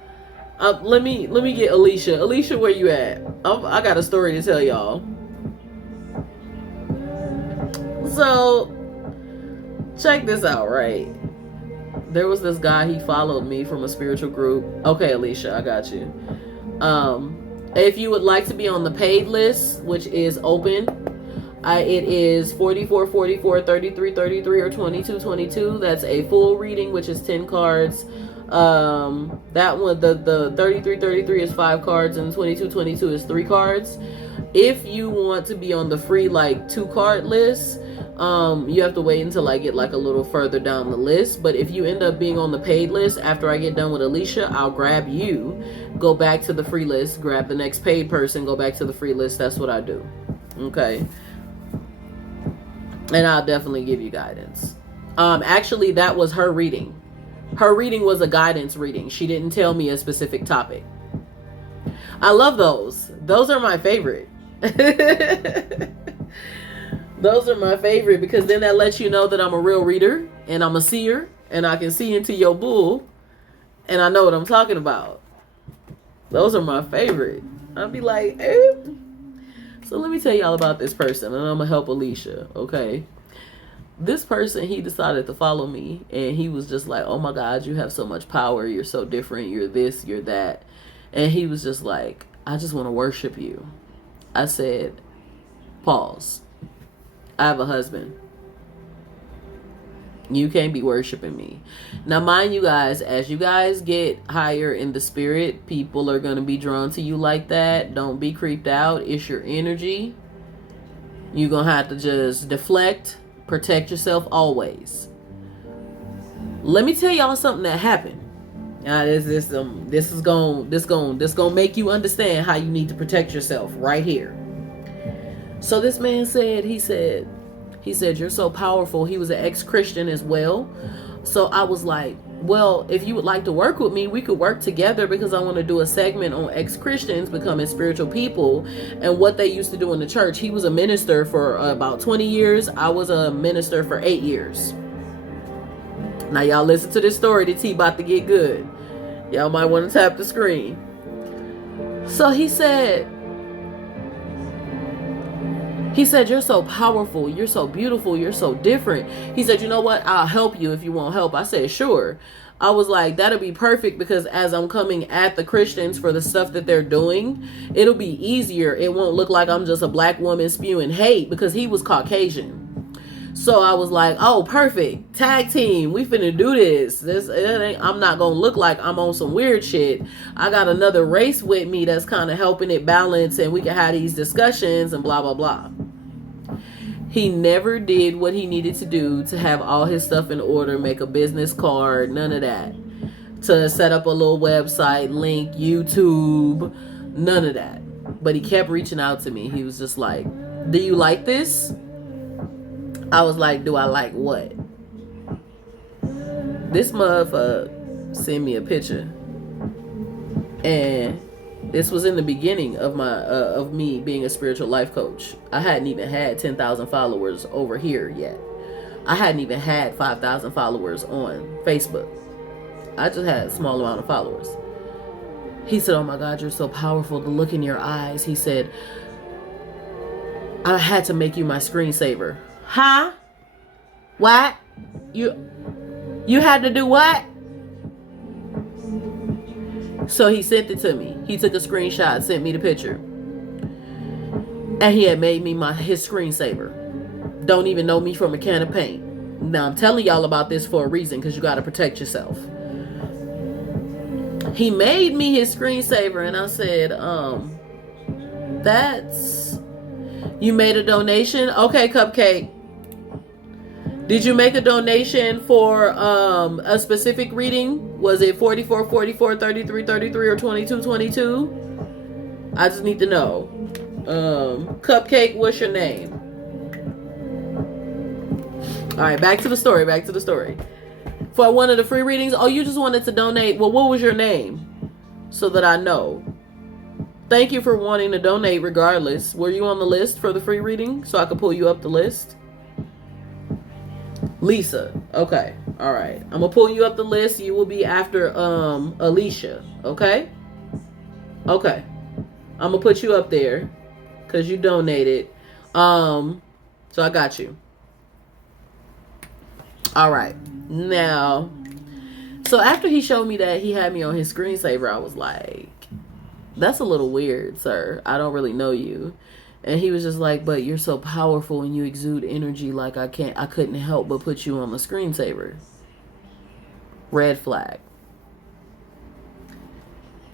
Let me get Alicia. Alicia, where you at? I got a story to tell y'all. So, check this out, right? There was this guy, he followed me from a spiritual group. Okay, Alicia, I got you. If you would like to be on the paid list, which is open, it is 44, 44, 33, 33, or 22, 22. That's a full reading, which is 10 cards. That one, the 33, 33 is 5 cards, and 22, 22 is 3 cards. If you want to be on the free, like, 2-card list, you have to wait until I get like a little further down the list. But if you end up being on the paid list after I get done with Alicia, I'll grab you, go back to the free list, grab the next paid person, go back to the free list. That's what I do. Okay. And I'll definitely give you guidance. Actually, that was her reading. Her reading was a guidance reading. She didn't tell me a specific topic. I love those. Those are my favorite. Those are my favorite because then that lets you know that I'm a real reader and I'm a seer and I can see into your bull and I know what I'm talking about. Those are my favorite. I'll be like, eh. So let me tell y'all about this person and I'm going to help Alicia, okay? This person, he decided to follow me and he was just like, oh my God, you have so much power. You're so different. You're this, you're that. And he was just like, I just want to worship you. I said, pause. I have a husband. You can't be worshiping me. Now, mind you guys, as you guys get higher in the spirit, people are going to be drawn to you like that. Don't be creeped out. It's your energy. You're going to have to just deflect, protect yourself always. Let me tell y'all something that happened. Now, this is going to make you understand how you need to protect yourself right here. So this man said, he said, you're so powerful. He was an ex-Christian as well. So I was like, well, if you would like to work with me, we could work together because I want to do a segment on ex-Christians becoming spiritual people and what they used to do in the church. He was a minister for about 20 years. I was a minister for 8 years. Now y'all listen to this story. The tea about to get good. Y'all might want to tap the screen. So he said, you're so powerful. You're so beautiful. You're so different. He said, you know what? I'll help you if you want help. I said, sure. I was like, that'll be perfect because as I'm coming at the Christians for the stuff that they're doing, it'll be easier. It won't look like I'm just a black woman spewing hate because he was Caucasian. So I was like, oh, perfect. Tag team. We finna do this. I'm not going to look like I'm on some weird shit. I got another race with me that's kind of helping it balance and we can have these discussions and blah, blah, blah. He never did what he needed to do to have all his stuff in order, make a business card, none of that. To set up a little website, link, YouTube, none of that. But he kept reaching out to me. He was just like, do you like this? I was like, do I like what? This motherfucker sent me a picture. And this was in the beginning of my of me being a spiritual life coach. I hadn't even had 10,000 followers over here yet. I hadn't even had 5,000 followers on Facebook. I just had a small amount of followers. He said, oh my God, you're so powerful. The look in your eyes. He said, I had to make you my screensaver. Huh? What? You had to do what? So he sent it to me. He took a screenshot, sent me the picture. And he had made me his screensaver. Don't even know me from a can of paint. Now I'm telling y'all about this for a reason, because you got to protect yourself. He made me his screensaver, and I said, that's... You made a donation? Okay, Cupcake. Did you make a donation for a specific reading? Was it 44, 44, 33, 33, or 22, 22? I just need to know. Cupcake, what's your name? All right, back to the story. For one of the free readings, oh, you just wanted to donate. Well, what was your name? So that I know. Thank you for wanting to donate regardless. Were you on the list for the free reading so I could pull you up the list? Lisa. Okay. All right. I'm going to pull you up the list. You will be after Alicia. Okay? Okay. I'm going to put you up there because you donated. So I got you. All right. Now, so after he showed me that he had me on his screensaver, I was like, that's a little weird, sir. I don't really know you. And he was just like, but you're so powerful and you exude energy like I couldn't help but put you on the screensaver. Red flag.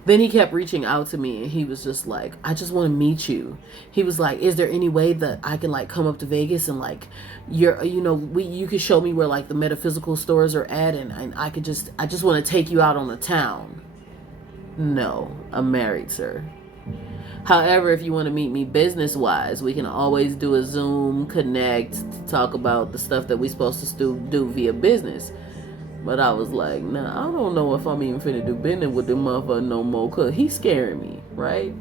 Then he kept reaching out to me and he was just like, I just want to meet you. He was like, is there any way that I can like come up to Vegas and like you could show me where like the metaphysical stores are at and I just want to take you out on the town. No, I'm married, sir. However, if you want to meet me business-wise, we can always do a Zoom connect to talk about the stuff that we're supposed to do via business. But I was like, nah, I don't know if I'm even finna do business with them motherfucker no more, because he's scaring me, right?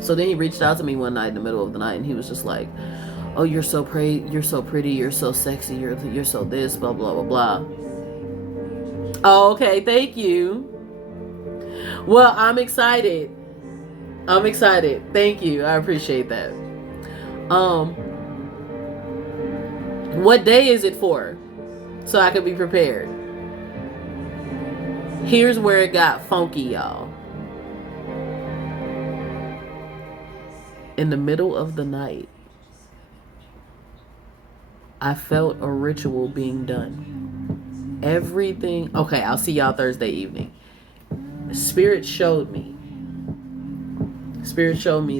So then he reached out to me one night in the middle of the night, and he was just like, oh, you're so pretty, you're so sexy, you're so this, blah, blah, blah, blah. Oh, okay, thank you. Well, I'm excited. Thank you. I appreciate that. What day is it for? So I could be prepared. Here's where it got funky, y'all. In the middle of the night, I felt a ritual being done. Everything. Okay, I'll see y'all Thursday evening. Spirit showed me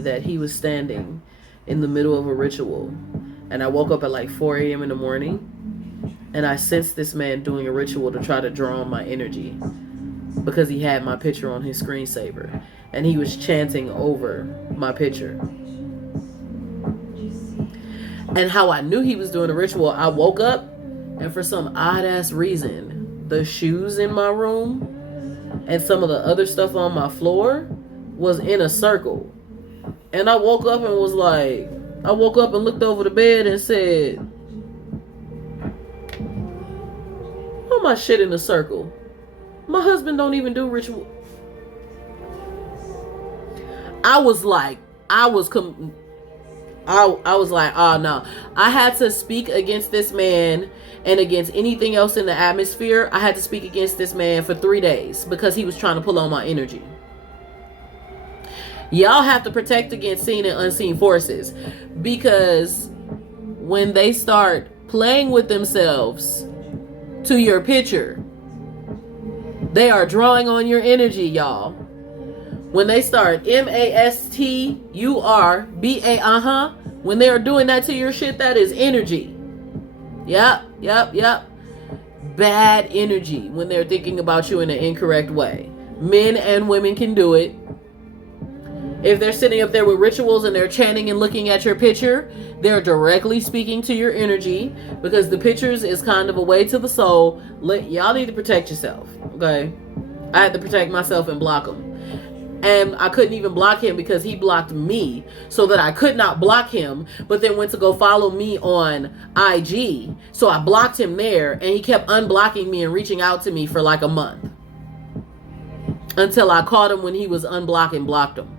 that he was standing in the middle of a ritual. And I woke up at like 4 a.m. in the morning. And I sensed this man doing a ritual to try to draw on my energy. Because he had my picture on his screensaver. And he was chanting over my picture. And how I knew he was doing a ritual, I woke up. And for some odd ass reason, the shoes in my room and some of the other stuff on my floor was in a circle. And I woke up and looked over the bed and said, why my shit in a circle? My husband don't even do ritual. I was like, oh no. I had to speak against this man and against anything else in the atmosphere. I had to speak against this man for 3 days because he was trying to pull on my energy. Y'all have to protect against seen and unseen forces, because when they start playing with themselves to your picture, they are drawing on your energy, y'all. When they start MASTURBA, when they are doing that to your shit, that is energy. Yep. Bad energy when they're thinking about you in an incorrect way. Men and women can do it. If they're sitting up there with rituals and they're chanting and looking at your picture, they're directly speaking to your energy, because the pictures is kind of a way to the soul. Y'all need to protect yourself, okay? I had to protect myself and block him. And I couldn't even block him because he blocked me, so that I could not block him, but then went to go follow me on IG. So I blocked him there, and he kept unblocking me and reaching out to me for like a month. Until I caught him when he was unblocking, blocked him.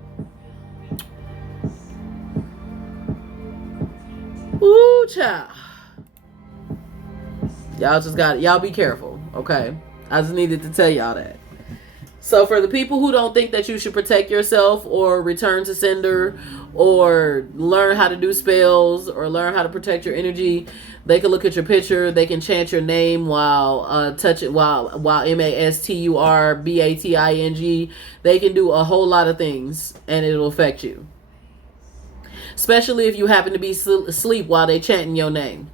Ooh, child. Y'all be careful, okay? I just needed to tell y'all that. So for the people who don't think that you should protect yourself or return to sender or learn how to do spells or learn how to protect your energy, they can look at your picture. They can chant your name while touch it while MASTURBATING. They can do a whole lot of things and it'll affect you. Especially if you happen to be asleep while they chanting your name.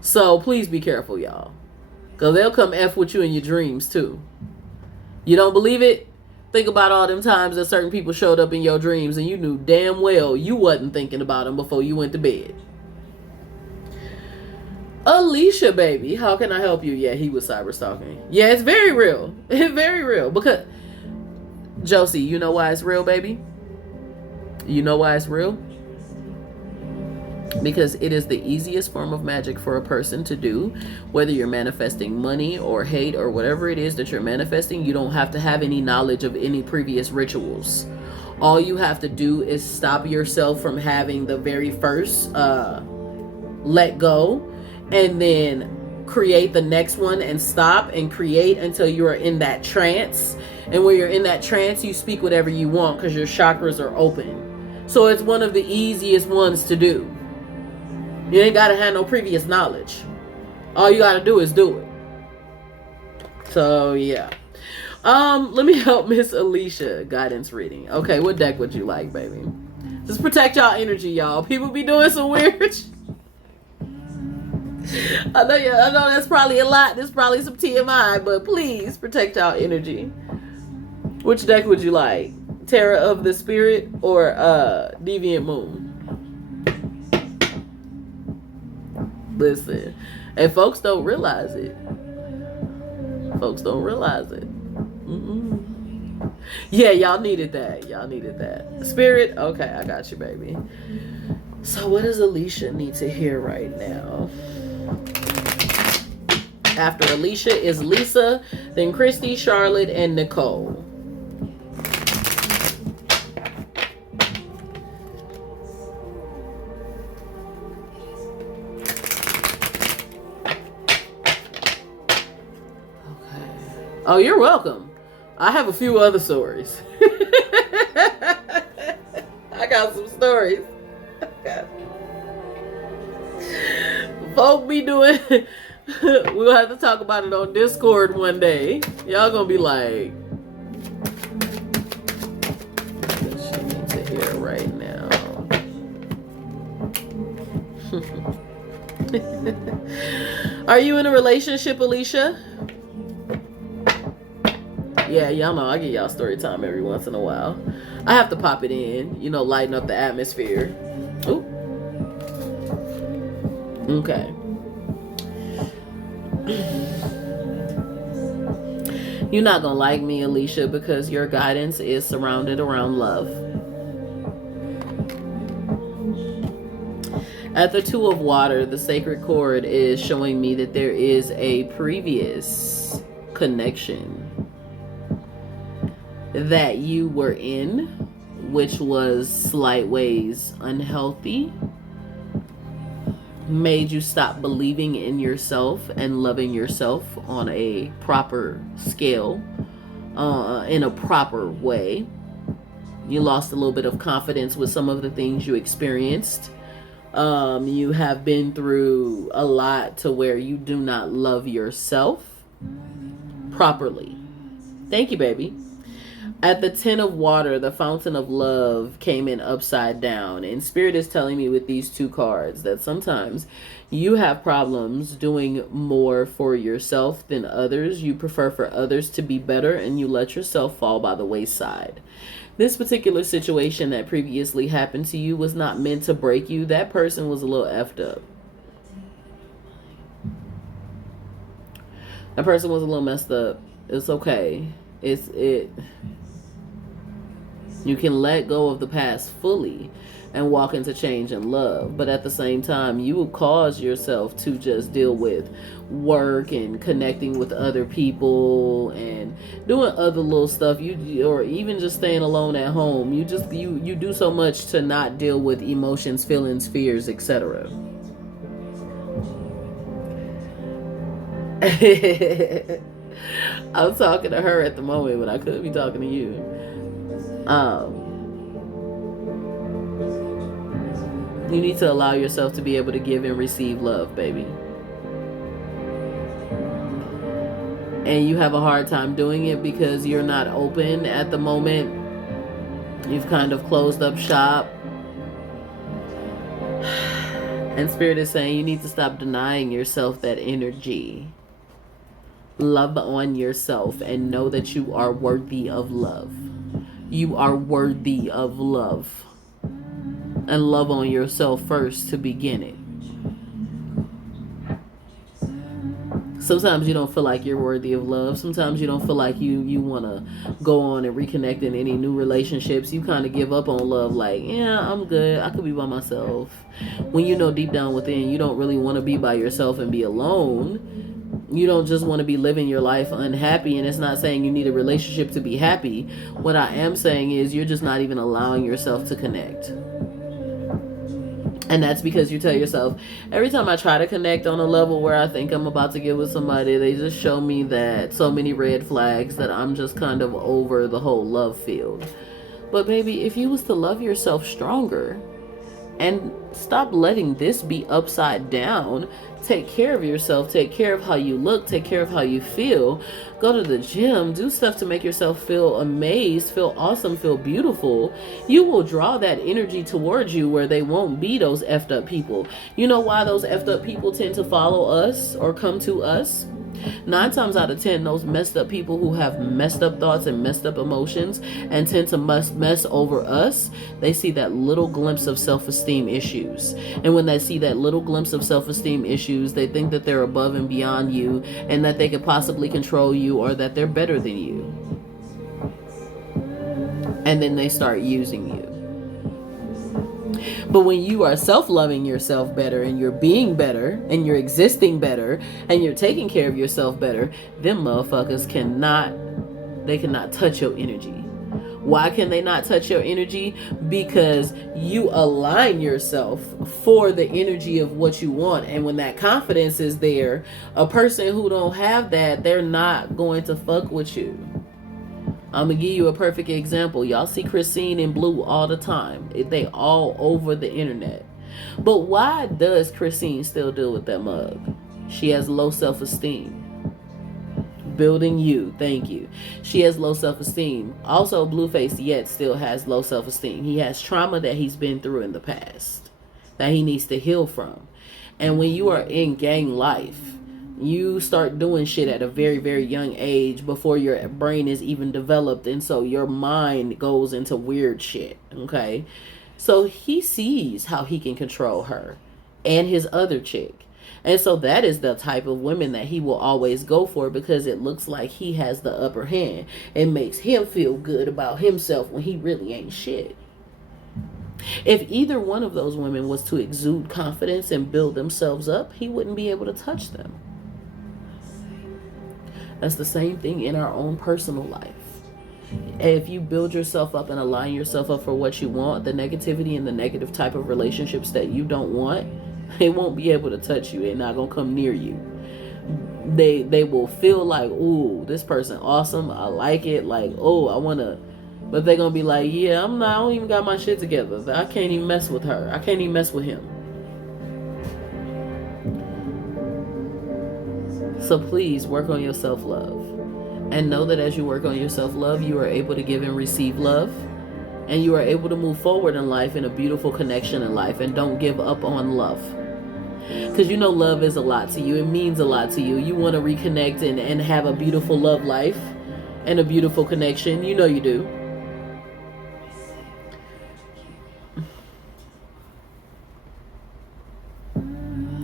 So please be careful, y'all. Because they'll come F with you in your dreams too. You don't believe it? Think about all them times that certain people showed up in your dreams and you knew damn well you wasn't thinking about them before you went to bed. Alicia, baby, how can I help you? Yeah, he was cyber stalking. Yeah, it's very real. It's very real. Because, Josie, you know why it's real, baby? You know why it's real? Because it is the easiest form of magic for a person to do. Whether you're manifesting money or hate or whatever it is that you're manifesting, you don't have to have any knowledge of any previous rituals. All you have to do is stop yourself from having the very first let go, and then create the next one and stop and create until you are in that trance. And when you're in that trance, you speak whatever you want because your chakras are open. So it's one of the easiest ones to do. You ain't got to have no previous knowledge. All you got to do is do it. So, yeah. Let me help Miss Alicia. Guidance reading. Okay, what deck would you like, baby? Just protect y'all energy, y'all. People be doing some weird I know that's probably a lot. There's probably some TMI, but please protect y'all energy. Which deck would you like? Terror of the Spirit or Deviant Moon? Listen, and folks don't realize it. Folks don't realize it. Yeah, y'all needed that. Y'all needed that. Spirit, okay, I got you, baby. So what does Alicia need to hear right now? After Alicia is Lisa, then Christy, Charlotte, and Nicole. Oh, you're welcome. I have a few other stories. I got some stories. Folk be doing... We'll have to talk about it on Discord one day. Y'all gonna be like... What she needs to hear right now. Are you in a relationship, Alicia? Yeah, y'all know I give y'all story time every once in a while. I have to pop it in, you know, lighten up the atmosphere. Ooh. Okay. You're not gonna like me, Alicia, because your guidance is surrounded around love. At the Two of Water, the sacred cord is showing me that there is a previous connection that you were in, which was slight ways unhealthy, made you stop believing in yourself and loving yourself on a proper scale, in a proper way. You lost a little bit of confidence with some of the things you experienced. You have been through a lot to where you do not love yourself properly. Thank you, baby. At the Ten of Water, the Fountain of Love came in upside down. And Spirit is telling me with these two cards that sometimes you have problems doing more for yourself than others. You prefer for others to be better and you let yourself fall by the wayside. This particular situation that previously happened to you was not meant to break you. That person was a little effed up. That person was a little messed up. It's okay. You can let go of the past fully and walk into change and love. But at the same time, you will cause yourself to just deal with work and connecting with other people and doing other little stuff. Or even just staying alone at home. You do so much to not deal with emotions, feelings, fears, etc. I'm talking to her at the moment, but I could be talking to you. You need to allow yourself to be able to give and receive love, baby. And you have a hard time doing it because you're not open at the moment. You've kind of closed up shop. And Spirit is saying you need to stop denying yourself that energy. Love on yourself and know that you are worthy of love. You are worthy of love. And love on yourself first to begin it. Sometimes you don't feel like you're worthy of love. Sometimes you don't feel like you want to go on and reconnect in any new relationships. You kind of give up on love like, yeah, I'm good. I could be by myself. When you know deep down within, you don't really want to be by yourself and be alone. You don't just want to be living your life unhappy. And it's not saying you need a relationship to be happy. What I am saying is you're just not even allowing yourself to connect. And that's because you tell yourself, every time I try to connect on a level where I think I'm about to get with somebody, they just show me that so many red flags that I'm just kind of over the whole love field. But baby, if you was to love yourself stronger and stop letting this be upside down, take care of yourself, take care of how you look, take care of how you feel, go to the gym, do stuff to make yourself feel amazed, feel awesome, feel beautiful, you will draw that energy towards you where they won't be those effed up people. You know why those effed up people tend to follow us or come to us? 9 times out of 10, those messed up people who have messed up thoughts and messed up emotions and tend to mess over us, they see that little glimpse of self-esteem issues. And when they see that little glimpse of self-esteem issues, they think that they're above and beyond you and that they could possibly control you or that they're better than you. And then they start using you. But when you are self-loving yourself better and you're being better and you're existing better and you're taking care of yourself better, them motherfuckers cannot touch your energy. Why can they not touch your energy? Because you align yourself for the energy of what you want. And when that confidence is there, a person who don't have that, they're not going to fuck with you. I'm going to give you a perfect example. Y'all see Christine in blue all the time. They all over the internet. But why does Christine still deal with that mug? She has low self-esteem. Building you. Thank you. She has low self-esteem. Also, Blueface yet still has low self-esteem. He has trauma that he's been through in the past that he needs to heal from. And when you are in gang life, you start doing shit at a very, very young age before your brain is even developed. And so your mind goes into weird shit. Okay. So he sees how he can control her and his other chick. And so that is the type of women that he will always go for because it looks like he has the upper hand. It makes him feel good about himself when he really ain't shit. If either one of those women was to exude confidence and build themselves up, he wouldn't be able to touch them. That's the same thing in our own personal life. If you build yourself up and align yourself up for what you want, the negativity and the negative type of relationships that you don't want, they won't be able to touch you. They're not going to come near you. They will feel like, ooh, this person awesome. I like it. Like, oh, I want to. But they're going to be like, yeah, I don't even got my shit together. I can't even mess with her. I can't even mess with him. So please work on your self-love. And know that as you work on your self-love, you are able to give and receive love. And you are able to move forward in life in a beautiful connection in life. And don't give up on love. Because you know love is a lot to you. It means a lot to you. You want to reconnect and have a beautiful love life. And a beautiful connection. You know you do.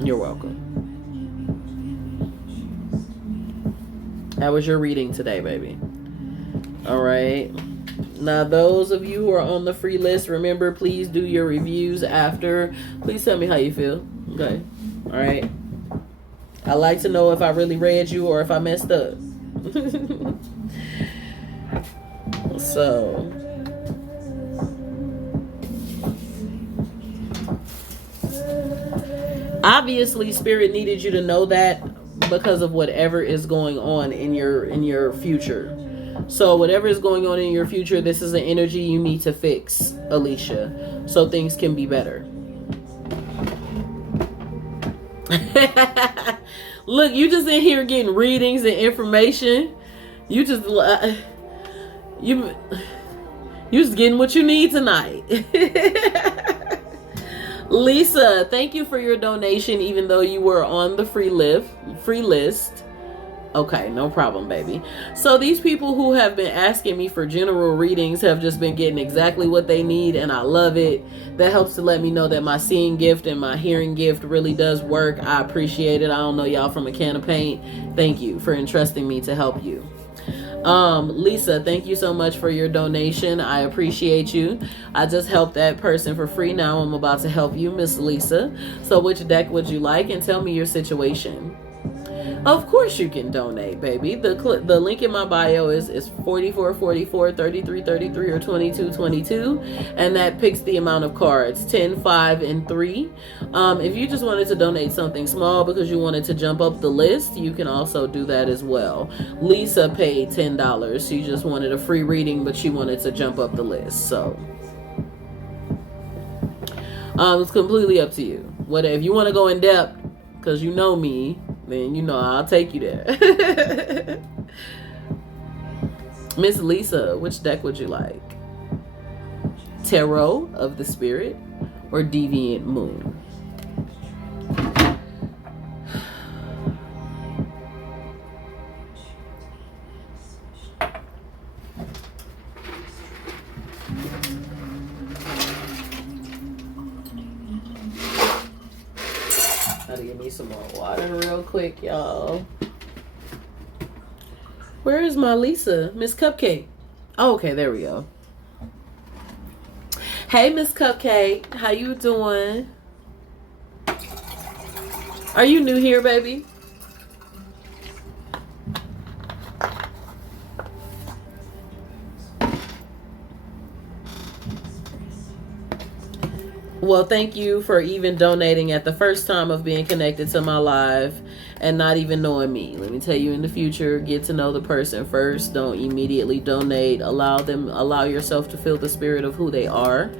You're welcome. How was your reading today, baby? All right. Now, those of you who are on the free list, remember, please do your reviews after. Please tell me how you feel. Okay. All right. I like to know if I really read you or if I messed up. So. Obviously, Spirit needed you to know that because of whatever is going on in your future. So whatever is going on in your future, this is an energy you need to fix, Alicia, so things can be better. Look, you just in here getting readings and information. You just you just getting what you need tonight. Lisa, thank you for your donation, even though you were on the free list. Okay, no problem, baby. So these people who have been asking me for general readings have just been getting exactly what they need, and I love it. That helps to let me know that my seeing gift and my hearing gift really does work. I appreciate it. I don't know y'all from a can of paint. Thank you for entrusting me to help you. Lisa, thank you so much for your donation. I appreciate you. I just helped that person for free. Now I'm about to help you, Miss Lisa. So which deck would you like? And tell me your situation. Of course you can donate, baby. The link in my bio is 4444, 3333, or 2222, and that picks the amount of cards, 10, 5, and 3. If you just wanted to donate something small because you wanted to jump up the list, you can also do that as well. Lisa paid $10. She just wanted a free reading, but she wanted to jump up the list. So it's completely up to you. If you want to go in depth, because you know me, then you know I'll take you there. Miss Lisa, which deck would you like? Tarot of the Spirit or Deviant Moon? Gotta give me some more water real quick, y'all. Where is my Lisa? Miss Cupcake. Oh, okay, there we go. Hey, Miss Cupcake. How you doing? Are you new here, baby? Well, thank you for even donating at the first time of being connected to my live and not even knowing me. Let me tell you, in the future, get to know the person first. Don't immediately donate. Allow yourself to feel the spirit of who they are.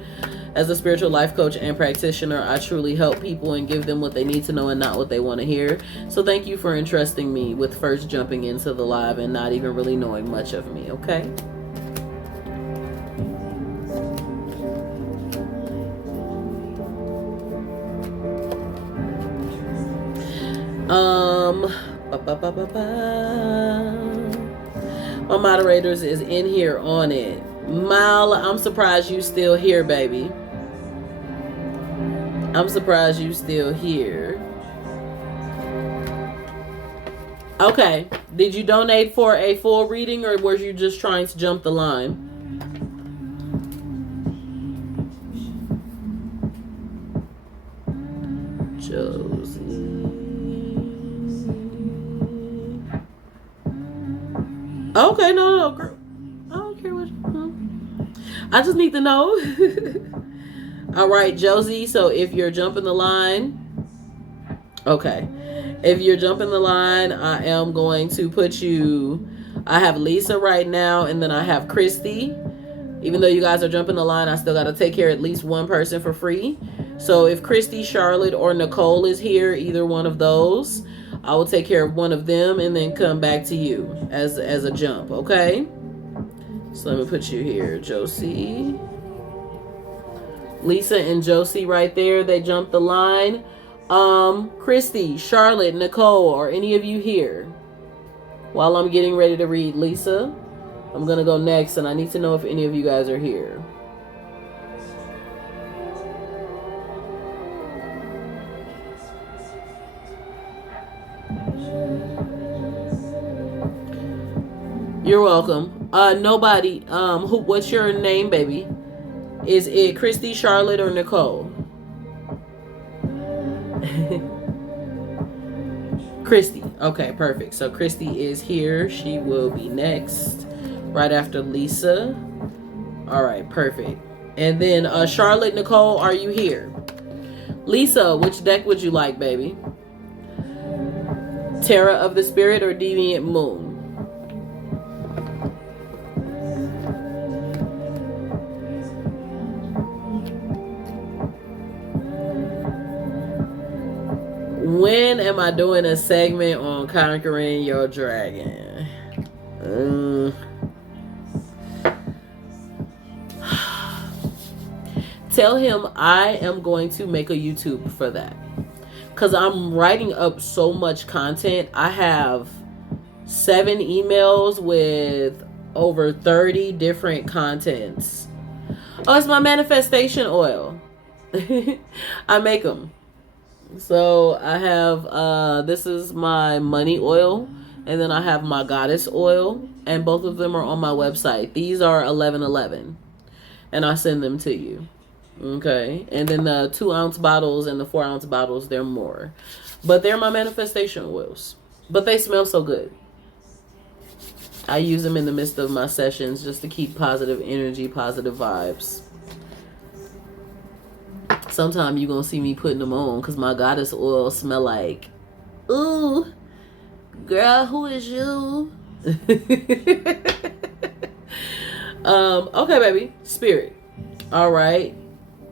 As a spiritual life coach and practitioner, I truly help people and give them what they need to know and not what they want to hear. So thank you for entrusting me with first jumping into the live and not even really knowing much of me, okay? My moderators is in here on it. Mal, I'm surprised you still here, baby. I'm surprised you still here. Okay. Did you donate for a full reading or were you just trying to jump the line? Josie. Okay, no, girl. I don't care what. I just need to know. All right, Josie. So if you're jumping the line, okay. If you're jumping the line, I am going to put you. I have Lisa right now, and then I have Christy. Even though you guys are jumping the line, I still got to take care of at least one person for free. So if Christy, Charlotte, or Nicole is here, either one of those, I will take care of one of them and then come back to you as a jump, okay? So let me put you here, Josie. Lisa and Josie right there, they jumped the line. Christy, Charlotte, Nicole, are any of you here? While I'm getting ready to read Lisa, I'm going to go next, and I need to know if any of you guys are here. You're welcome. Nobody. What's your name, baby? Is it Christy, Charlotte, or Nicole? Christy. Okay, perfect. So Christy is here. She will be next, right after Lisa. All right, perfect. And then Charlotte, Nicole, are you here? Lisa, which deck would you like, baby? Terror of the Spirit or Deviant Moon? When am I doing a segment on conquering your dragon? Tell him I am going to make a YouTube for that. Because I'm writing up so much content. I have 7 emails with over 30 different contents. Oh, it's my manifestation oil. I make them. So I have, this is my money oil. And then I have my goddess oil. And both of them are on my website. These are 1111. And I send them to you. Okay. And then the 2-ounce bottles and the 4-ounce bottles, they're more. But they're my manifestation oils. But they smell so good. I use them in the midst of my sessions just to keep positive energy, positive vibes. Sometime you're going to see me putting them on because my goddess oil smell like, ooh, girl, who is you? Okay, baby. Spirit. All right.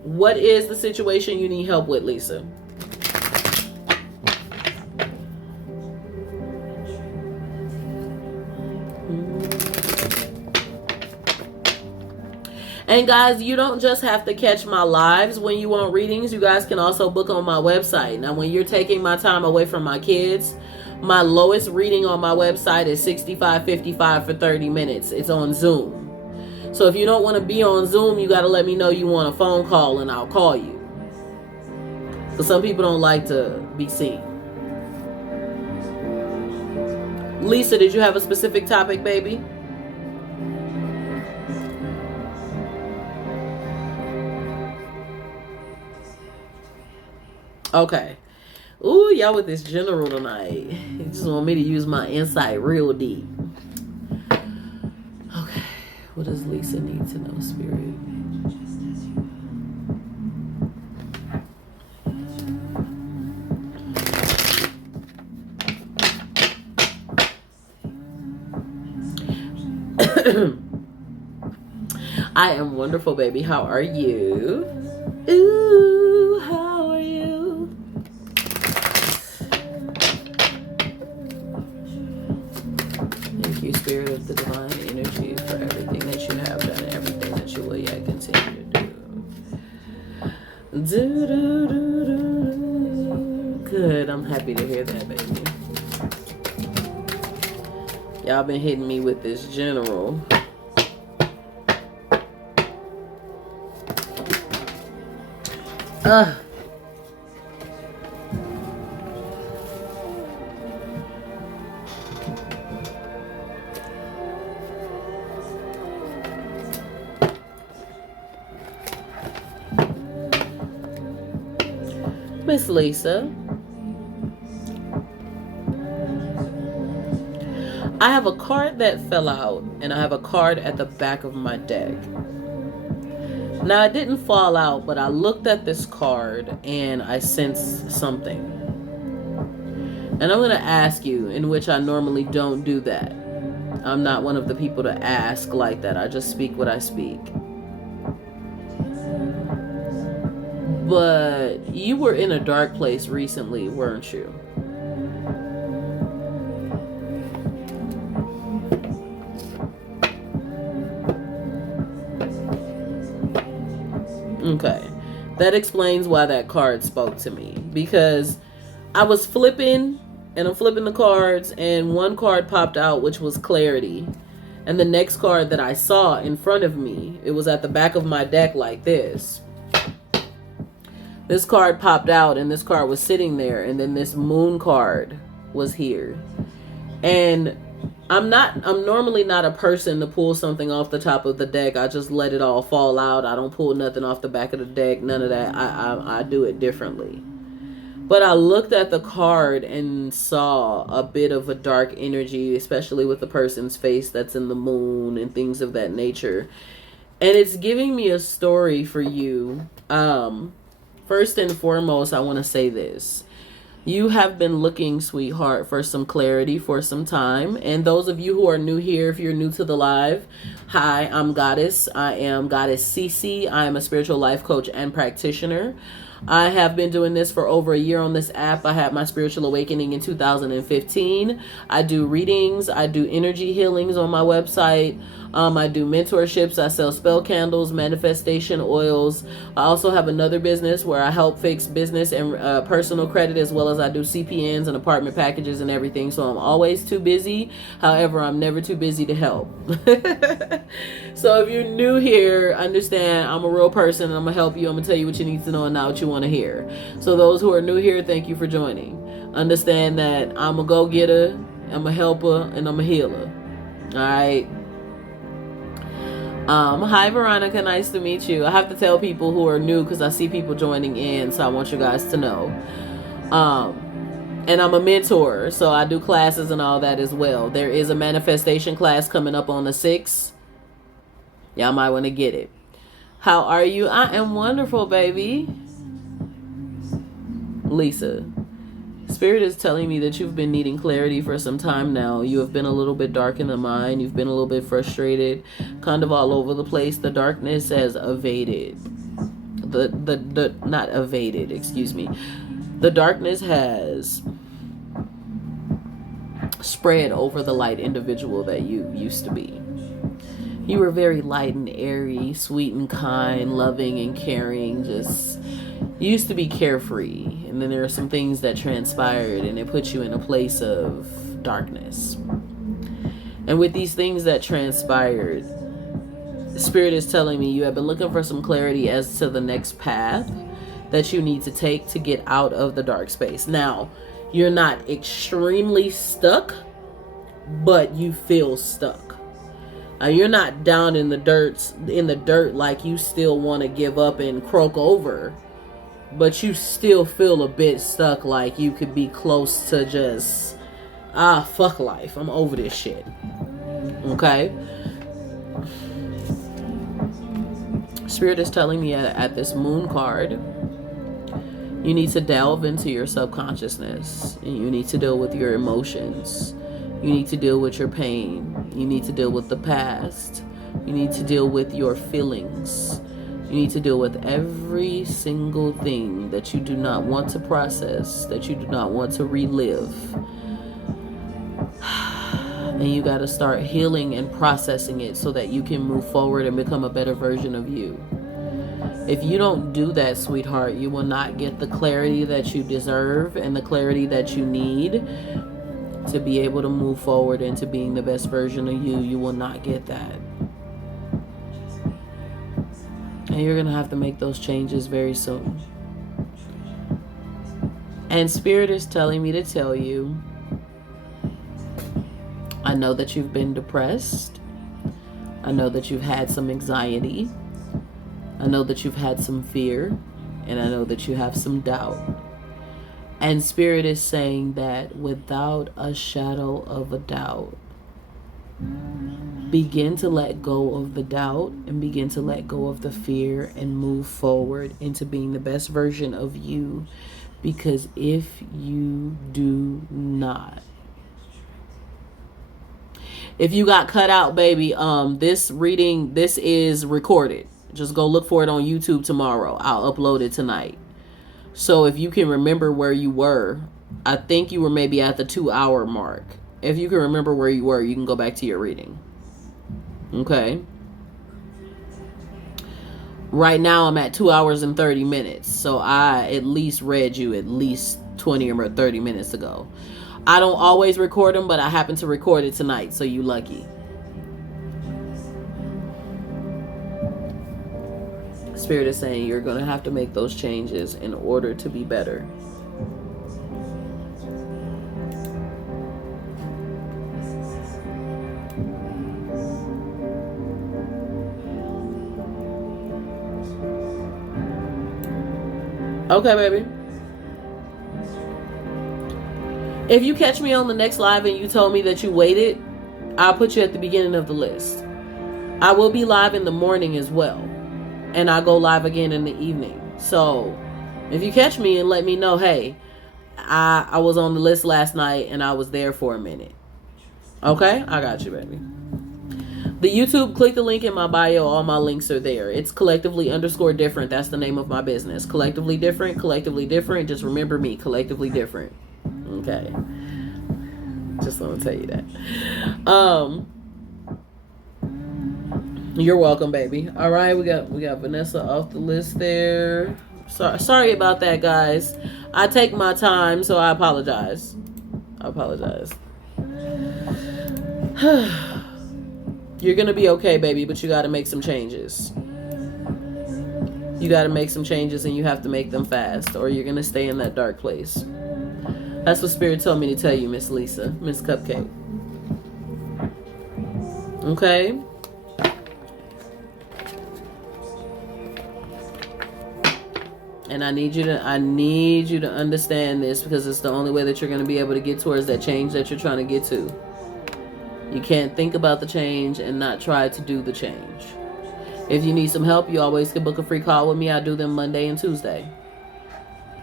What is the situation you need help with, Lisa? And guys, you don't just have to catch my lives when you want readings. You guys can also book on my website. Now, when you're taking my time away from my kids, my lowest reading on my website is $65.55 for 30 minutes. It's on Zoom. So if you don't want to be on Zoom, you got to let me know you want a phone call and I'll call you. Because some people don't like to be seen. Lisa, did you have a specific topic, baby? Okay. Ooh, y'all with this general tonight. You just want me to use my insight real deep. Okay. What does Lisa need to know, Spirit? I am wonderful, baby. How are you? Ooh, how are you? Thank you, Spirit of the Divine Energy, for everything that you have done and everything that you will yet continue to do. Good. I'm happy to hear that, baby. Y'all been hitting me with this general. Miss Lisa, I have a card that fell out, and I have a card at the back of my deck. Now, it didn't fall out, but I looked at this card, and I sensed something. And I'm going to ask you, in which I normally don't do that. I'm not one of the people to ask like that. I just speak what I speak. But you were in a dark place recently, weren't you? Okay. That explains why that card spoke to me. Because I was flipping, and I'm flipping the cards, and one card popped out, which was clarity. And the next card that I saw in front of me, it was at the back of my deck like this. This card popped out, and this card was sitting there, and then this moon card was here. And I'm normally not a person to pull something off the top of the deck. I just let it all fall out. I don't pull nothing off the back of the deck, none of that. I do it differently. But I looked at the card and saw a bit of a dark energy, especially with the person's face that's in the moon and things of that nature. And it's giving me a story for you. First and foremost, I want to say this. You have been looking, sweetheart, for some clarity for some time. And those of you who are new here, if you're new to the live, hi, I'm Goddess. I am Goddess Cece. I am a spiritual life coach and practitioner. I have been doing this for over a year on this app. I had my spiritual awakening in 2015. I do readings. I do energy healings on my website. I do mentorships. I sell spell candles, manifestation oils. I also have another business where I help fix business and personal credit, as well as I do CPNs and apartment packages and everything. So I'm always too busy. However, I'm never too busy to help. So if you're new here, understand I'm a real person and I'm going to help you. I'm going to tell you what you need to know and not what you want to hear. So those who are new here, thank you for joining. Understand that I'm a go-getter, I'm a helper, and I'm a healer. All right. Hi Veronica, nice to meet you. I have to tell people who are new because I see people joining in, so I want you guys to know. And I'm a mentor, so I do classes and all that as well. There is a manifestation class coming up on the 6th. Y'all might want to get it. How are you? I am wonderful, baby. Lisa. Spirit is telling me that you've been needing clarity for some time now. You have been a little bit dark in the mind. You've been a little bit frustrated, kind of all over the place. The darkness has evaded. Not evaded, excuse me. The darkness has spread over the light individual that you used to be. You were very light and airy, sweet and kind, loving and caring, just you used to be carefree, and then there are some things that transpired and it put you in a place of darkness. And with these things that transpired, Spirit is telling me you have been looking for some clarity as to the next path that you need to take to get out of the dark space. Now, you're not extremely stuck, but you feel stuck. You're not down in the dirt like you still want to give up and croak over. But you still feel a bit stuck, like you could be close to just, fuck life. I'm over this shit. Okay? Spirit is telling me at this moon card, you need to delve into your subconsciousness. And you need to deal with your emotions. You need to deal with your pain. You need to deal with the past. You need to deal with your feelings. You need to deal with every single thing that you do not want to process, that you do not want to relive. And you got to start healing and processing it so that you can move forward and become a better version of you. If you don't do that, sweetheart, you will not get the clarity that you deserve and the clarity that you need to be able to move forward into being the best version of you. You will not get that. And you're going to have to make those changes very soon. And Spirit is telling me to tell you, I know that you've been depressed. I know that you've had some anxiety. I know that you've had some fear. And I know that you have some doubt. And Spirit is saying that without a shadow of a doubt, begin to let go of the doubt and begin to let go of the fear and move forward into being the best version of you. Because if you do not, if you got cut out, baby, this is recorded. Just go look for it on YouTube tomorrow. I'll upload it tonight. So if you can remember where you were, I think you were maybe at the 2-hour mark. If you can remember where you were, you can go back to your reading. Okay. Right now I'm at 2 hours and 30 minutes. So I at least read you at least 20 or 30 minutes ago. I don't always record them, but I happen to record it tonight. So you lucky. Spirit is saying you're going to have to make those changes in order to be better. Okay, baby. If you catch me on the next live and you told me that you waited, I'll put you at the beginning of the list. I will be live in the morning as well. And I go live again in the evening. So if you catch me and let me know, hey, I was on the list last night and I was there for a minute. Okay? I got you, baby. The YouTube, click the link in my bio. All my links are there. It's collectively_different. That's the name of my business. Collectively different, collectively different. Just remember me, collectively different. Okay. Just want to tell you that. You're welcome, baby. All right, we got Vanessa off the list there. Sorry about that, guys. I take my time, so I apologize. You're gonna be okay, baby, but you got to make some changes. You got to make some changes, and you have to make them fast, or you're gonna stay in that dark place. That's what Spirit told me to tell you, Miss Lisa, Miss Cupcake. Okay. And I need you to understand this, because it's the only way that you're going to be able to get towards that change that you're trying to get to. You can't think about the change and not try to do the change. If you need some help, you always can book a free call with me. I do them Monday and Tuesday.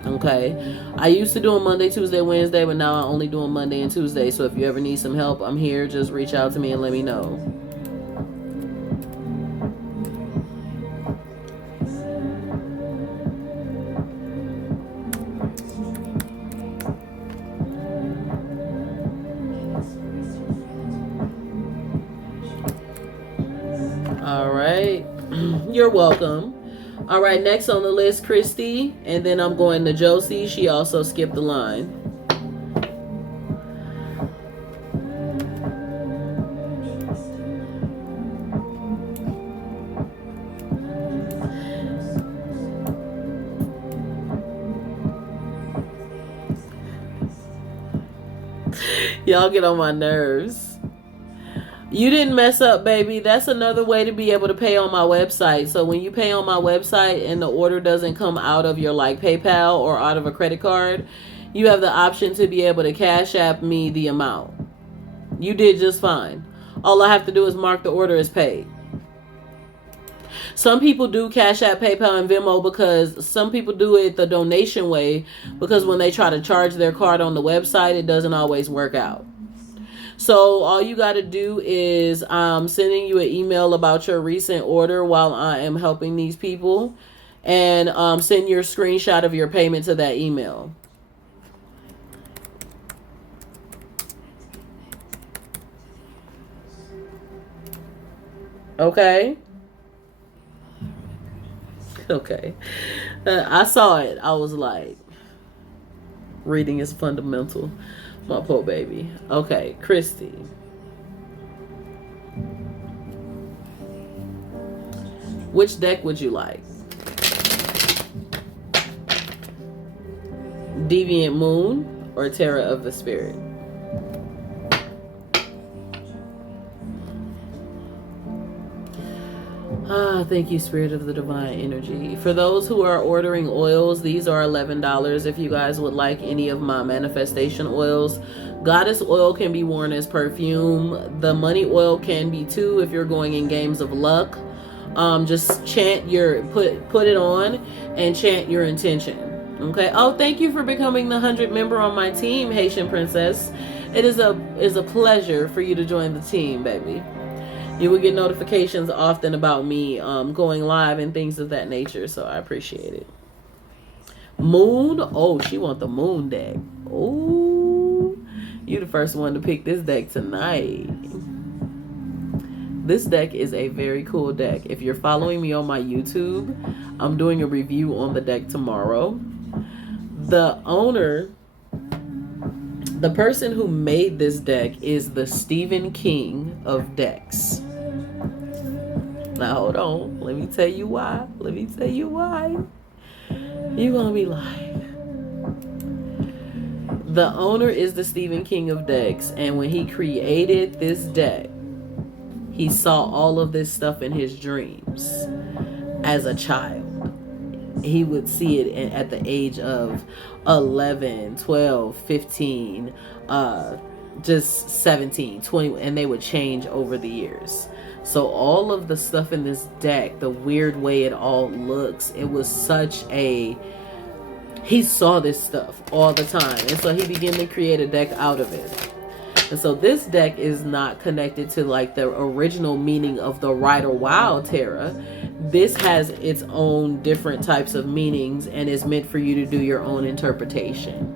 Okay. I used to do them Monday, Tuesday, Wednesday, but now I only do them Monday and Tuesday. So if you ever need some help, I'm here. Just reach out to me and let me know. All right. You're welcome. All right, next on the list, Christy, and then I'm going to Josie. She also skipped the line. Y'all get on my nerves. You didn't mess up, baby. That's another way to be able to pay on my website. So when you pay on my website and the order doesn't come out of your like PayPal or out of a credit card, you have the option to be able to Cash App me the amount. You did just fine. All I have to do is mark the order as paid. Some people do Cash App, PayPal, and Venmo because some people do it the donation way, because when they try to charge their card on the website, it doesn't always work out. So all you got to do is sending you an email about your recent order while I am helping these people, and send your screenshot of your payment to that email. Okay. Okay. I saw it. I was like, reading is fundamental. My poor baby. Okay, Christy. Which deck would you like? Deviant Moon or Terror of the Spirit? Thank you, Spirit of the Divine Energy. For those who are ordering oils, these are $11 if you guys would like any of my manifestation oils. Goddess oil can be worn as perfume. The money oil can be too if you're going in games of luck. Just chant your, put it on and chant your intention. Okay. Oh, thank you for becoming the 100th member on my team, Haitian Princess. It is a pleasure for you to join the team, baby. You will get notifications often about me going live and things of that nature, so I appreciate it. Moon? Oh, she want the moon deck. Oh, you the first one to pick this deck tonight. This deck is a very cool deck. If you're following me on my YouTube, I'm doing a review on the deck tomorrow. The owner, the person who made this deck is the Stephen King of decks. Now hold on, let me tell you why. You're gonna be like, the owner is the Stephen King of decks, and when he created this deck, he saw all of this stuff in his dreams as a child. He would see it at the age of 11, 12, 15, just 17, 20, and they would change over the years. So all of the stuff in this deck, the weird way it all looks, it was such a he saw this stuff all the time. And so he began to create a deck out of it. And so this deck is not connected to like the original meaning of the Rider-Waite Tarot. This has its own different types of meanings and is meant for you to do your own interpretation.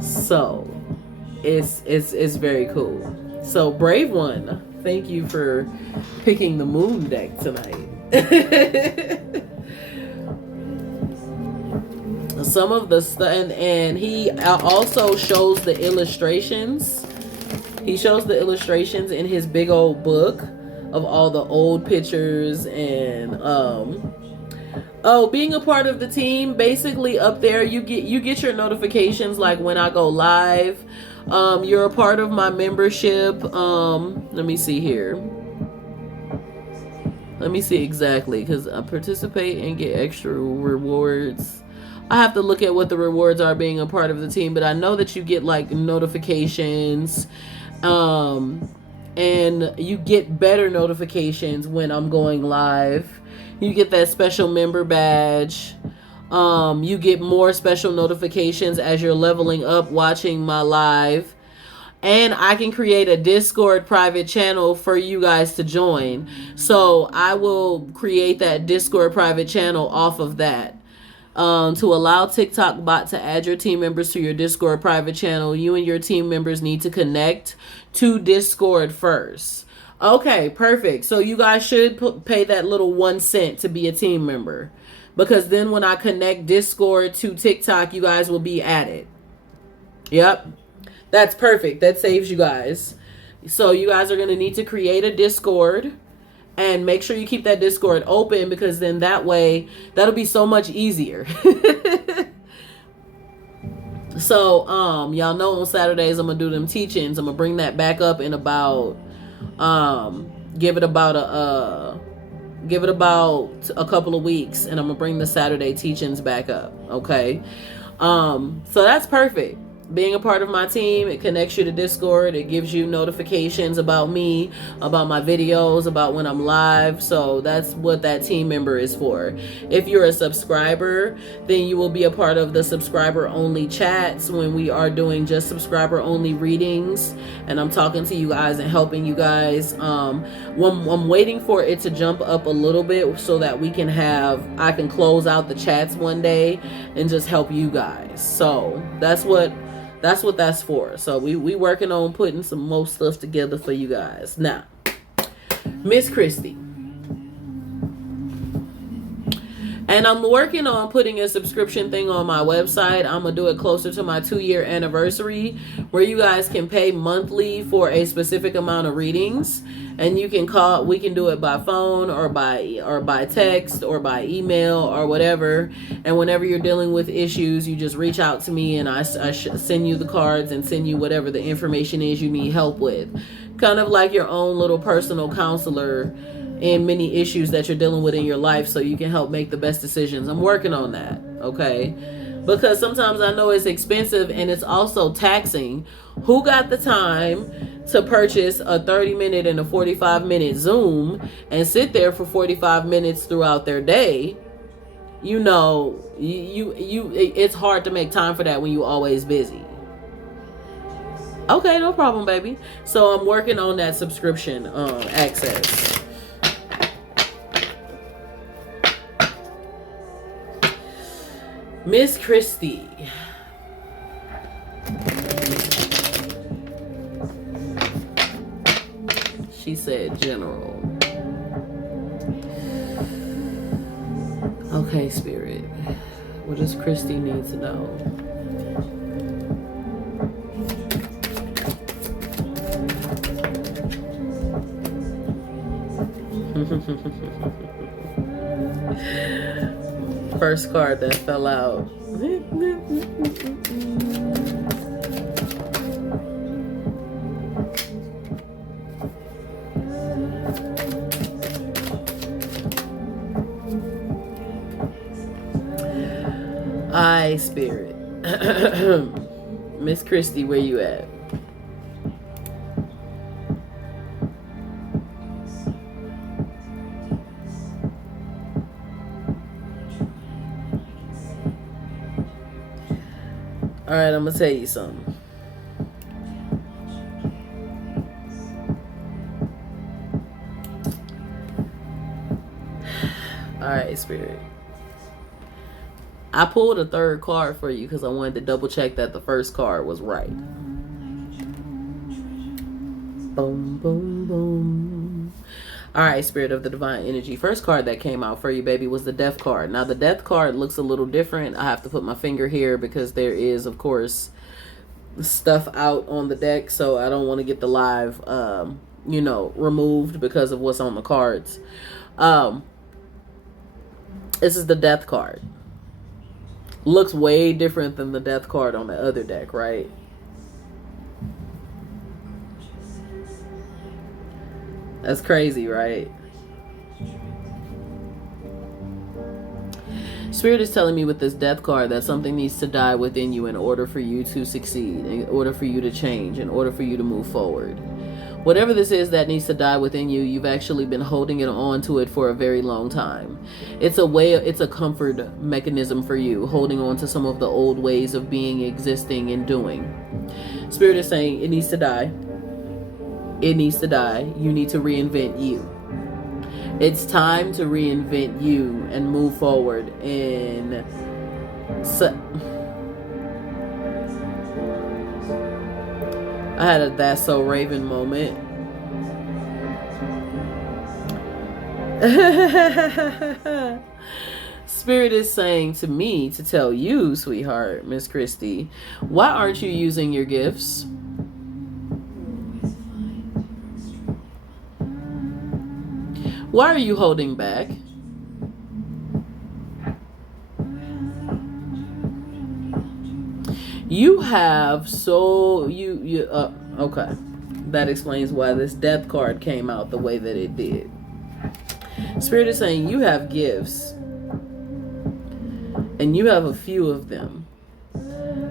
So it's very cool. So Brave One, thank you for picking the Moon deck tonight. Some of the stuff, and he also shows the illustrations. He shows the illustrations in his big old book of all the old pictures. And being a part of the team, basically up there you get your notifications like when I go live. You're a part of my membership. Let me see here. Let me see exactly, because I participate and get extra rewards. I have to look at what the rewards are being a part of the team, but I know that you get like notifications, and you get better notifications when I'm going live. You get that special member badge. You get more special notifications as you're leveling up watching my live. And I can create a Discord private channel for you guys to join. So I will create that Discord private channel off of that. To allow TikTok bot to add your team members to your Discord private channel, you and your team members need to connect to Discord first. Okay, perfect. So you guys should pay that little 1 cent to be a team member, because then when I connect Discord to TikTok, you guys will be added. Yep, that's perfect. That saves you guys. So you guys are going to need to create a Discord. And make sure you keep that Discord open, because then that way, that'll be so much easier. So, y'all know on Saturdays, I'm going to do them teachings. I'm going to bring that back up in about, give it about a couple of weeks. And I'm going to bring the Saturday teachings back up. Okay. So that's perfect. Being a part of my team, it connects you to Discord. It gives you notifications about me, about my videos, about when I'm live. So that's what that team member is for. If you're a subscriber, then you will be a part of the subscriber only chats when we are doing just subscriber only readings. And I'm talking to you guys and helping you guys. I'm waiting for it to jump up a little bit so that I can close out the chats one day and just help you guys. So that's what that's for. So we working on putting some more stuff together for you guys. Now, Miss Christie. And I'm working on putting a subscription thing on my website. I'm going to do it closer to my 2-year anniversary, where you guys can pay monthly for a specific amount of readings. And you can call, we can do it by phone or by text or by email or whatever. And whenever you're dealing with issues, you just reach out to me and I send you the cards and send you whatever the information is you need help with. Kind of like your own little personal counselor in many issues that you're dealing with in your life, so you can help make the best decisions. I'm working on that, okay? Because sometimes I know it's expensive and it's also taxing. Who got the time to purchase a 30-minute and a 45-minute Zoom and sit there for 45 minutes throughout their day? You know, it's hard to make time for that when you're always busy. Okay, no problem, baby. So I'm working on that subscription access. Miss Christie. She said general. Okay, Spirit. What does Christie need to know? First card that fell out. Aye, Spirit. Miss Christie, where you at? All right, I'm gonna tell you something. All right, Spirit. I pulled a third card for you because I wanted to double check that the first card was right. Boom, boom, boom. All right, Spirit of the Divine Energy. First card that came out for you, baby, was the Death card. Now, the Death card looks a little different. I have to put my finger here because there is, of course, stuff out on the deck. So I don't want to get the live, removed because of what's on the cards. This is the Death card. Looks way different than the Death card on the other deck, right? That's crazy, right? Spirit is telling me with this Death card that something needs to die within you in order for you to succeed, in order for you to change, in order for you to move forward. Whatever this is that needs to die within you, you've actually been holding it on to it for a very long time. It's a comfort mechanism for you, holding on to some of the old ways of being, existing, and doing. Spirit is saying it needs to die. It needs to die. You need to reinvent you. It's time to reinvent you and move forward in... I had a That's So Raven moment. Spirit is saying to me to tell you, sweetheart, Miss Christy, why aren't you using your gifts? Why are you holding back? You have okay. That explains why this Death card came out the way that it did. Spirit is saying you have gifts, and you have a few of them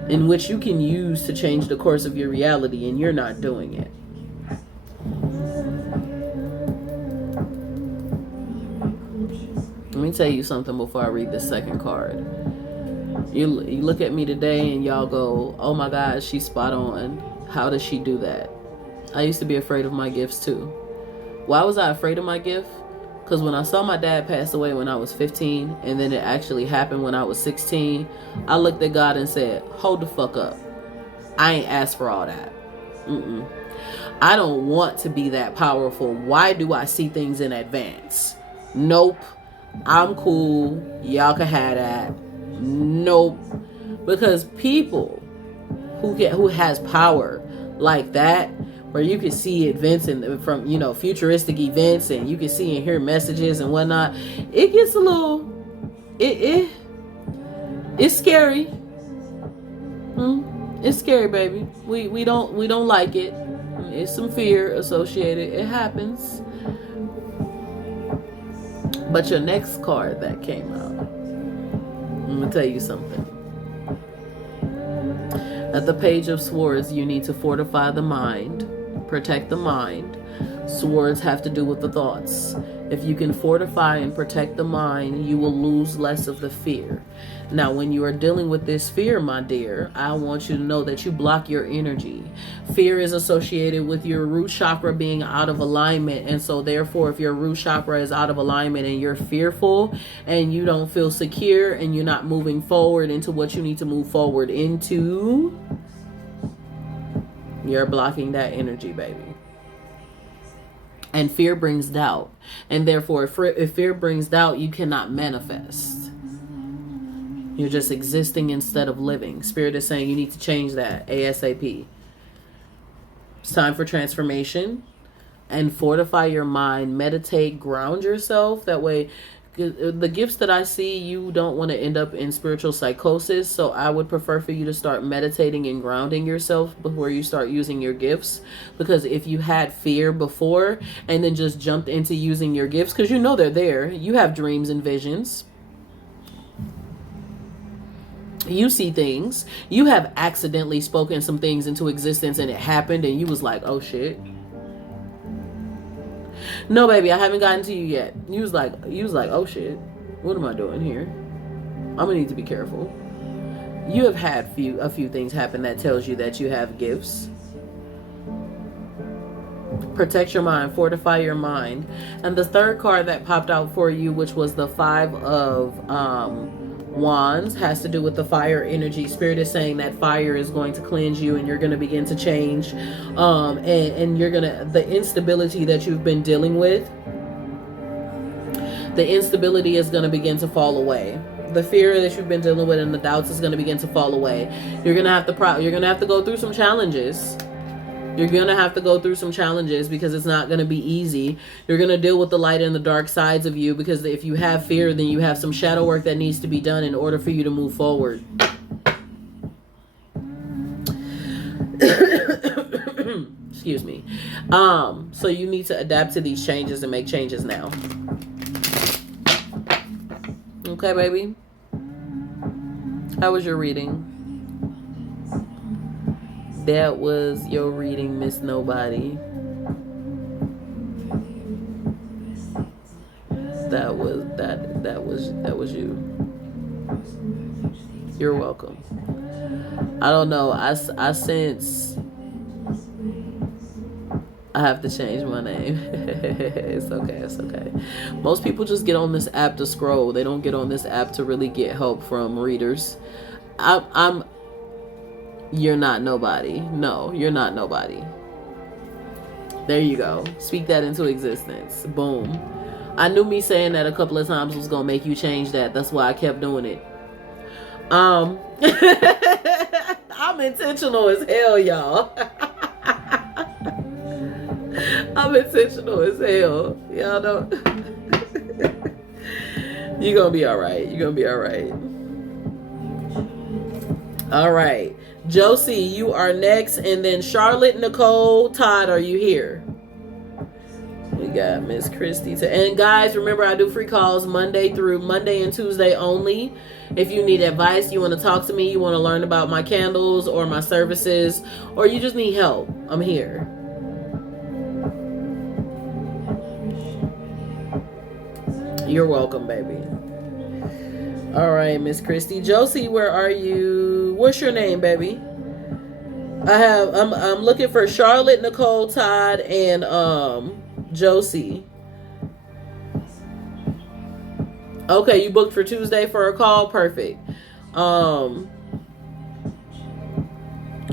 in which you can use to change the course of your reality, and you're not doing it. Let me tell you something before I read the second card. You look at me today and y'all go, oh my God, she's spot on. How does she do that? I used to be afraid of my gifts too. Why was I afraid of my gift? Because when I saw my dad pass away when I was 15, and then it actually happened when I was 16, I looked at God and said, hold the fuck up. I ain't asked for all that. I don't want to be that powerful. Why do I see things in advance? Nope. I'm cool. Y'all can have that. Nope. Because people who has power like that, where you can see events and from futuristic events, and you can see and hear messages and whatnot, it gets a little it's scary. It's scary, baby. We don't like it. It's some fear associated. It happens. But your next card that came out, I'm going to tell you something. At the Page of Swords, you need to fortify the mind, protect the mind. Swords have to do with the thoughts. If you can fortify and protect the mind, you will lose less of the fear. Now, when you are dealing with this fear, my dear, I want you to know that you block your energy. Fear is associated with your root chakra being out of alignment. And so therefore, if your root chakra is out of alignment and you're fearful and you don't feel secure and you're not moving forward into what you need to move forward into, you're blocking that energy, baby. And fear brings doubt. And therefore, if fear brings doubt, you cannot manifest. You're just existing instead of living. Spirit is saying you need to change that ASAP. It's time for transformation. And fortify your mind. Meditate. Ground yourself. That way, the gifts that I see, you don't want to end up in spiritual psychosis. So I would prefer for you to start meditating and grounding yourself before you start using your gifts. Because if you had fear before and then just jumped into using your gifts, because you know they're there. You have dreams and visions. You see things. You have accidentally spoken some things into existence and it happened and you was like, oh shit. No, baby, I haven't gotten to you yet. You was like, oh shit, what am I doing here? I'm gonna need to be careful. You have had a few things happen that tells you that you have gifts. Protect your mind, fortify your mind. And the third card that popped out for you, which was the Five of Wands, has to do with the fire energy. Spirit is saying that fire is going to cleanse you and you're going to begin to change. And you're going to, the instability that you've been dealing with, the instability is going to begin to fall away. The fear that you've been dealing with and the doubts is going to begin to fall away. You're going to have to go through some challenges. You're going to have to go through some challenges because it's not going to be easy. You're going to deal with the light and the dark sides of you, because if you have fear, then you have some shadow work that needs to be done in order for you to move forward. Excuse me. So you need to adapt to these changes and make changes now. Okay, baby? How was your reading? That was your reading, Miss Nobody. That was you. You're welcome. I don't know. I sense I have to change my name. It's okay. Most people just get on this app to scroll. They don't get on this app to really get help from readers. You're not nobody. No, you're not nobody. There you go. Speak that into existence. Boom. I knew me saying that a couple of times was gonna make you change that. That's why I kept doing it. I'm intentional as hell, y'all. I'm intentional as hell. Y'all know. You're gonna be alright. You're gonna be alright. Alright. Josie, you are next. And then Charlotte, Nicole, Todd, are you here? We got Miss Christy. And guys, remember I do free calls Monday and Tuesday only. If you need advice, you want to talk to me, you want to learn about my candles or my services, or you just need help, I'm here. You're welcome, baby. All right, Miss Christy. Josie, where are you? What's your name, baby? I'm looking for Charlotte, Nicole, Todd, and Josie. Okay, you booked for Tuesday for a call. Perfect.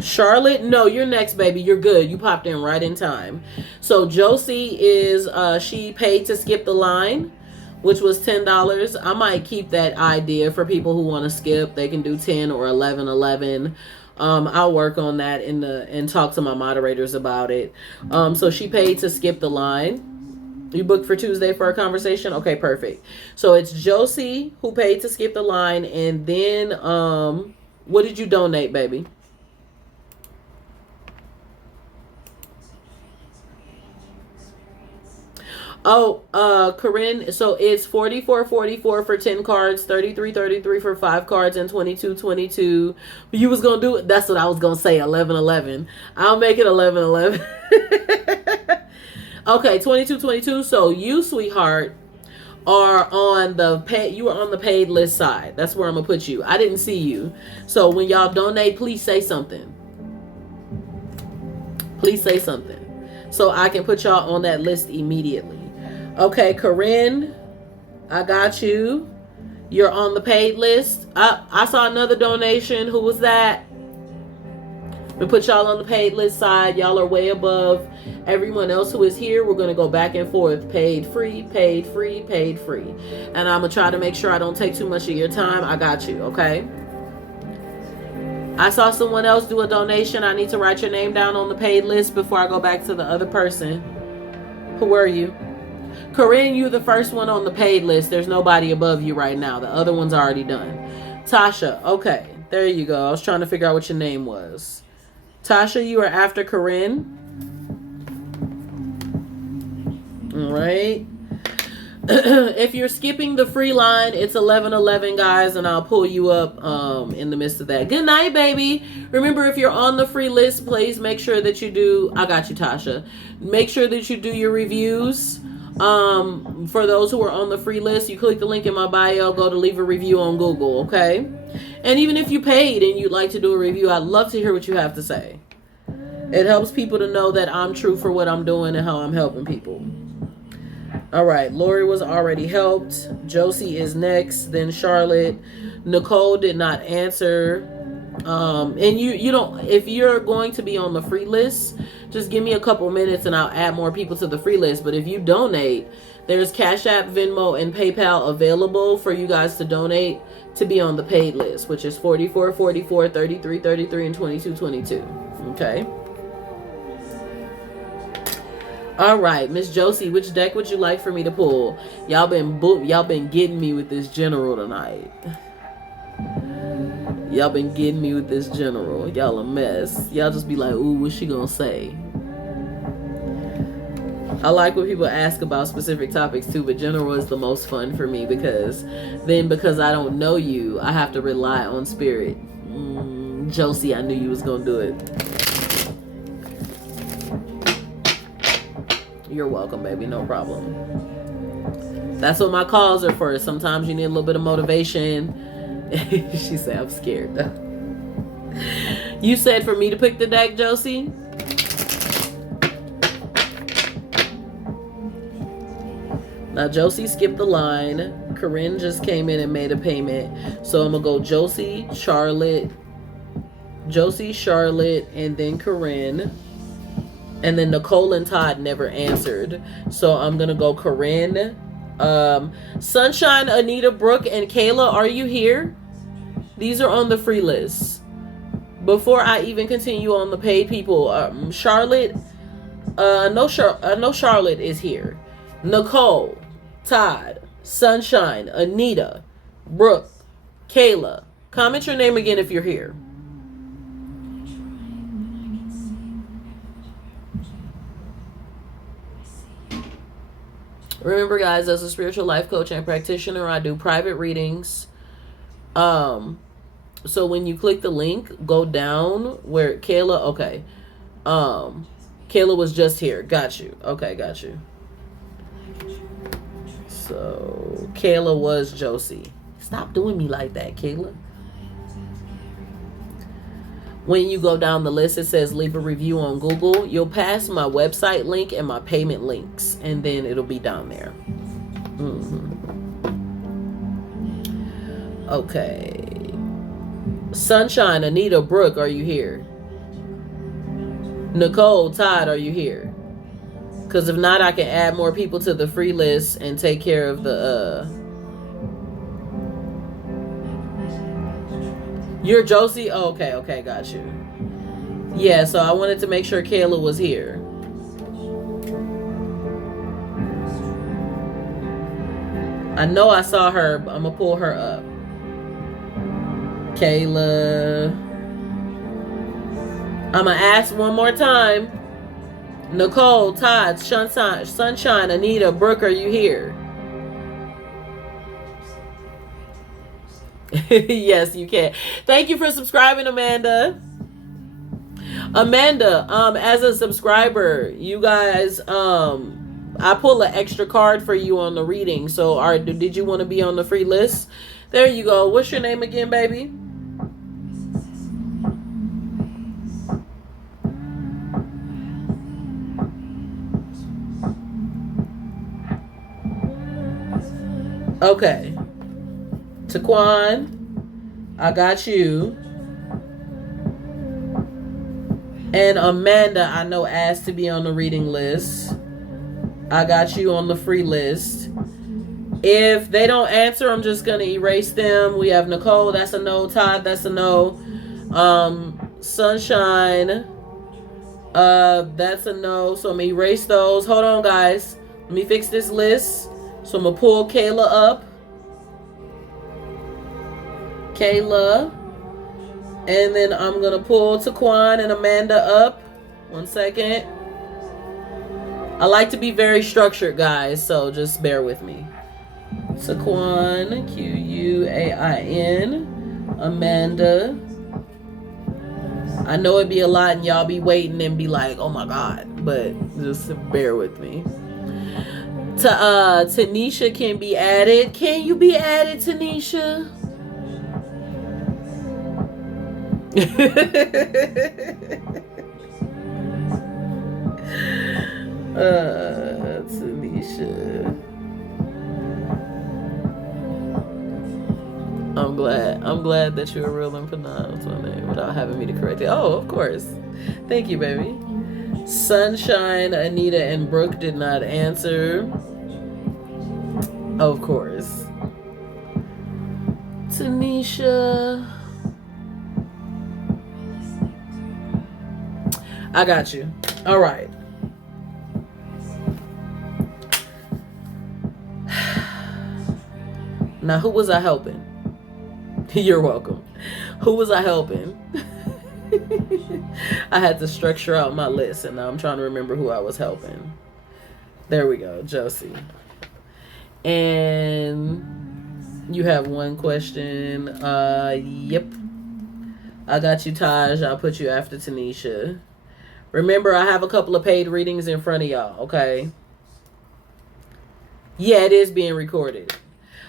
Charlotte, no, you're next, baby. You're good. You popped in right in time. So Josie is she paid to skip the line, which was $10. I might keep that idea for people who want to skip. They can do 10 or 11. I'll work on that and talk to my moderators about it. So she paid to skip the line. You booked for Tuesday for a conversation? Okay, perfect. So it's Josie who paid to skip the line. And then what did you donate, baby? Oh, Corinne, so it's 44.44 for 10 cards, 33.33 for 5 cards, and 22.22. You was gonna do it. That's what I was gonna say. 11.11. I'll make it 11.11. Okay, 22.22. So you, sweetheart, are on the you are on the paid list side. That's where I'm gonna put you. I didn't see you. So when y'all donate, please say something. Please say something so I can put y'all on that list immediately. Okay, Corinne, I got you. You're on the paid list. I saw another donation. Who was that? We put y'all on the paid list side. Y'all are way above everyone else who is here. We're going to go back and forth. Paid, free, paid, free, paid, free. And I'm going to try to make sure I don't take too much of your time. I got you, okay? I saw someone else do a donation. I need to write your name down on the paid list before I go back to the other person. Who were you? Corinne, you the first one on the paid list. There's nobody above you right now. The other one's already done. Tasha, okay. There you go. I was trying to figure out what your name was. Tasha, you are after Corinne. All right. If you're skipping the free line, it's 11:11, guys, and I'll pull you up in the midst of that. Good night, baby. Remember, if you're on the free list, please make sure that you do. I got you, Tasha. Make sure that you do your reviews. For those who are on the free list, you click the link in my bio, go to leave a review on Google, okay? And even if you paid and you'd like to do a review, I'd love to hear what you have to say. It helps people to know that I'm true for what I'm doing and how I'm helping people. All right, Lori was already helped. Josie is next, then Charlotte. Nicole did not answer. And you don't, if you're going to be on the free list, just give me a couple minutes and I'll add more people to the free list. But if you donate, there's Cash App, Venmo, and PayPal available for you guys to donate to be on the paid list, which is 44, 44, 33, 33, and 22, 22. Okay. All right, Miss Josie, which deck would you like for me to pull? Y'all been getting me with this general tonight. Y'all been getting me with this general. Y'all a mess. Y'all just be like, ooh, what's she gonna say? I like when people ask about specific topics too, but general is the most fun for me because I don't know you, I have to rely on spirit. Josie, I knew you was gonna do it. You're welcome, baby. No problem. That's what my calls are for. Sometimes you need a little bit of motivation. She said, I'm scared. You said for me to pick the deck, Josie? Now, Josie skipped the line. Corinne just came in and made a payment. So I'm going to go Josie, Charlotte, and then Corinne. And then Nicole and Todd never answered. So I'm going to go Corinne. Sunshine, Anita, Brooke, and Kayla, are you here? These are on the free list. Before I even continue on the paid people, Charlotte, I know Charlotte is here. Nicole, Todd, Sunshine, Anita, Brooke, Kayla. Comment your name again if you're here. Remember, guys, as a spiritual life coach and practitioner, I do private readings. So when you click the link, go down where Kayla, okay. Kayla was just here. Got you. Okay, got you. So Kayla was Josie. Stop doing me like that, Kayla. When you go down the list, it says leave a review on Google. You'll pass my website link and my payment links, and then it'll be down there. Okay. Sunshine, Anita, Brooke, are you here? Nicole, Todd, are you here? Because if not, I can add more people to the free list and take care of the... You're Josie? Oh, okay, got you. Yeah, so I wanted to make sure Kayla was here. I know I saw her, but I'm going to pull her up. Kayla. I'm going to ask one more time. Nicole, Todd, Sunshine, Anita, Brooke, are you here? Yes, you can. Thank you for subscribing, Amanda. As a subscriber, you guys, I pull an extra card for you on the reading. So, did you want to be on the free list? There you go. What's your name again, baby? Okay. Taquan, I got you. And Amanda, I know, asked to be on the reading list. I got you on the free list. If they don't answer, I'm just going to erase them. We have Nicole, that's a no. Todd, that's a no. Sunshine, that's a no. So I'm going to erase those. Hold on, guys. Let me fix this list. So I'm going to pull Kayla up. Kayla. And then I'm going to pull Taquan and Amanda up. 1 second. I like to be very structured, guys, so just bear with me. Taquan, Q-U-A-I-N. Amanda. I know it'd be a lot and y'all be waiting and be like, oh my God, but just bear with me. Tanisha can be added. Can you be added, Tanisha? Tanisha. I'm glad that you're real and pronounce my name without having me to correct it. Oh, of course. Thank you, baby. Sunshine, Anita, and Brooke did not answer. Of course. Tanisha. I got you. All right. Now, who was I helping? You're welcome. Who was I helping? I had to structure out my list, and now I'm trying to remember who I was helping. There we go, Josie. And you have one question. Yep. I got you, Taj. I'll put you after Tanisha. Remember, I have a couple of paid readings in front of y'all, okay? Yeah, it is being recorded.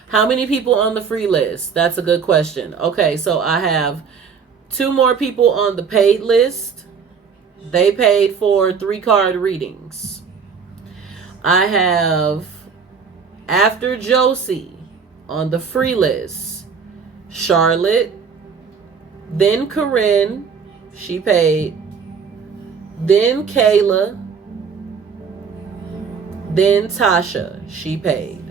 How many people on the free list? That's a good question. Okay, so I have 2 more people on the paid list. They paid for 3 card readings. I have, after Josie, on the free list, Charlotte, then Corinne, she paid, then Kayla, then Tasha, she paid.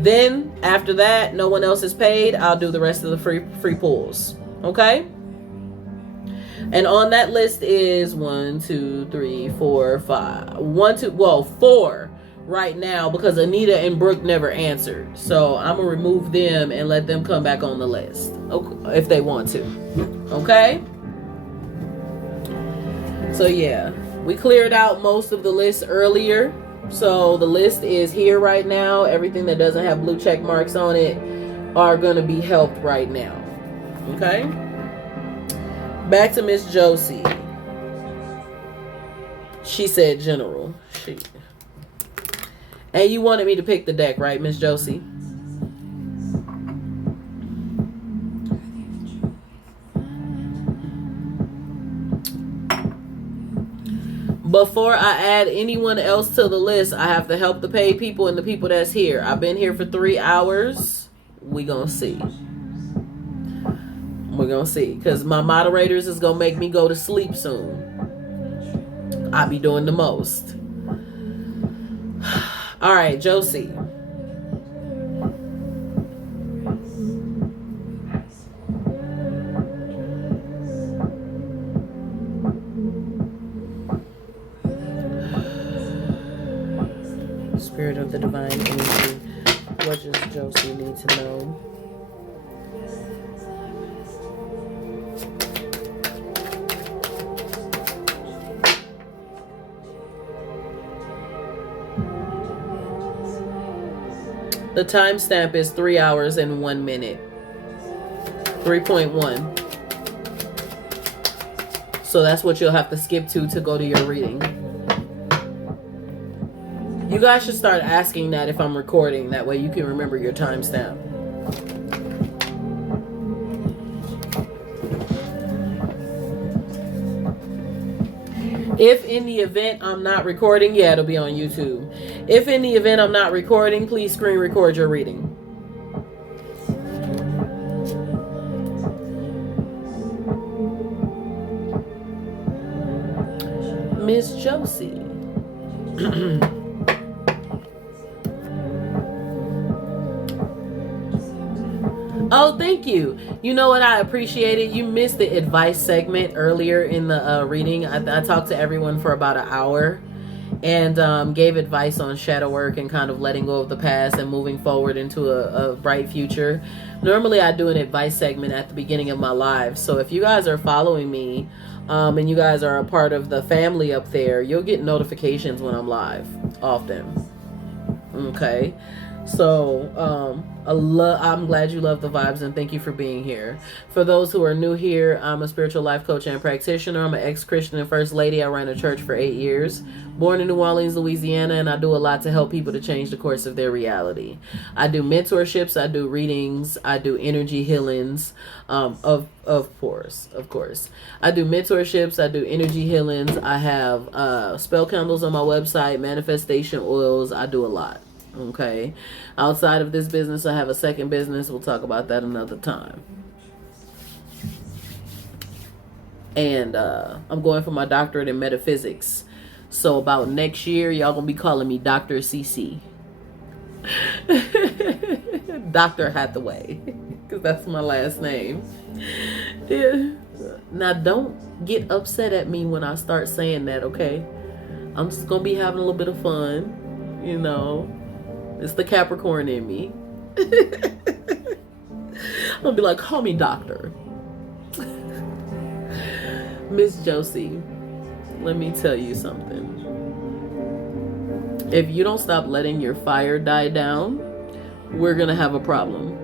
Then, after that, no one else is paid. I'll do the rest of the free pulls. Okay? And on that list is 1, 2, 3, 4, 5. 4 right now because Anita and Brooke never answered. So I'm going to remove them and let them come back on the list. Okay, if they want to. Okay? So yeah, we cleared out most of the list earlier. So the list is here right now. Everything that doesn't have blue check marks on it are going to be helped right now. Okay? Back to Miss Josie. She said general. And you wanted me to pick the deck, right, Miss Josie? Before I add anyone else to the list, I have to help the paid people and the people that's here. I've been here for 3 hours. We gonna see. We're gonna see. Because my moderators is gonna make me go to sleep soon. I'll be doing the most. All right, Josie. Spirit of the divine energy. What does Josie need to know? The timestamp is 3 hours and 1 minute. 3.1. So that's what you'll have to skip to go to your reading. You guys should start asking that if I'm recording. That way you can remember your timestamp. If in the event I'm not recording, yeah, it'll be on YouTube. If in the event I'm not recording, please screen record your reading. Miss Josie. Oh, thank you. You know what? I appreciate it. You missed the advice segment earlier in the reading. I talked to everyone for about an hour and gave advice on shadow work and kind of letting go of the past and moving forward into a bright future. Normally, I do an advice segment at the beginning of my live. So if you guys are following me and you guys are a part of the family up there, you'll get notifications when I'm live often. Okay. So I'm glad you love the vibes, and thank you for being here. For those who are new here, I'm a spiritual life coach and practitioner. I'm an ex-Christian and first lady. I ran a church for 8 years. Born in New Orleans, Louisiana, and I do a lot to help people to change the course of their reality. I do mentorships, I do readings, I do energy healings, of course. I do mentorships, I do energy healings. I have spell candles on my website, manifestation oils. I do a lot. Okay. Outside of this business, I have a second business. We'll talk about that another time. And I'm going for my doctorate in metaphysics. So about next year, y'all gonna be calling me Dr. CC. Dr. Hathaway. Because that's my last name. Yeah. Now don't get upset at me when I start saying that, okay? I'm just gonna be having a little bit of fun, you know. It's the Capricorn in me. I'll be like, call me doctor. Miss Josie, let me tell you something. If you don't stop letting your fire die down, we're going to have a problem.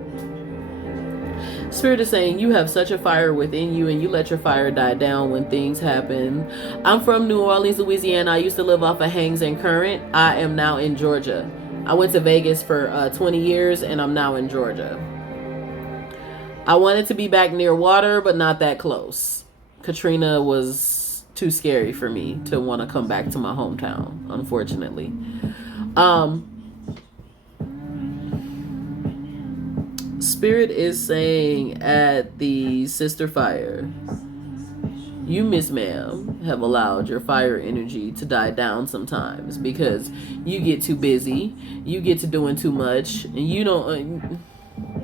Spirit is saying you have such a fire within you, and you let your fire die down when things happen. I'm from New Orleans, Louisiana. I used to live off of Hangs and Current. I am now in Georgia. I went to Vegas for 20 years, and I'm now in Georgia. I wanted to be back near water, but not that close. Katrina was too scary for me to want to come back to my hometown, unfortunately. Spirit is saying at the Sister Fire, you, Miss Ma'am, have allowed your fire energy to die down sometimes because you get too busy, you get to doing too much, and you don't.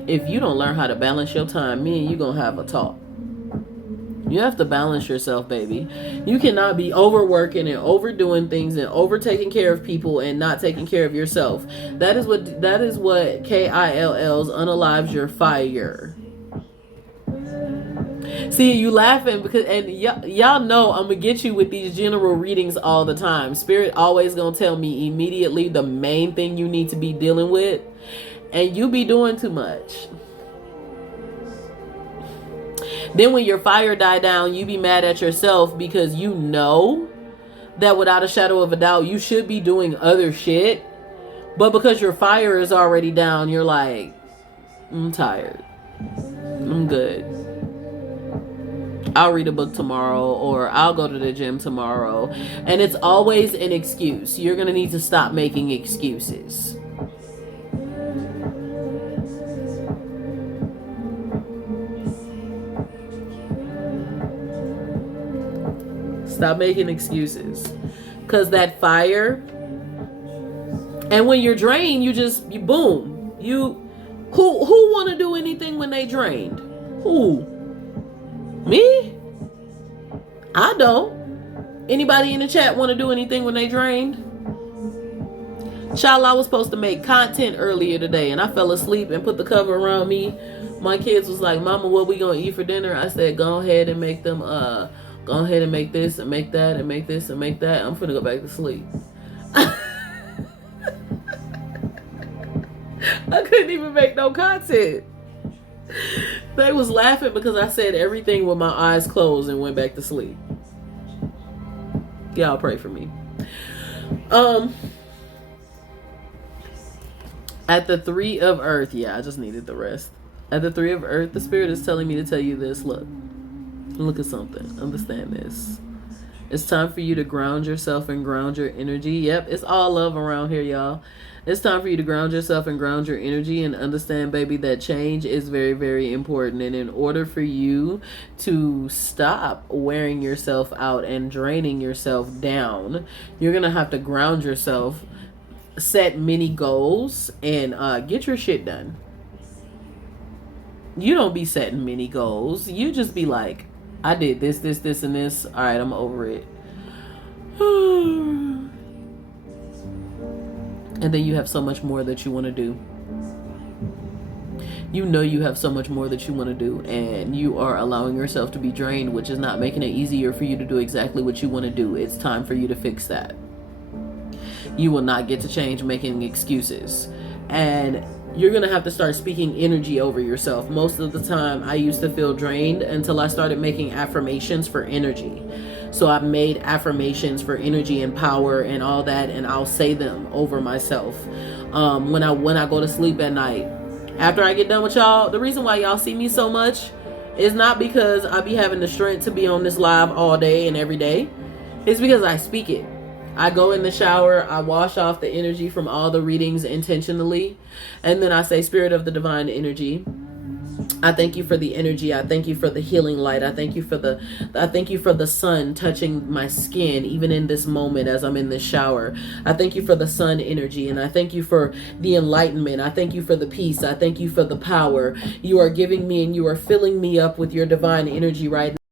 If you don't learn how to balance your time, me and you gonna have a talk. You have to balance yourself, baby. You cannot be overworking and overdoing things and over taking care of people and not taking care of yourself. That is what KILLs unalives your fire. See, you laughing because, and y'all know I'm gonna get you with these general readings all the time. Spirit always gonna tell me immediately the main thing you need to be dealing with, and you be doing too much. Then when your fire die down, you be mad at yourself because you know that without a shadow of a doubt, you should be doing other shit. But because your fire is already down, you're like, I'm tired. I'm good. I'll read a book tomorrow, or I'll go to the gym tomorrow. And it's always an excuse. You're going to need to stop making excuses. Stop making excuses. Because that fire, and when you're drained, you boom. Who want to do anything when they drained? Who? Me? I don't. Anybody in the chat want to do anything when they drained? Child, I was supposed to make content earlier today, and I fell asleep and put the cover around me. My kids was like, Mama, what we gonna eat for dinner? I said, go ahead and make them go ahead and make this and make that and make this and make that. I'm finna go back to sleep. I couldn't even make no content. They was laughing because I said everything with my eyes closed and went back to sleep. Y'all pray for me. At the 3 of Earth, yeah, I just needed the rest. At the 3 of Earth, the Spirit is telling me to tell you this. Look at something. Understand this. It's time for you to ground yourself and ground your energy. Yep, it's all love around here, y'all. It's time for you to ground yourself and ground your energy and understand, baby, that change is very, very important. And in order for you to stop wearing yourself out and draining yourself down, you're going to have to ground yourself, set many goals, and get your shit done. You don't be setting many goals. You just be like, I did this, this, this, and this. All right, I'm over it. And then you have so much more that you want to do. You know you have so much more that you want to do, and you are allowing yourself to be drained, which is not making it easier for you to do exactly what you want to do. It's time for you to fix that. You will not get to change making excuses. And you're going to have to start speaking energy over yourself. Most of the time, I used to feel drained until I started making affirmations for energy. So I've made affirmations for energy and power and all that, and I'll say them over myself when I go to sleep at night. After I get done with y'all, the reason why y'all see me so much is not because I be having the strength to be on this live all day and every day. It's because I speak it. I go in the shower, I wash off the energy from all the readings intentionally, and then I say, Spirit of the Divine Energy, I thank you for the energy. I thank you for the healing light. I thank you for the sun touching my skin even in this moment as I'm in the shower. I thank you for the sun energy, and I thank you for the enlightenment. I thank you for the peace. I thank you for the power you are giving me, and you are filling me up with your divine energy right now.